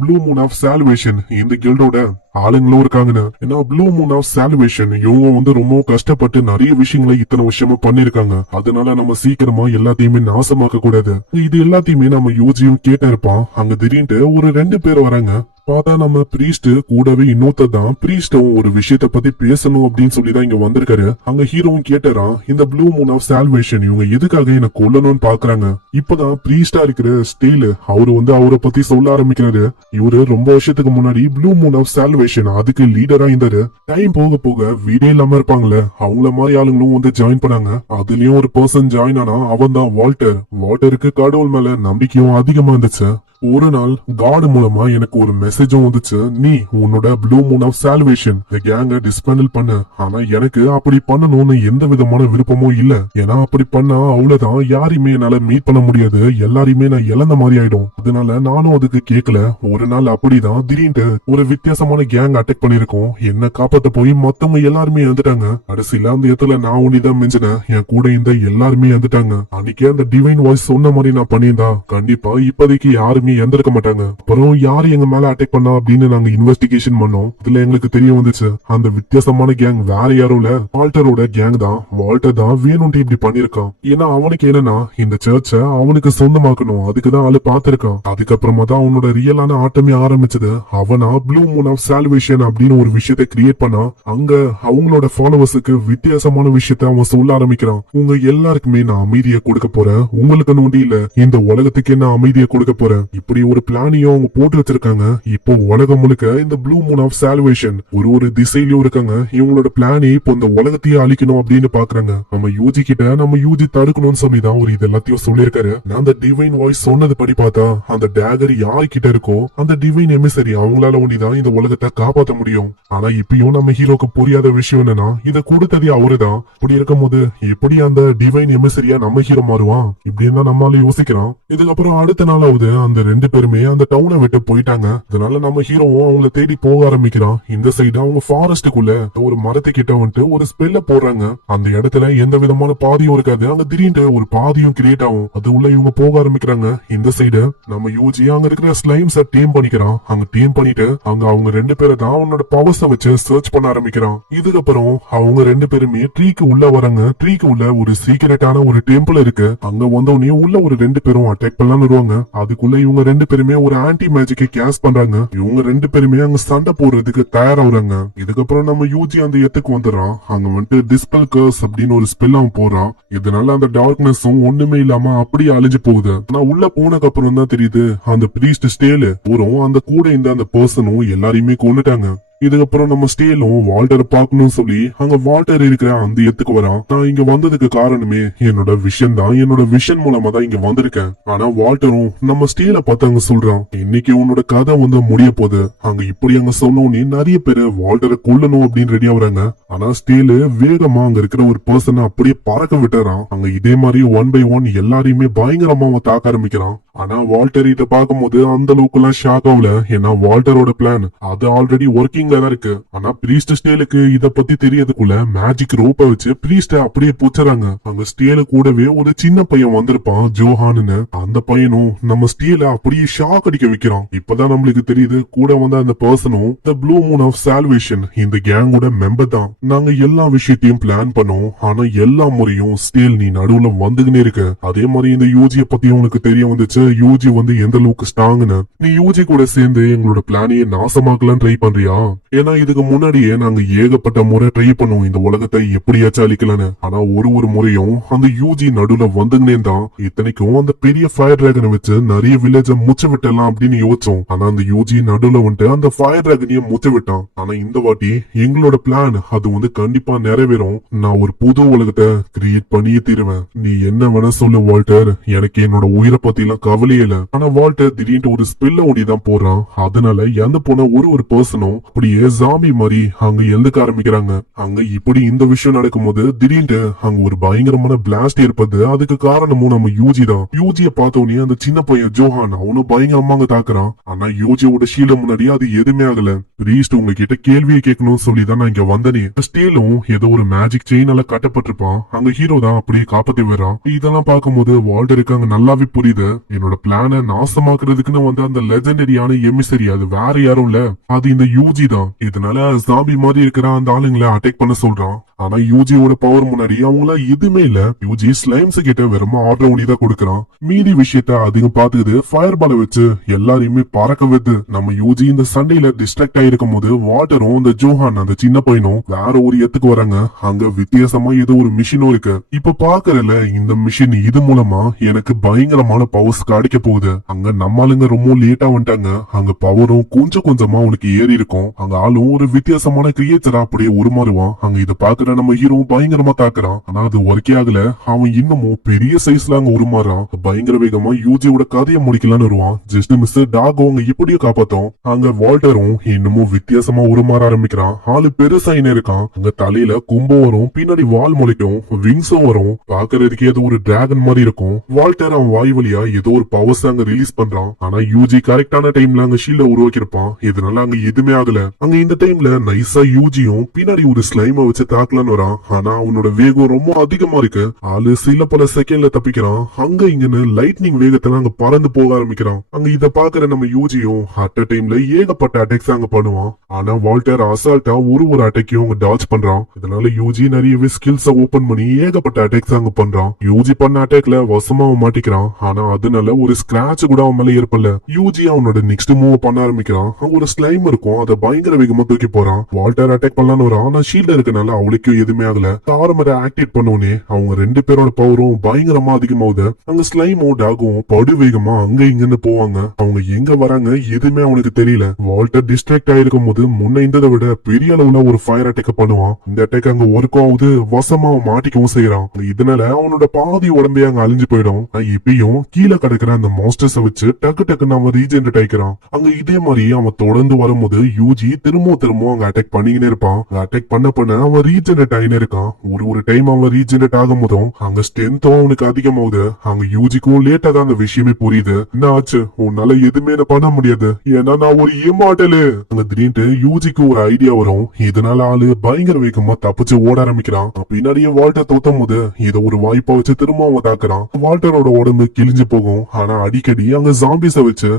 ப்ளூ மூன் ஆஃப் சால்வேஷன் இந்த கில்டோட ஆளுங்களும் இருக்காங்கன்னு. ஏன்னா ப்ளூ மூன் ஆஃப் சால்வேஷன் இவங்க வந்து ரொம்ப கஷ்டப்பட்டு நிறைய விஷயங்களை இத்தனை வருஷமா பண்ணிருக்காங்க. அதனால நம்ம சீக்கிரமா எல்லாத்தையுமே நாசமாக்க கூடாது. இது எல்லாத்தையுமே நம்ம யூஜியும் கேட்டு இருப்பான். அங்க திடீர்னு ஒரு 2 பேர் வராங்க. பார்த்தா நம்ம பிரீஸ்ட் கூடவே இன்னொருத்தர் தான். பிரீஸ்டும் ஒரு விஷயத்த பத்தி பேசணும் அப்படின்னு சொல்லிதான் இங்க வந்திருக்காரு. அங்க ஹீரோவும் கேட்டாராம், இந்த ப்ளூ மூன் ஆஃப் சால்வேஷன் இவங்க எதுக்காக என்ன கொல்லணும்னு பாக்குறாங்க. இப்பதான் பிரீஸ்டா இருக்கிற ஸ்டேல் அவரு வந்து அவரை பத்தி சொல்ல ஆரம்பிக்கிறாரு. இவரு ரொம்ப வருஷத்துக்கு முன்னாடி ப்ளூ மூன் ஆஃப் சால்வேஷன் அதுக்கு லீடரா இருந்தாரு. டைம் போக போக வீடே இல்லாம இருப்பாங்களே அவங்கள மாதிரி ஆளுங்களும் வந்து ஜாயின் பண்ணாங்க. அதுலயும் ஒரு பர்சன் ஜாயின் ஆனா அவன் தான் வால்டர். வால்டருக்கு கடவுள் மேல நம்பிக்கையும் அதிகமா இருந்துச்சு. ஒரு நாள் காட் மூலமா எனக்கு ஒரு மெசேஜும் வந்துச்சு. நீ உன்னோட ப்ளூ மூன் ஆஃப் சால்வேஷன் இந்த கேங்க டிஸ்பேண்டில் பண்ணு. ஆனா எனக்கு அப்படி பண்ணணும்னு எந்த விதமான விருப்பமும் இல்ல. ஏன்னா அப்படி பண்ணா அவ்வளவுதான், யாரையுமே என்னால மீட் பண்ண முடியாது, எல்லாரையுமே நான் இழந்த மாதிரி ஆயிடும். அதனால நானும் அதுக்கு கேட்கல. ஒரு நாள் அப்படிதான் திடீர்னு ஒரு வித்தியாசமான கேங் அட்டாக் பண்ணிருக்கோம். என்ன காப்பாத்த போய் மத்தவங்க எல்லாருமே இறந்துட்டாங்க. கடைசியில அந்த இடத்துல நான் ஒண்டிதான் மிஞ்சினேன். என் கூட இந்த எல்லாருமே இறந்துட்டாங்க. அன்னைக்கே அந்த டிவைன் வாய்ஸ் சொன்ன மாதிரி நான் பண்ணியிருந்தா கண்டிப்பா இப்போதைக்கு யாருமே எந்திருக்க மாட்டாங்க. அப்புறம் யாரு எங்க மேல அட்டாக் பண்ணா அப்படின்னு நாங்க இன்வெஸ்டிகேஷன் பண்ணோம். இதுல எங்களுக்கு தெரிய வந்துச்சு அந்த வித்தியாசமான கேங் வேற யாரும் இல்ல, வால்டரோட கேங் தான். வால்டர் தான் வேணும்ட்டு இப்படி பண்ணிருக்கான். ஏன்னா அவனுக்கு என்னன்னா இந்த சர்ச்ச அவனுக்கு சொந்தமாக்கணும். அதுக்குதான் ஆளு பாத்திருக்கான். அதுக்கப்புறமா தான் அவனோட ரியலான ஆட்டமே ஆரம்பிச்சது. அவனா ப்ளூ மூன் ஆஃப் சால்வேஷன் அப்படின்னு ஒரு விஷயத்த கிரியேட் பண்ணா. அங்க அவங்களோட ஃபாலோவர்ஸுக்கு வித்தியாசமான விஷயத்த அவன் சொல்ல ஆரம்பிக்கிறான். உங்க எல்லாருக்குமே நான் அமைதியை கொடுக்க போறேன், உங்களுக்கு நோண்டி இல்ல இந்த உலகத்துக்கு என்ன அமைதியை கொடுக்க போறேன். இப்படி ஒரு பிளானையும் அவங்க போட்டு வச்சிருக்காங்க. இப்போ உலகம் முழுக்க இந்த ப்ளூ மூன் ஆஃப் சால்வேஷன் ஒரு திசையிலயும் இருக்காங்க. இவங்களோட பிளானே இப்போ இந்த உலகத்தையே அழிக்கணும் அப்படின்னு பாக்குறாங்க. நம்ம யூஜி கிட்ட நம்ம யூஜி தடுக்கணும்னு சொல்லிதான் ஒரு இது எல்லாத்தையும் சொல்லியிருக்காரு. அந்த டிவைன் வாய்ஸ் சொன்னது படி பார்த்தா அந்த டேகர் யார்கிட்ட இருக்கோ அந்த டிவைன் எமிசரி அவங்களால ஒண்டிதான் இந்த உலகத்தை காப்பாற்ற முடியும். ஆனா இப்பயும் நம்ம ஹீரோக்கு புரியாத விஷயம் என்னன்னா இதை கொடுத்ததே அவருதான். இப்படி இருக்கும் போது எப்படி அந்த டிவைன் எமிசரியா நம்ம ஹீரோ மாறுவான் இப்படின்னு தான் நம்மளால யோசிக்கிறோம். இதுக்கப்புறம் அடுத்த நாளாவது அந்த 2 பேருமே அந்த டவுனை விட்டு போயிட்டாங்க. அதனால நம்ம ஹீரோவும் அவங்கள தேடி போக ஆரம்பிக்கிறான். இந்த சைடு அவங்க ஃபாரஸ்டுக்குள்ள ஒரு மரத்தை கிட்ட வந்துட்டு ஒரு ஸ்பெல்ல போடுறாங்க. அந்த இடத்துல எந்த விதமான பாதியும் இருக்காது. அங்க திடீர்னு ஒரு பாதியும் கிரியேட் ஆகும். அது உள்ள இவங்க போக ஆரம்பிக்கிறாங்க. இந்த சைடு நம்ம யூஜி அங்க இருக்கிற ஸ்லைம்ஸ டீம் பண்ணிக்கிறான். அங்க டீம் பண்ணிட்டு அவங்க 2 பேரை தான் அவனோட பவர்ஸ வச்சு சர்ச் பண்ண ஆரம்பிக்கிறான். இதுக்கப்புறம் அவங்க 2 பேருமே ட்ரீக்கு உள்ள வராங்க. ட்ரீக்கு உள்ள ஒரு சீக்கிரட்டான ஒரு டெம்பிள் இருக்கு. அங்க வந்தவனே உள்ள ஒரு 2 பேரும் அட்டாக் பண்ணலாம்னு வருவாங்க. அதுக்குள்ள இவங்க 2 பேருமே ஒரு ஆன்டி மேஜிக்கை கேஸ் பண்றாங்க. இவங்க 2 பேருமே அங்க சண்டை போடுறதுக்கு தயாராகுறாங்க. இதுக்கப்புறம் நம்ம யூஜி அந்த இடத்துக்கு வந்துடுறான். அங்க வந்துட்டு டிஸ்பெல் கர்ஸ் அப்படின்னு ஒரு ஸ்பெல் அவன் போடுறான். இதனால அந்த டார்க்னஸும் ஒண்ணுமே இல்லாம அப்படியே அழிஞ்சு போகுது. ஆனா உள்ள போனதுக்கு அப்புறம் தான் தெரியுது அந்த பிரீஸ்ட் ஸ்டேல் பூரம் அந்த கூட இந்த அந்த பர்சனும் எல்லாரையுமே கொண்டுட்டாங்க. இதுக்கப்புறம் நம்ம ஸ்டேலும் வால்டரை பாக்கணும்னு சொல்லி அங்க வால்டர் இருக்கிற அந்த இடத்துக்கு வரான். நான் இங்க வந்ததுக்கு காரணமே என்னோட விஷன் தான். என்னோட விஷன் மூலமா தான் இங்க வந்திருக்கேன். ஆனா வால்டரும் நம்ம ஸ்டேல பார்த்து அங்க சொல்றான், இன்னைக்கு உன்னோட கதை வந்து முடிய போகுது. அங்க இப்படி அங்க சொன்னோன்னே நிறைய பேரு வால்டரை கொல்லணும் அப்படின்னு ரெடியா வராங்க. ஆனா ஸ்டேலு வேகமா அங்க இருக்கிற ஒரு பர்சனை அப்படியே பறக்க விட்டுறான். அங்க இதே மாதிரி 1 by 1 எல்லாரையுமே பயங்கரமா அவன் தாக்க ஆரம்பிக்கிறான். ஆனா வால்டர் இத பாக்கும்போது அந்த அளவுக்கு எல்லாம் ஷாக் ஆகல. ஏன்னா வால்டரோட பிளான் அது ஆல்ரெடி ஒர்க்கிங்ல தான் இருக்கு. ஆனா பிரீஸ்ட் ஸ்டேலுக்கு இத பத்தி தெரியறதுக்குள்ள மேஜிக் ரோப்ப வச்சு பிரீஸ்ட அப்படியே புச்சறாங்க. அங்க ஸ்டேலு கூடவே ஒரு சின்ன பையன் வந்திருப்பான் ஜோஹான்னு. அந்த பையனும் நம்ம ஸ்டேல அப்படியே ஷாக் அடிக்க வைக்கிறான். இப்பதான் நம்மளுக்கு தெரியுது கூட வந்த அந்த பர்சனும் the blue moon of salvation இந்த கேங்கோட மெம்பர் தான். நாங்க எல்லா விஷயத்தையும் பிளான் பண்ணோம். ஆனா எல்லா முறையும் ஸ்டேல் நீ நடுவுல வந்துகினே இருக்க. அதே மாதிரி இந்த யூஜிய பத்தி உனக்கு தெரிய வந்துச்சு. யூஜி வந்து எந்த அளவுக்கு ஸ்ட்ராங்னு. நீ யூஜி கூட சேர்ந்து எங்களோட பிளானையே நாசமாக்கலாம் ட்ரை பண்றியா? ஏன்னா இதுக்கு முன்னாடியே நாங்க ஏகப்பட்ட முறை ட்ரை பண்ணோம் இந்த உலகத்தை எப்படியாச்சும் அழிக்கலான்னு. ஆனா ஒரு முறையும் அந்த யூஜி நடுவுல வந்துங்கனே தான். இத்தனைக்கும் அந்த பெரிய ஃபயர் டிராகனை வச்சு நிறைய வில்லேஜ முச்சு விட்டலாம் அப்படின்னு யோசிச்சோம். ஆனா அந்த யூஜி நடுவுல வந்துட்டு அந்த ஃபயர் டிராகனையும் முச்சு விட்டான். ஆனா இந்த வாட்டி எங்களோட பிளான் அது வந்து கண்டிப்பா நிறைவேறும். நான் ஒரு புது உலகத்தை கிரியேட் பண்ணியே தீருவேன். நீ என்ன வேணா சொல்லு வால்டர், எனக்கு என்னோட உயிரை பத்தி எல்லாம் கவலையே இல்ல. ஆனா வால்டர் திடீர்னு ஒரு ஸ்பெல்ல ஒண்டிதான் போடுறான். அதனால இறந்து போன ஒரு பர்சனும் அப்படியே ஜாம்பி மாதிரி அங்க எழுந்துக்க ஆரம்பிக்கிறாங்க. அங்க இப்படி இந்த விஷயம் நடக்கும்போது திடீர்னு அங்க ஒரு பயங்கரமான பிளாஸ்ட் ஏற்படுது. அதுக்கு காரணமும் நம்ம யூஜி தான். யூஜிய பார்த்தோன்னே அந்த சின்ன பையன் ஜோஹான் அவனும் பயங்கரமா அங்க தாக்குறான். ஆனா யூஜியோட ஷீல்ட முன்னாடி அது எதுவுமே ஆகல. பிரீஸ்ட் உங்ககிட்ட கேள்வியை கேட்கணும்னு சொல்லிதான் நான் இங்க வந்தனே. ஸ்டீலும் ஏதோ ஒரு மேஜிக் செயினால கட்டப்பட்டிருப்பான். அங்க ஹீரோ தான் அப்படியே காப்பாத்தி வர்றான். இதெல்லாம் பார்க்கும்போது வால்டருக்கு அங்க நல்லாவே புரியுது. என்னோட பிளான நாசமாக்குறதுக்குன்னு வந்து அந்த லெஜெண்டரியான எமிசரி அது வேற யாரும் இல்ல, அது இந்த யூஜி தான். இதனால ஜாம்பி மாதிரி இருக்கிற அந்த ஆளுங்களை அட்டாக் பண்ண சொல்றான். ஆனா யூஜியோட பவர் முன்னாடி அவங்கள எதுவுமே இல்ல. யூஜி ஸ்லைம்ஸ் கிட்ட வெறும் ஆர்டர் ஒண்டிதான் கொடுக்கறான். மீதி விஷயத்த அதிகம் பாத்துக்குது. ஃபயர் பால வச்சு எல்லாரையுமே பறக்க வைத்து நம்ம யூஜி இந்த சண்டையில டிஸ்ட்ராக்ட் ஆயிருக்கும் போது வாட்டரும் இந்த ஜோஹான் அந்த சின்ன பையனும் வேற ஒரு இடத்துக்கு வராங்க. அங்க வித்தியாசமா ஏதோ ஒரு மிஷினும் இருக்கு. இப்ப பாக்குறல இந்த மிஷின் இது மூலமா எனக்கு பயங்கரமான பவர்ஸ் கிடைக்க போகுது. அங்க நம்ம ஆளுங்க ரொம்ப லேட்டா வந்துட்டாங்க. அங்க பவரும் கொஞ்சம் கொஞ்சமா உனக்கு ஏறி இருக்கும். அங்க ஆளும் ஒரு வித்தியாசமான கிரியேச்சரா அப்படியே உருமாறுவான். அங்க இத பாக்குற நம்ம ஹீரோ பயங்கரமா தாக்குறான். ஆனா அது ஒர்க்கே ஆகல. அவன் இன்னமும் பெரிய சைஸ்ல அங்க உருமாறான். பயங்கர வேகமா யூஜியோட கதையை முடிக்கலான்னு வருவான். ஜஸ்ட் மிஸ் டாக் அவங்க எப்படியோ காப்பாத்தோம். அங்க வால்டரும் இன்னமும் வித்தியாசமா உருமாற ஆரம்பிக்கிறான். ஆளு பெருசா இருக்கான். அங்க தலையில கும்பம் வரும், பின்னாடி வால் முளைக்கும், விங்ஸும் வரும். பாக்குறதுக்கு ஏதோ ஒரு டிராகன் மாதிரி இருக்கும். வால்டர் அவன் வாய் வழியா ஏதோ ஒரு பவர்ஸ் அங்க ரிலீஸ் பண்றான். ஆனா யூஜி கரெக்டான டைம்ல அங்க ஷீல்ட உருவாக்கிருப்பான். இதனால அங்க எதுவுமே ஆகல. அங்க இந்த டைம்ல நைஸா யூஜியும் பின்னாடி ஒரு ஸ்லைமை வச்சு தாக்கலான்னு வரான். ஆனா அவனோட வேகம் ரொம்ப அதிகமா இருக்கு. ஆளு சில பல செகண்ட்ல தப்பிக்கிறான். அங்க இங்கன்னு லைட்னிங் வேகத்துல அங்க பறந்து போக ஆரம்பிக்கிறான். அங்க இத பாக்குற நம்ம யூஜியும் அட் அ டைம்ல ஏகப்பட்ட அட்டாக்ஸ் அங்க பண்ணுவான். ஆனா வால்டர் அசால்ட்டா ஒரு அட்டாக்கையும் அங்க டாச் பண்றான். இதனால யூஜி நிறையவே ஸ்கில்ஸ ஓபன் பண்ணி ஏகப்பட்ட அட்டாக்ஸ் அங்க பண்றான். யூஜி பண்ண அட்டாக்ல வசமா அவன் மாட்டிக்கிறான். ஆனா அதனால ஒரு ஸ்கிராட்ச் கூட அவன் மேல ஏற்படல. யூஜி அவனோட நெக்ஸ்ட் மூவ் பண்ண ஆரம்பிக்கிறான். அங்க ஒரு ஸ்லைம் இருக்கும், அதை பயங்கர வேகமா தூக்கி போறான். வால்டர் அட்டாக் பண்ணலான்னு வரான். ஆனா ஷீல்ட் இருக்கனால அவளுக்கு எதுவுமே ஆகல. தாரமரை ஆக்டிவேட் பண்ணோனே அவங்க ரெண்டு பேரோட பவரும் பயங்கரமா அதிகமாகுது. அங்க ஸ்லைமோ டாகும் படு வேகமா அங்க இங்கன்னு போவாங்க. அவங்க எங்க வராங்க எதுவுமே அவனுக்கு தெரியல. வால்டர் டிஸ்ட்ராக்ட் ஆயிருக்கும் போது முன்ன இருந்ததை விட பெரிய அளவுல ஒரு ஃபயர் அட்டாக் பண்ணுவான். இந்த அட்டாக் அங்க ஒர்க் ஆகுது, வசமா மாட்டிக்கவும் செய்யறான். இதனால அவனோட பாதி உடம்பே அங்க அழிஞ்சு போயிடும். இப்பயும் கீழே கிடக்குற அந்த மாஸ்டர்ஸ வச்சு டக்கு டக்குன்னு அவன் ரீஜென்ரேட் ஆயிக்கிறான். அங்க இதே மாதிரி அவன் தொடர்ந்து வரும்போது யூஜி திரும்ப அங்க அட்டாக் பண்ணிக்கினே இருப்பான். அட்டாக் பண்ண அவன் ரீஜெனரேட் ஆயினே இருக்கான். ஒரு டைம் அவன் ரீஜெனரேட் ஆகும் போதும் அங்க ஸ்ட்ரென்த்தும் அவனுக்கு அதிகமாகுது. அங்க யூஜிக்கும் லேட்டா தான் அந்த விஷயமே புரியுது. என்ன ஆச்சு, உன்னால எதுவுமே பண்ண முடியாது, ஏன்னா நான் ஒரு இம்மார்டலு. அங்க திடீர்னு யூஜிக்கு ஒரு ஐடியா வரும். இதனால ஆளு பயங்கர வேகமா தப்பிச்சு ஓட ஆரம்பிக்கிறான். பின்னாடியே வால்டர் தோத்தும் போது இதை ஒரு வாய்ப்பா வச்சு திரும்ப அவன் தாக்குறான். வால்டரோட உடம்பு கிழிஞ்சு போகும். ஆனா அடிக்கடி அங்க ஜாம்பிஸ வச்சு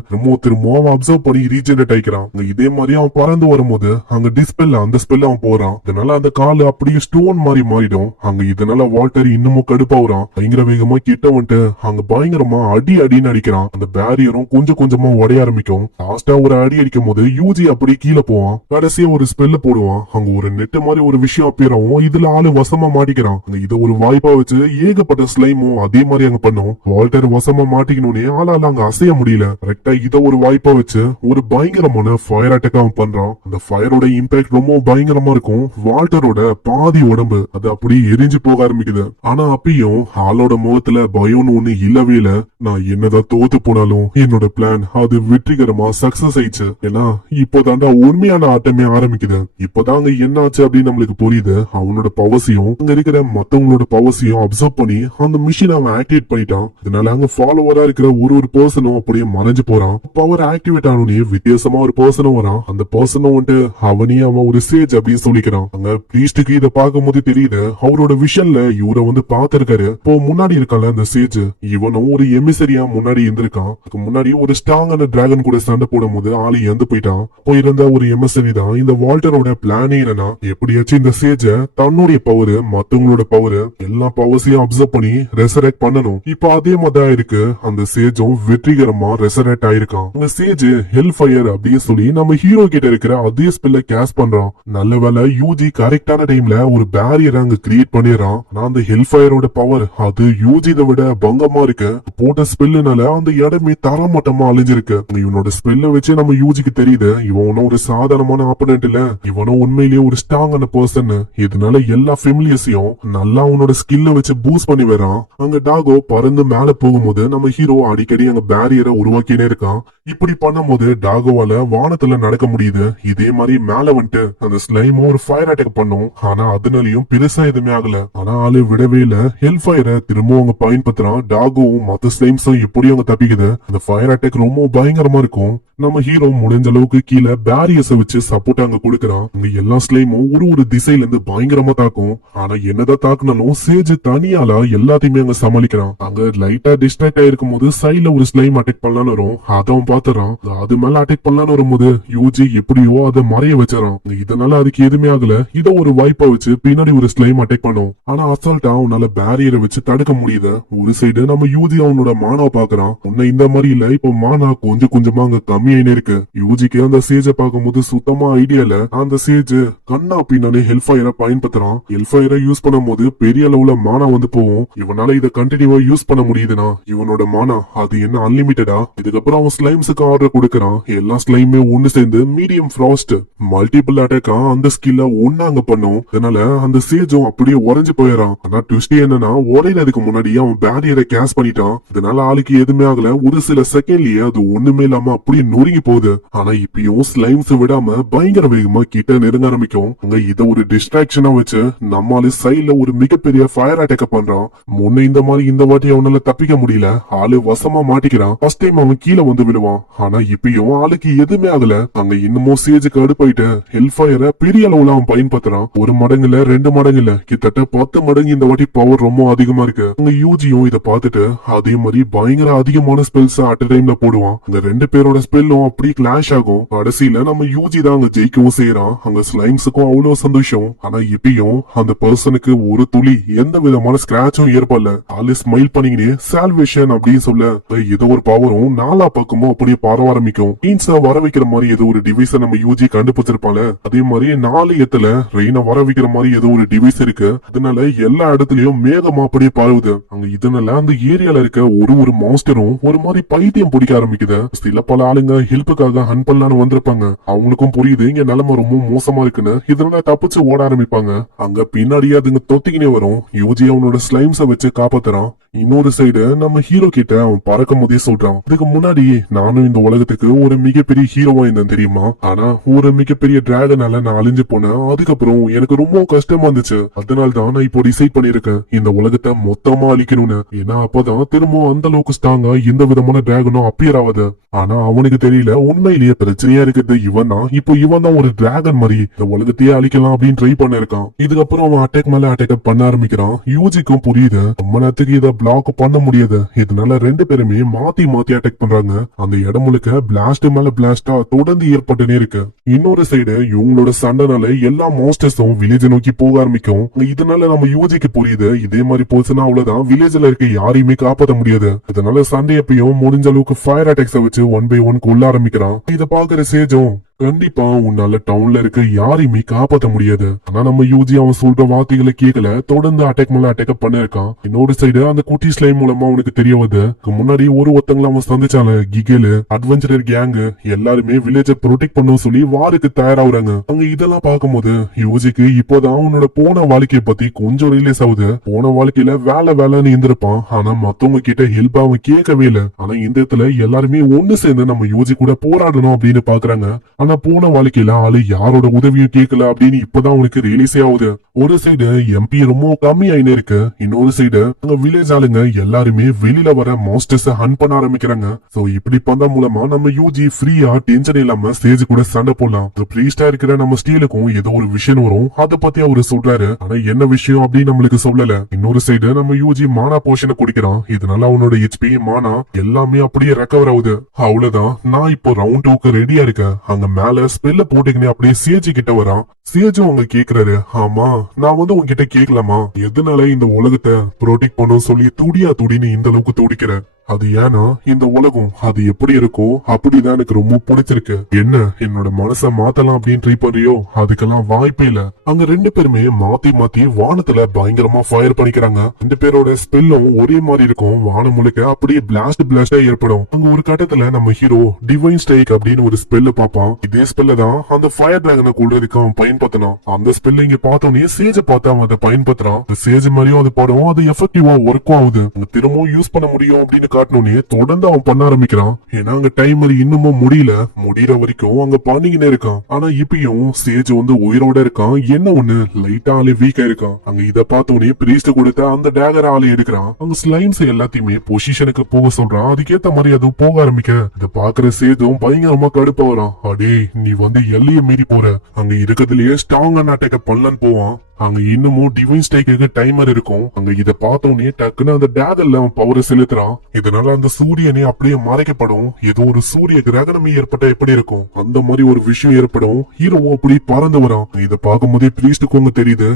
திரும்ப அவன் அப்சர்வ் பண்ணி ரீஜெனரேட் ஆயிக்கிறான். இதே மாதிரி அவன் பறந்து வரும்போது அங்க டிஸ்பெல் அந்த ஸ்பெல் அவன் போறான். இதனால அந்த காலு அப்படியே ஸ்டோன் மாதிரி மாறிடும். அங்க இதனால வால்டர் இன்னமும் கடுப்பாவுறான். பயங்கர வேகமா கிட்ட வந்துட்டு அங்க பயங்கரமா அடின்னு அடிக்கிறான். அந்த பேரியரும் கொஞ்சம் கொஞ்சமா உடைய ஆரம்பிக்கும். லாஸ்டா ஒரு அடி அடிக்கும் போது யூஜி அப்படியே கீழே போவான். கடைசியா ஒரு ஸ்பெல்ல போடுவான். அங்க ஒரு நெட் மாதிரி ஒரு விஷயம் அப்பேரும். இதுல ஆளு வசமா மாட்டிக்கிறான். இத ஒரு வாய்ப்பா வச்சு ஏகப்பட்ட ஸ்லைமும் அதே மாதிரி அங்க பண்ணும். வால்டர் வசமா மாட்டிக்கணும்னே ஆளால அங்க அசைய முடியல. கரெக்டா இத ஒரு வாய்ப்பா வச்சு ஒரு பயங்கரமான ஃபயர் அட்டாக் அவன் பண்றான். அந்த ஃபயரோட இம்பாக்ட் ரொம்ப பயங்கரமா இருக்கும். வால்டரோட பாதி உடம்பு அது அப்படியே எரிஞ்சு போக ஆரம்பிக்குது. ஆனா அப்பயும் ஆளோட முகத்துல பயம்னு ஒண்ணு இல்லவே இல்ல. நான் என்னதான் தோத்து போனாலும் என்னோட பிளான் அது வெற்றிகரமா சக்சஸ் ஆயிடுச்சு. ஏன்னா இப்போதாண்டா உண்மையான ஆட்டமே ஆரம்பிக்குது. இப்போதாங்க என்ன ஆச்சு அப்படின்னு நம்மளுக்கு புரியுது. அவனோட பவர்ஸையும் அங்க இருக்கிற மத்தவங்களோட பவர்ஸையும் அப்சர்வ் பண்ணி அந்த மிஷின் அவன் ஆக்டிவேட் பண்ணிட்டான். இதனால அங்க ஃபாலோவரா இருக்கிற ஒரு பர்சனும் அப்படியே மறைஞ்சு போறான். பவர் ஆக்டிவேட் ஆனோடனே வித்தியாசமா ஒரு பர்சனும் வரான். அந்த பர்சனும் வந்துட்டு அவனே அவன் ஒரு சேஜ் அப்படின்னு சொல்லிக்கிறான். அங்க பிரீஸ்டுக்கு இத பார்க்கும் போது தெரியுது அவரோட விஷன்ல இவரை வந்து பாத்திருக்காரு. இப்போ முன்னாடி இருக்கான்ல அந்த சேஜ், இவனும் ஒரு எமிசரியா முன்னாடி இருந்திருக்கான். முன்னாடி ஒரு ஸ்ட்ராங்கான டிராகன் கூட சண்டை போடும் போது ஆளு இறந்து போயிட்டான். இப்போ இருந்த ஒரு எமிசரி தான் இந்த வால்டரோட பிளானே. என்னன்னா எப்படியாச்சும் இந்த சேஜ தன்னுடைய பவர் மத்தவங்களோட பவர் எல்லா பவர்ஸையும் அப்சர்வ் பண்ணி ரெசரக்ட் பண்ணணும். இப்ப அதே மாதிரி இருக்கு. அந்த சேஜும் வெற்றிகரமா ரெசரக்ட் ஆயிருக்கான். அந்த சேஜ் ஹெல் ஃபயர் அப்படின்னு சொல்லி நம்ம ஹீரோ கிட்ட இருக்கிற அதே ஸ்பெல்ல கேஸ் பண்றான். நல்ல வேலை யூஜி கரெக்டான டைம்ல டைம்ல ஒரு பேரியரை அங்க கிரியேட் பண்ணிடுறான். ஆனா அந்த ஹெல்ஃபயரோட பவர் அது யூஜிதை விட பங்கமா இருக்கு. போட்ட ஸ்பெல்லுனால அந்த இடமே தரமட்டமா அழிஞ்சிருக்கு. இவனோட ஸ்பெல்ல வச்சு நம்ம யூஜிக்கு தெரியுது இவனும் ஒரு சாதாரணமான ஆப்பனன்ட் இல்ல, இவனும் உண்மையிலேயே ஒரு ஸ்ட்ராங்கான பர்சன். இதனால எல்லா ஃபெமிலியஸையும் நல்லா அவனோட ஸ்கில்ல வச்சு பூஸ்ட் பண்ணி வரான். அங்க டாகோ பறந்து மேல போகும்போது நம்ம ஹீரோ அடிக்கடி அங்க பேரியரை உருவாக்கினே இருக்கான். இப்படி பண்ணும்போது டாகோவால வானத்துல நடக்க முடியுது. இதே மாதிரி மேல வந்துட்டு அந்த ஸ்லைம் ஒரு ஃபயர் அட்டாக் பண்ணும். ஆனா அதனாலயும் பெருசா எதுவுமே ஆகல. ஆனா ஆளு விடவே இல்ல, ஹெல் ஃபயரை திரும்பவும் அவங்க பயன்படுத்துறான். டாகோவும் மத்த ஸ்லைம்ஸும் எப்படி அவங்க தப்பிக்குது. அந்த ஃபயர் அட்டாக் ரொம்ப பயங்கரமா இருக்கும். நம்ம ஹீரோ முடிஞ்ச அளவுக்கு கீழே பேரியர்ஸ வச்சு சப்போர்ட் அங்க கொடுக்கறான். அங்க எல்லா ஸ்லைமும் ஒரு திசையில இருந்து பயங்கரமா தாக்கும். ஆனா என்னதான் தாக்குனாலும் சேஜ் தனியால எல்லாத்தையுமே அங்க சமாளிக்கிறான். அங்க லைட்டா டிஸ்ட்ராக்ட் ஆயிருக்கும் போது சைட்ல ஒரு ஸ்லைம் அட்டாக் பண்ணலான்னு வரும். அதவன் பாத்துறான். அது மேல அட்டாக் பண்ணலான்னு வரும்போது யூஜி எப்படியோ அதை மறைய வச்சாரான். இதனால அதுக்கு எதுவுமே ஆகல. இத ஒரு வாய்ப்பா வச்சு பின்னாடி ஒரு ஸ்லைம் அட்டாக் பண்ணும். ஆனா அசால்ட்டா அவனால பேரியரை வச்சு தடுக்க முடியுது. ஒரு சைடு நம்ம யூஜி அவனோட மானாவை பாக்குறான். உன்ன இந்த மாதிரி இல்ல, இப்ப மானா கொஞ்சம் கொஞ்சமா அங்க கம்மியாயினே இருக்கு. யூஜிக்கு அந்த சேஜ பார்க்கும்போது சுத்தமா ஐடியா இல்ல. அந்த சேஜ் கண்ணா பின்னாடி ஹெல்ஃபயரை பயன்படுத்துறான். ஹெல்ஃபயரை யூஸ் பண்ணும் போது பெரிய அளவுல மானா வந்து போகும். இவனால இதை கண்டினியூவா யூஸ் பண்ண முடியுதுன்னா இவனோட மானா அது என்ன அன்லிமிட்டடா. இதுக்கப்புறம் அவன் ஸ்லைம்ஸுக்கு ஆர்டர் கொடுக்கறான். எல்லா ஸ்லைமே ஒன்னு சேர்ந்து மீடியம் ஃப்ராஸ்ட் மல்டிபிள் அட்டாக்கா அந்த ஸ்கில்ல ஒன்னாங்க பண்ணும். அதனால அந்த சேஜும் அப்படியே உறைஞ்சு போயிடறான். ஆனா ட்விஸ்ட் என்னன்னா உரையிறதுக்கு முன்னாடி அவன் பேரியரை கேஸ் பண்ணிட்டான். இதனால ஆளுக்கு எதுவுமே ஆகல. ஒரு சில செகண்ட்லயே அது ஒண்ணுமே இல்லாம அப்படியே நொறுங்கி போகுது. ஆனா இப்பயும் ஸ்லைம்ஸ் விடாம பயங்கர வேகமா கிட்ட நெருங்க ஆரம்பிக்கும். அங்க இத ஒரு டிஸ்ட்ராக்ஷனா வச்சு நம்மால சைட்ல ஒரு மிகப்பெரிய ஃபயர் அட்டாக் பண்றான். முன்ன இந்த மாதிரி இந்த வாட்டி அவனால தப்பிக்க முடியல. ஆளு வசமா மாட்டிக்கிறான். ஃபர்ஸ்ட் டைம் அவன் கீழே வந்து விழுவான். ஆனா இப்பயும் ஆளுக்கு எதுவுமே ஆகல. அங்க இன்னமும் சேஜுக்கு அடுப்பாயிட்டு ஹெல்ஃபயரை பெரிய அளவுல அவன் பயன்படுத்துறான். ஒரு மடங்குல 2 மடங்குல கிட்டத்தட்ட 10 மடங்கு இந்த வாட்டி பவர் ரொம்ப அதிகமா இருக்கு. அங்க யூஜியும் இத பாத்துட்டு அதே மாதிரி பயங்கர அதிகமான ஸ்பெல்ஸ் அட் டைம்ல போடுவான். அந்த 2 பேரோட ஸ்பெல்லும் அப்படி கிளாஷ் ஆகும். கடைசியில நம்ம யூஜி தான் அங்க ஜெயிக்கவும் செய்யறான். அங்க ஸ்லைம்ஸுக்கும் அவ்வளவு சந்தோஷம். ஆனா இப்பயும் அந்த பர்சனுக்கு ஒரு துளி எந்த விதமான ஸ்கிராச்சும் ஏற்படல. ஆளு ஸ்மைல் பண்ணிக்கினே சால்வேஷன் அப்படின்னு சொல்ல ஏதோ ஒரு பவரும் நாலா பக்கமும் அப்படியே பரவ ஆரம்பிக்கும். மீன்ஸ வர வைக்கிற மாதிரி ஏதோ ஒரு டிவைஸ நம்ம யூஜி கண்டுபிடிச்சிருப்பால. அதே மாதிரி 4 இடத்துல ரெயினை வர வைக்கிற மாதிரி ஏதோ ஒரு டிவைஸ் இருக்கு. அதனால எல்லா இடத்துலயும் மேகமா அப்படியே பரவுது. அங்க இதனால அந்த ஏரியால இருக்க ஒரு மாஸ்டரும் ஒரு மாதிரி பைத்தியம் பிடிக்க ஆரம்பிக்குது. சில பல ஆளுங்க ஹெல்ப்புக்காக ஹன் பண்ணலான்னு வந்திருப்பாங்க. அவங்களுக்கும் புரியுது இங்க நிலைமை ரொம்ப மோசமா இருக்குன்னு. இதனால தப்பிச்சு ஓட ஆரம்பிப்பாங்க. அங்க பின்னாடியே அதுங்க தொத்திக்கினே வரும். யூஜி அவனோட ஸ்லைம்ஸ வச்சு காப்பாத்துறான். இன்னொரு சைடு நம்ம ஹீரோ கிட்ட அவன் பறக்கும் போதே சொல்றான், இதுக்கு முன்னாடி நானும் இந்த உலகத்துக்கு ஒரு மிகப்பெரிய ஹீரோவா இருந்தேன் தெரியுமா. ஆனா ஒரு மிகப்பெரிய டிராகனால நான் அழிஞ்சு போனேன். அதுக்கப்புறம் எனக்கு ரொம்ப கஷ்டமா இருந்துச்சு. அதனால தான் நான் இப்போ டிசைட் பண்ணிருக்கேன் இந்த உலகத்தை மொத்தமா அழிக்கணும்னு. ஏன்னா அப்பதான் திரும்ப அந்த அளவுக்கு ஸ்ட்ராங்கா எந்த விதமான டிராகனும் அப்பியர் ஆகாது. ஆனா அவனுக்கு தெரியல உண்மையிலேயே பிரச்சனையா இருக்கிறது இவன் தான். இப்போ இவன் தான் ஒரு டிராகன் மாதிரி இந்த உலகத்தையே அழிக்கலாம் அப்படின்னு ட்ரை பண்ண இருக்கான். இதுக்கப்புறம் அவன் அட்டாக் மேல அட்டாக் பண்ண ஆரம்பிக்கிறான். யூஜிக்கும் புரியுது ரொம்ப நேரத்துக்கு இதை பிளாக் பண்ண முடியாது. இதனால 2 பேருமே மாத்தி அட்டாக் பண்றாங்க. அந்த இடம் முழுக்க பிளாஸ்ட் மேல பிளாஸ்டா தொடர்ந்து ஏற்பட்டுனே இருக்கு. இன்னொரு சைடு இவங்களோட சண்டைனால எல்லா மாஸ்டர்ஸும் வில்லேஜ் நோக்கி போக ஆரம்பிக்கும். இதனால நம்ம யூஜிக்கு புரியுது இதே மாதிரி போச்சுன்னா அவ்வளவுதான், வில்லேஜ்ல இருக்க யாரையுமே காப்பாற்ற முடியாது. அதனால சண்டை எப்பயும் முடிஞ்ச அளவுக்கு ஃபயர் அட்டாக்ஸ வச்சு 1 by 1 கொள்ள ஆரம்பிக்கிறான். இத பாக்குற சேஜும் கண்டிப்பா உன்னால டவுன்ல இருக்க யாரையுமே காப்பாற்ற முடியாது. ஆனா நம்ம யூஜி அவன் சொல்ற வார்த்தைகளை கேட்கல. தொடர்ந்து அட்டாக் மேல அட்டாக் பண்ண இருக்கான். இன்னொரு சைடு அந்த குட்டி ஸ்லைம் மூலமா அவனுக்கு தெரிய வருது முன்னாடி ஒருத்தங்களை அவன் சந்திச்சால கிகேலு அட்வென்ச்சரர் கேங் எல்லாருமே வில்லேஜை ப்ரொடெக்ட் பண்ண சொல்லி வாருக்கு தயாராகுறாங்க. அங்க இதெல்லாம் பார்க்கும்போது யூஜிக்கு இப்போதான் அவனோட போன வாழ்க்கையை பத்தி கொஞ்சம் ரிலீஸ் ஆகுது. போன வாழ்க்கையில வேலைன்னு இருந்திருப்பான். ஆனா மத்தவங்க கிட்ட ஹெல்ப் அவன் கேட்கவே இல்ல. ஆனா இந்த இடத்துல எல்லாருமே ஒண்ணு சேர்ந்து நம்ம யூஜி கூட போராடணும் அப்படின்னு பாக்குறாங்க. ஆனா போன வாழ்க்கையில ஆளு யாரோட உதவியும் கேட்கல அப்படின்னு இப்பதான் அவனுக்கு ரிலீஸே ஆகுது. ஒரு சைடு எம்பி ரொம்ப கம்மியாயினே இருக்கு. இன்னொரு சைடு அங்க வில்லேஜ் ஆளுங்க எல்லாருமே வெளியில வர மாஸ்டர்ஸ் ஹன் பண்ண ஆரம்பிக்கிறாங்க. சோ இப்படி பண்ண மூலமா நம்ம யூஜி ஃப்ரீயா டென்ஷன் இல்லாம ஸ்டேஜ் கூட சண்டை போடலாம். பிரீஸ்டா இருக்கிற நம்ம ஸ்டீலுக்கும் ஏதோ ஒரு விஷயம் வரும். அதை பத்தி அவரு சொல்றாரு. ஆனா என்ன விஷயம் அப்படின்னு நம்மளுக்கு சொல்லல. இன்னொரு சைடு நம்ம யூஜி மானா போஷனை குடிக்கிறான். இதனால அவனோட ஹெச்பி மானா எல்லாமே அப்படியே ரெக்கவர் ஆகுது. அவ்வளவுதான், நான் இப்போ ரவுண்ட் 2க்கு ரெடியா இருக்கேன். அங்க மேல ஸ்பெல்ல போட்டுக்கினே அப்படியே சேஜி கிட்ட வரான். சேஜும் அவங்க கேக்குறாரு, ஆமா நான் உங்ககிட்ட கேட்கலாமா, எதனால இந்த உலகத்தை ப்ரொடெக்ட் பண்ணும் சொல்லி துடின்னு இந்த அளவுக்கு துடிக்கிறேன். அது ஏன்னா இந்த உலகம் அது எப்படி இருக்கோ அப்படிதான் எனக்கு ரொம்ப பிடிச்சிருக்கு. என்ன என்னோட மனசை மாத்தலாம் அப்படின்னு ட்ரை பண்றியோ அதுக்கெல்லாம் வாய்ப்பே இல்ல. அங்க ரெண்டு பேருமே மாத்தி மாத்தி வானத்துல பயங்கரமா ஃபயர் பண்ணிக்கிறாங்க. ரெண்டு பேரோட ஸ்பெல்லும் ஒரே மாதிரி இருக்கும். வானம் முழுக்க அப்படியே பிளாஸ்டா ஏற்படும். அங்க ஒரு கட்டத்துல நம்ம ஹீரோ டிவைன் ஸ்ட்ரைக் அப்படின்னு ஒரு ஸ்பெல்ல பாப்பான். இதே ஸ்பெல்ல தான் அந்த ஃபயர் டிராகனை கொல்றதுக்கு அவன் பயன்படுத்தினான். அந்த ஸ்பெல்ல இங்க பார்த்தோன்னே சேஜ பார்த்து அவன் அதை பயன்படுத்துறான். சேஜ் மாதிரியும் அது படம் அது எஃபெக்டிவா ஒர்க் ஆகுது. திரும்பவும் யூஸ் பண்ண முடியும் அப்படின்னு காட்டணும்னே தொடர்ந்து அவன் பண்ண ஆரம்பிக்கிறான். ஏன்னா அங்க டைமர் இன்னமும் முடியற வரைக்கும் அங்க பண்ணிக்கினே இருக்கான். ஆனா இப்பயும் சேஜ் உயிரோட இருக்கான். என்ன ஒண்ணு லைட்டா ஆளு வீக்கா இருக்கான். அங்க இத பார்த்தோன்னே பிரீஸ்ட் கொடுத்த அந்த டேகர் ஆளு எடுக்கிறான். அங்க ஸ்லைம்ஸ் எல்லாத்தையுமே பொசிஷனுக்கு போக சொல்றான். அதுக்கேத்த மாதிரி அது போக ஆரம்பிக்க இத பாக்குற சேதும் பயங்கரமா கடுப்பா வரான். அடே நீ எல்லையை மீறி போற. அங்க இருக்கிறதுலயே ஸ்ட்ராங்கான அட்டாக்க பண்ணலான்னு போவான். அங்க இன்னமும் டிவைன் ஸ்ட்ரைக்கு டைமர் இருக்கும். அங்க இத பார்த்தோன்னே டக்குன்னு அந்த டேகர்ல அவன் பவரை செலுத்துறான். இதனால அந்த சூரியனே அப்படியே மறைக்கப்படும். ஏதோ ஒரு சூரிய கிரகணமே ஏற்பட்டா எப்படி இருக்கும் அந்த மாதிரி ஒரு விஷயம் ஏற்படும். ஹீரோவும் அப்படி பறந்து வரான். இத பார்க்கும் போதே பிரீஸ்டுக்கு தெரியுது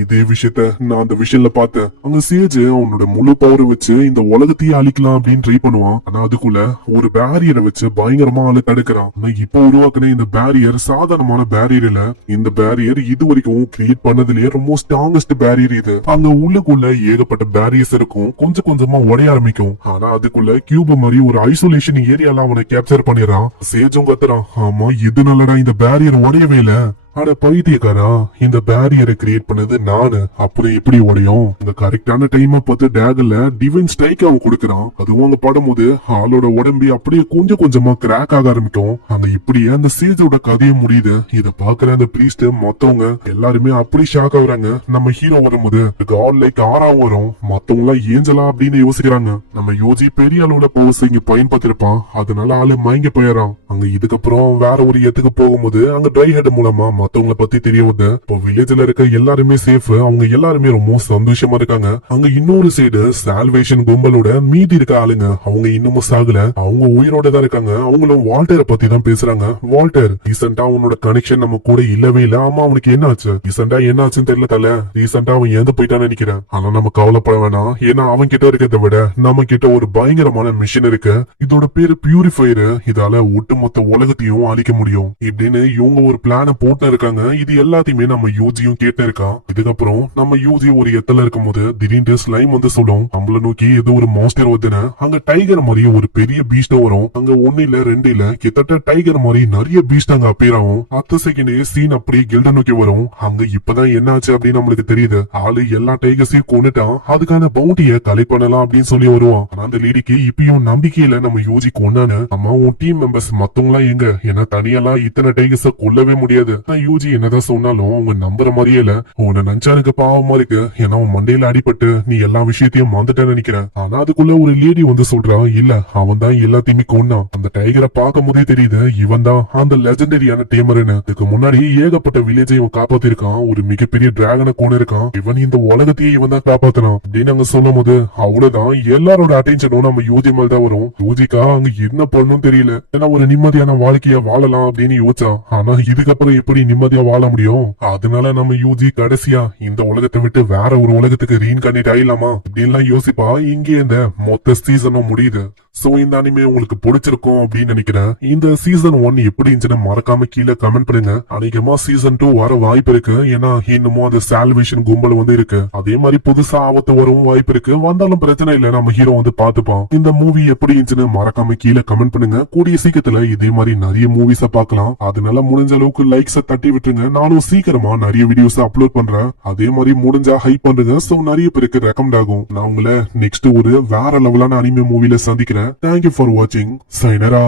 இதே விஷயத்த நான் அந்த விஷயம்ல பார்த்தேன். அங்க சேஜ் அவனோட முழு பவரை வச்சு இந்த உலகத்தையே அழிக்கலாம் அப்படின்னு ட்ரை பண்ணுவான். ஆனா அதுக்குள்ள ஒரு பேரியரை வச்சு பயங்கரமா ஆளு தடுக்கிறான். ஆனா இப்ப உருவாக்குன இந்த பேரியர் சாதாரணமான பேரியர் இல்ல. இந்த பேரியர் இது வரைக்கும் கிரியேட் பண்ணதுலயே ரொம்ப ஸ்ட்ராங்கஸ்ட் பேரியர் இது. அங்க உள்ளுக்குள்ள ஏகப்பட்ட பேரியர்ஸ் இருக்கும். கொஞ்சம் கொஞ்சமா உடைய ஆரம்பிக்கும். ஆனா அதுக்குள்ள கியூப் மாதிரி ஒரு ஐசோலேஷன் ஏரியால அவனை கேப்சர் பண்ணிடுறான். சேஜும் கத்துறான், ஆமா இது நல்லடா, இந்த பேரியர் உடையவே இல்ல. அட பைத்தியக்காரா, இந்த பேரியரை கிரியேட் பண்ணது நானு, அப்புறம் எப்படி உடையும்? இந்த கரெக்டான டைம் பார்த்து டேகல்ல டிவைன் ஸ்ட்ரைக் அவன் கொடுக்கறான். அதுவும் அங்க படும்போது ஆளோட உடம்பி அப்படியே கொஞ்சம் கொஞ்சமா கிராக் ஆக ஆரம்பிக்கும். அங்க இப்படியே அந்த சேஜோட கதையும் முடியுது. இத பாக்குற அந்த பிரீஸ்ட் மத்தவங்க எல்லாருமே அப்படி ஷாக் ஆகுறாங்க. நம்ம ஹீரோ வரும்போது காட் லைக் ஆறாவும் வரும். மத்தவங்க எல்லாம் ஏஞ்சலா அப்படின்னு யோசிக்கிறாங்க. நம்ம யோஜி பெரிய அளவுல பவர்ஸ் இங்க பயன்படுத்திருப்பான். அதனால ஆளு மயங்கி போயிடறான். அங்க இதுக்கப்புறம் வேற ஒரு இடத்துக்கு போகும்போது அங்க ட்ரை ஹெட் மூலமா மத்தவங்களை பத்தி தெரிய வருது. இப்போ வில்லேஜ்ல இருக்க எல்லாருமே சேஃப். அவங்க எல்லாருமே ரொம்ப சந்தோஷமா இருக்காங்க. அங்க இன்னொரு சைடு சால்வேஷன் கும்பலோட மீதி இருக்க ஆளுங்க அவங்க இன்னமும் சாகல. அவங்க உயிரோட தான் இருக்காங்க. அவங்களும் வால்டரை பத்தி தான் பேசுறாங்க. வால்டர் ரீசெண்டா அவனோட கனெக்ஷன் நம்ம கூட இல்லவே இல்ல. ஆமா அவனுக்கு என்ன ஆச்சு? ரீசெண்டா என்ன ஆச்சுன்னு தெரியல தல. ரீசெண்டா அவன் எந்த போயிட்டான்னு நினைக்கிறேன். ஆனா நம்ம கவலைப்பட வேணாம். ஏன்னா அவன் கிட்ட இருக்கிறத விட நம்ம கிட்ட ஒரு பயங்கரமான மிஷின் இருக்கு. இதோட பேரு பியூரிஃபயர். இதால ஒட்டுமொத்த உலகத்தையும் அழிக்க முடியும் இப்படின்னு இவங்க ஒரு பிளான போட்டு இருக்காங்க. இது எல்லாத்தையுமே நம்ம யூஜியும் கேட்டு இருக்கான். இதுக்கப்புறம் நம்ம யூஜி ஒரு எத்தல இருக்கும் போது திடீர்னு ஸ்லைம் சொல்லும், நம்மள நோக்கி ஏதோ ஒரு மாஸ்டர் வருதுன்னு. அங்க டைகர் மாதிரி ஒரு பெரிய பீஸ்ட் வரும். அங்க ஒன்னு இல்ல ரெண்டு இல்ல கிட்டத்தட்ட டைகர் மாதிரி நிறைய பீஸ்ட் அங்க அப்பேர் ஆகும். அத்த செகண்ட் சீன் அப்படி கில்ட நோக்கி வரும். அங்க இப்பதான் என்ன ஆச்சு அப்படின்னு நம்மளுக்கு தெரியுது. ஆளு எல்லா டைகர்ஸையும் கொண்டுட்டான். அதுக்கான பவுண்டிய கலெக்ட் பண்ணலாம் அப்படின்னு சொல்லி வருவான். ஆனா அந்த லேடிக்கு இப்பயும் நம்பிக்கையில நம்ம யூஜி கொண்டானு அம்மா உன் டீம் மெம்பர்ஸ் மத்தவங்க எல்லாம் எங்க, ஏன்னா தனியெல்லாம் இத்தனை டைகர்ஸ கொல்லவே முடியாது. யூஜி என்னதான் சொன்னாலும் அவங்க நம்புற மாதிரியே இல்ல. உன்னை நினைச்சா எனக்கு பாவமா இருக்கு. ஏன்னா உன் மண்டையில அடிபட்டு நீ எல்லா விஷயத்தையும் மறந்துட்டேன்னு நினைக்கிறேன். ஆனா அதுக்குள்ள ஒரு லேடி சொல்றா, இல்ல அவன் தான் எல்லாத்தையுமே கொன்னான். அந்த டைகரை பார்க்கும் போதே தெரியுது இவன் தான் அந்த லெஜெண்டரியான டேமர்னு. இதுக்கு முன்னாடி ஏகப்பட்ட வில்லேஜை இவன் காப்பாத்திருக்கான். ஒரு மிகப்பெரிய டிராகனை கொண்டு இருக்கான். இவன் இந்த உலகத்தையே இவன் தான் காப்பாத்தினான் அப்படின்னு அங்க சொல்லும் போது அவ்வளவுதான் எல்லாரோட அட்டென்ஷனும் நம்ம யூஜி மேல தான் வரும். யூஜிக்கா அங்க என்ன பண்ணணும் தெரியல. ஏன்னா ஒரு நிம்மதியான வாழ்க்கைய வாழலாம் அப்படின்னு யோசிச்சான். ஆனா இதுக்கப்புறம் எப்படி நிம்மதியா வாழ முடியும்? அதனால நம்ம யூஜி கடைசியா இந்த உலகத்தை விட்டு வேற ஒரு உலகத்துக்கு ரீஇன்கார்னேட் ஆயிடலாமா அப்படின்லாம் யோசிப்பா. இங்கே இந்த மொத்த சீசனும் முடியுது. சோ இந்த அனிமே உங்களுக்கு பிடிச்சிருக்கும் அப்படின்னு நினைக்கிறேன். இந்த சீசன் 1 எப்படி இருந்துச்சுன்னு மறக்காம கீழே கமெண்ட் பண்ணுங்க. அநேகமா சீசன் 2 வர வாய்ப்பு இருக்கு. ஏன்னா இன்னமும் அந்த சால்வேஷன் கும்பல் இருக்கு. அதே மாதிரி புதுசா ஆபத்து வரவும் வாய்ப்பு இருக்கு. வந்தாலும் பிரச்சனை இல்ல, நம்ம ஹீரோ பாத்துப்பான். இந்த மூவி எப்படி இருந்துச்சுன்னு மறக்காம கீழே கமெண்ட் பண்ணுங்க. கூடிய சீக்கிரத்துல இதே மாதிரி நிறைய மூவிஸ பார்க்கலாம். அதனால முடிஞ்ச அளவுக்கு லைக்ஸ தட்டி விட்டுருங்க. நானும் சீக்கிரமா நிறைய வீடியோஸ் அப்லோட் பண்றேன். அதே மாதிரி முடிஞ்சா ஹைப் பண்ணுங்க. சோ நிறைய பேருக்கு ரெக்கமெண்ட் ஆகும். நான் உங்களை நெக்ஸ்ட் ஒரு வேற லெவலான அனிமே மூவில சந்திக்கிறேன். Thank you for watching. Sayonara.